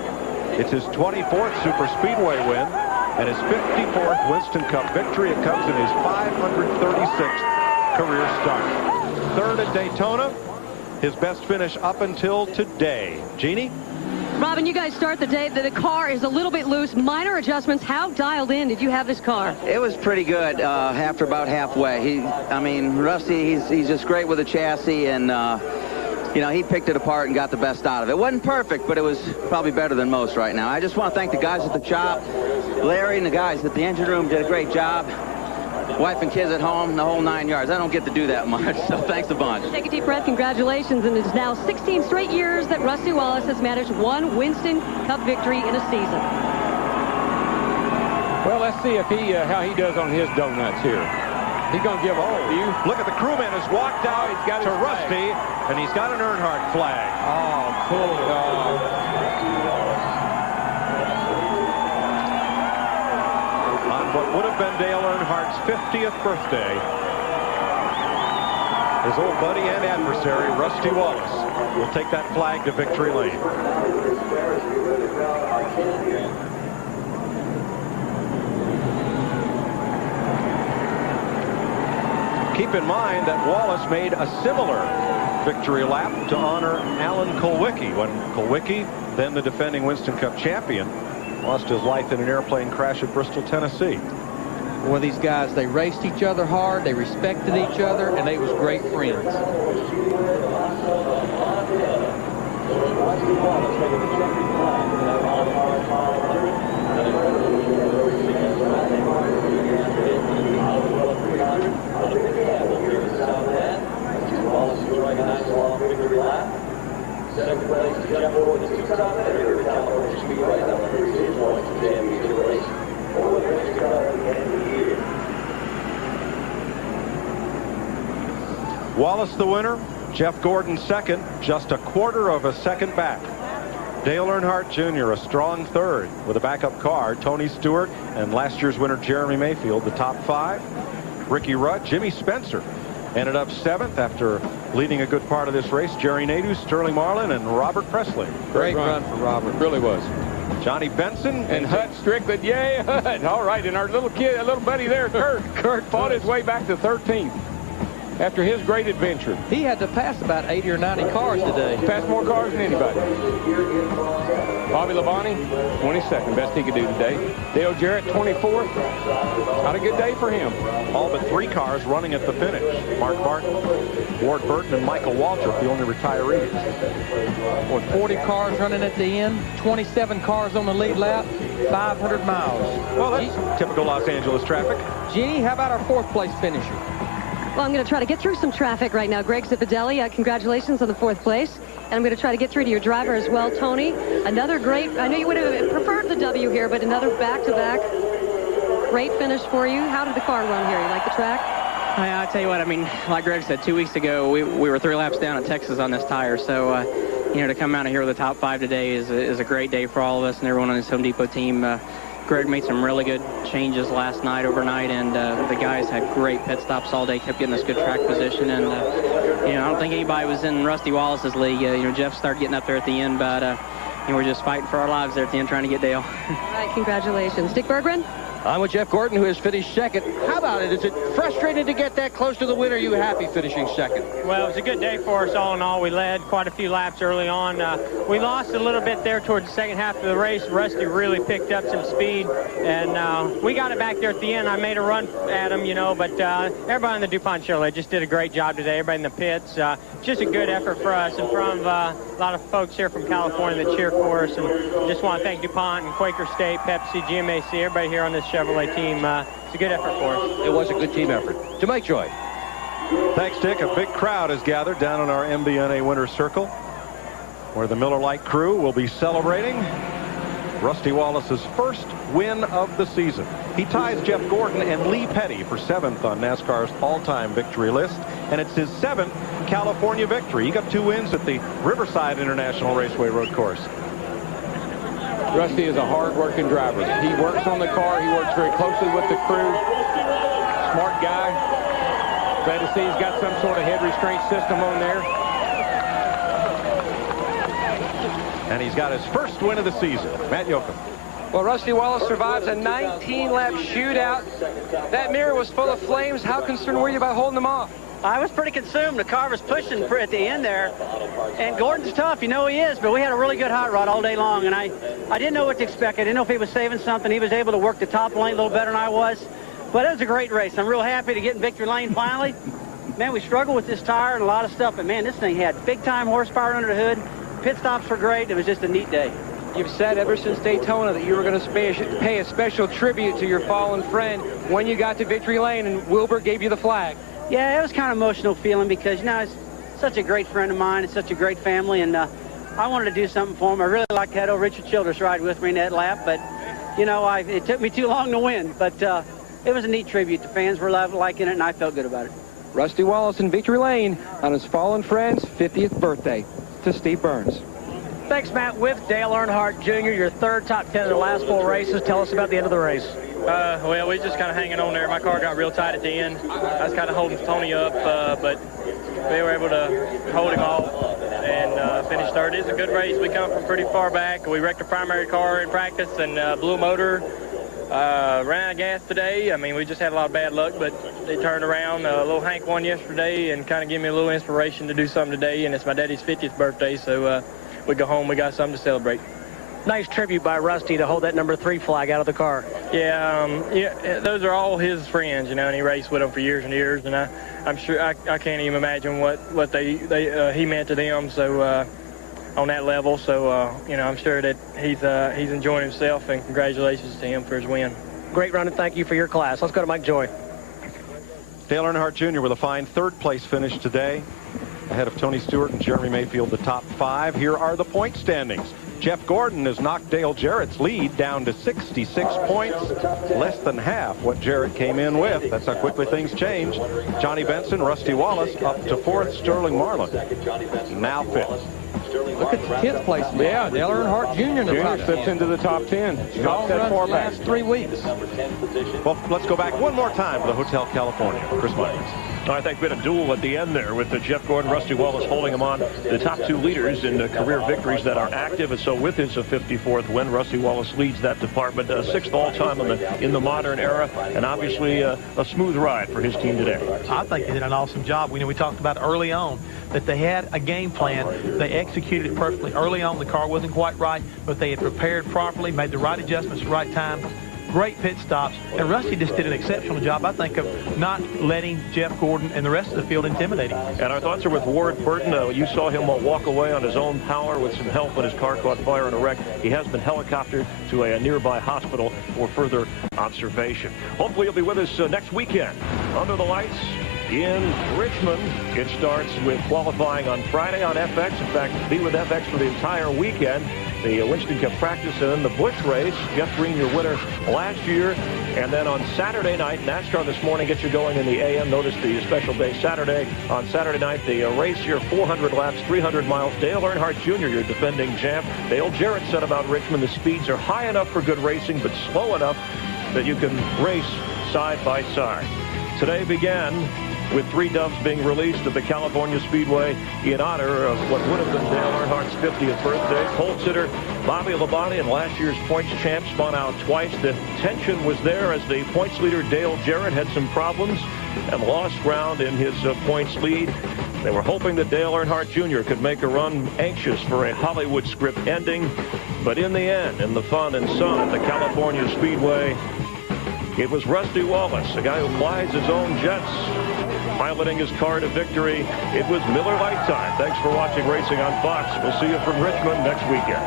It's his 24th Super Speedway win and his 54th Winston Cup victory. It comes in his 536th career start. 3rd at Daytona, his best finish up until today. Jeannie? Robin, you guys start the day that the car is a little bit loose. Minor adjustments. How dialed in did you have this car? It was pretty good after about halfway. I mean, Rusty, he's just great with the chassis, and you know, he picked it apart and got the best out of it. It wasn't perfect, but it was probably better than most right now. I just want to thank the guys at the shop. Larry and the guys at the engine room did a great job. Wife and kids at home, the whole 9 yards. I don't get to do that much, so thanks a bunch. Take a deep breath. Congratulations. And it's now 16 straight years that Rusty Wallace has managed 1 Winston Cup victory in a season. Well, let's see if how he does on his donuts here. He's going to give all you. Look at the crewman has walked out to Rusty, and he's got an Earnhardt flag. Oh, cool. On what would have been Dale Earnhardt's 50th birthday, his old buddy and adversary, Rusty Wallace, will take that flag to victory lane. Keep in mind that Wallace made a similar victory lap to honor Alan Kulwicki when Kulwicki, then the defending Winston Cup champion, lost his life in an airplane crash at Bristol, Tennessee. Well, these guys, they raced each other hard, they respected each other, and they was great friends. Second place, Jeff Gordon, the 2 top editor of California Speedway, number 36, Washington Championship race. For the Winston Cup at the end of the year. Wallace the winner, Jeff Gordon second, just a quarter of a second back. Dale Earnhardt Jr. a strong third with a backup car. Tony Stewart and last year's winner Jeremy Mayfield the top 5. Ricky Rudd, Jimmy Spencer ended up 7th after leading a good part of this race. Jerry Nadeau, Sterling Marlin, and Robert Presley. Great run for Robert. Really was. Johnny Benson and Hut Strickland. Yay, Hut. All right, and our little kid, a little buddy there, Kurt fought his way back to 13th. After his great adventure. He had to pass about 80 or 90 cars today. Passed more cars than anybody. Bobby Labonte, 22nd, best he could do today. Dale Jarrett, 24th. Not a good day for him. All but 3 cars running at the finish. Mark Martin, Ward Burton, and Michael Waltrip, the only retirees. With 40 cars running at the end, 27 cars on the lead lap, 500 miles. Well, that's typical Los Angeles traffic. Jeannie, how about our 4th place finisher? Well, I'm going to try to get through some traffic right now. Greg Zipadelli, congratulations on the 4th place. And I'm going to try to get through to your driver as well, Tony. Another great, I know you would have preferred the W here, but another back-to-back. Great finish for you. How did the car run here? You like the track? I tell you what, I mean, like Greg said, 2 weeks ago, we were 3 laps down at Texas on this tire. So, you know, to come out of here with the top 5 today is a great day for all of us and everyone on this Home Depot team. Greg made some really good changes last night, overnight, and the guys had great pit stops all day, kept getting us good track position. And, you know, I don't think anybody was in Rusty Wallace's league. You know, Jeff started getting up there at the end, but, you know, we're just fighting for our lives there at the end, trying to get Dale. All right, congratulations. Dick Berggren? I'm with Jeff Gordon, who has finished 2nd. How about it? Is it frustrating to get that close to the win? Or are you happy finishing 2nd? Well, it was a good day for us all in all. We led quite a few laps early on. We lost a little bit there towards the second half of the race. Rusty really picked up some speed, and we got it back there at the end. I made a run at him, you know, but everybody in the DuPont Chevrolet just did a great job today. Everybody in the pits, just a good effort for us, and from a lot of folks here from California that cheer for us. And just want to thank DuPont and Quaker State, Pepsi, GMAC, everybody here on this Chevrolet team. It's a good effort for us. It was a good team effort. To Mike Joy. Thanks, Dick. A big crowd has gathered down in our MBNA Winner's Circle, where the Miller Lite crew will be celebrating Rusty Wallace's first win of the season. He ties Jeff Gordon and Lee Petty for 7th on NASCAR's all-time victory list, and it's his 7th California victory. He got 2 wins at the Riverside International Raceway Road Course. Rusty is a hard-working driver. He works on the car. He works very closely with the crew. Smart guy. Glad to see he's got some sort of head restraint system on there. And he's got his first win of the season. Matt Yoakum. Well, Rusty Wallace survives a 19-lap shootout. That mirror was full of flames. How concerned were you about holding them off? I was pretty consumed. The car was pushing at the end there. And Gordon's tough, you know he is, but we had a really good hot rod all day long, and I didn't know what to expect. I didn't know if he was saving something. He was able to work the top lane a little better than I was. But it was a great race. I'm real happy to get in victory lane finally. Man, we struggled with this tire and a lot of stuff, but man, this thing had big-time horsepower under the hood. Pit stops were great. It was just a neat day. You've said ever since Daytona that you were going to pay a special tribute to your fallen friend when you got to victory lane, and Wilbur gave you the flag. Yeah, it was kind of emotional feeling because, you know, it's such a great friend of mine. It's such a great family, and I wanted to do something for him. I really liked to have old Richard Childress ride with me in that lap, but, you know, it took me too long to win. But it was a neat tribute. The fans were liking it, and I felt good about it. Rusty Wallace in victory lane on his fallen friend's 50th birthday. To Steve Burns. Thanks, Matt. With Dale Earnhardt Jr., your 3rd top 10 in the last 4 races. Tell us about the end of the race. Well, we just kind of hanging on there. My car got real tight at the end. I was kind of holding Tony up, but we were able to hold him off and finish 3rd. It's a good race. We come from pretty far back. We wrecked a primary car in practice and blew a motor. Ran out of gas today. I mean, we just had a lot of bad luck, but they turned around. Little Hank won yesterday and kind of gave me a little inspiration to do something today, and it's my daddy's 50th birthday, so we go home, we got something to celebrate. Nice tribute by Rusty to hold that number 3 flag out of the car. Yeah, those are all his friends, you know, and he raced with them for years and years, and I'm sure I can't even imagine what he meant to them. So on that level, so you know, I'm sure that he's enjoying himself, and congratulations to him for his win. Great run, and thank you for your class. Let's go to Mike Joy. Dale Earnhardt Jr. with a fine 3rd place finish today, ahead of Tony Stewart and Jeremy Mayfield, the top 5. Here are the point standings. Jeff Gordon has knocked Dale Jarrett's lead down to 66 points, less than half what Jarrett came in with. That's how quickly things change. Johnny Benson, Rusty Wallace up to 4th, Sterling Marlin now 5th. Look at the 10th place. Yeah, Dale Earnhardt Jr. in the top 10. Slips into the top 10. Strong That run far the back. last 3 weeks. Well, let's go back one more time to the Hotel California. Chris Myers. I think we had a duel at the end there with Jeff Gordon, Rusty Wallace holding him on. The top 2 leaders in career victories that are active. And so with his 54th win, Rusty Wallace leads that department. 6th all-time in the modern era. And obviously a smooth ride for his team today. I think they did an awesome job. We talked about early on that they had a game plan. They executed it perfectly. Early on, the car wasn't quite right, but they had prepared properly, made the right adjustments at the right time. Great pit stops, and Rusty just did an exceptional job, I think, of not letting Jeff Gordon and the rest of the field intimidate him. And our thoughts are with Ward Burton. You saw him walk away on his own power with some help when his car caught fire in a wreck. He has been helicoptered to a nearby hospital for further observation. Hopefully he'll be with us next weekend under the lights in Richmond. It starts with qualifying on Friday on FX. In fact, be with FX for the entire weekend. The Winston Cup practice and then the Busch race. Jeff Green, your winner last year. And then on Saturday night, NASCAR this morning gets you going in the AM. Notice the special day Saturday. On Saturday night, the race here, 400 laps, 300 miles. Dale Earnhardt Jr., your defending champ. Dale Jarrett said about Richmond, the speeds are high enough for good racing, but slow enough that you can race side by side. Today began with 3 doves being released at the California Speedway in honor of what would have been Dale Earnhardt's 50th birthday. Pole sitter Bobby Labonte and last year's points champ spun out twice. The tension was there as the points leader Dale Jarrett had some problems and lost ground in his points lead. They were hoping that Dale Earnhardt Jr. could make a run, anxious for a Hollywood script ending. But in the end, in the fun and sun at the California Speedway, it was Rusty Wallace, a guy who flies his own jets, piloting his car to victory. It was Miller Lite time. Thanks for watching Racing on Fox. We'll see you from Richmond next weekend.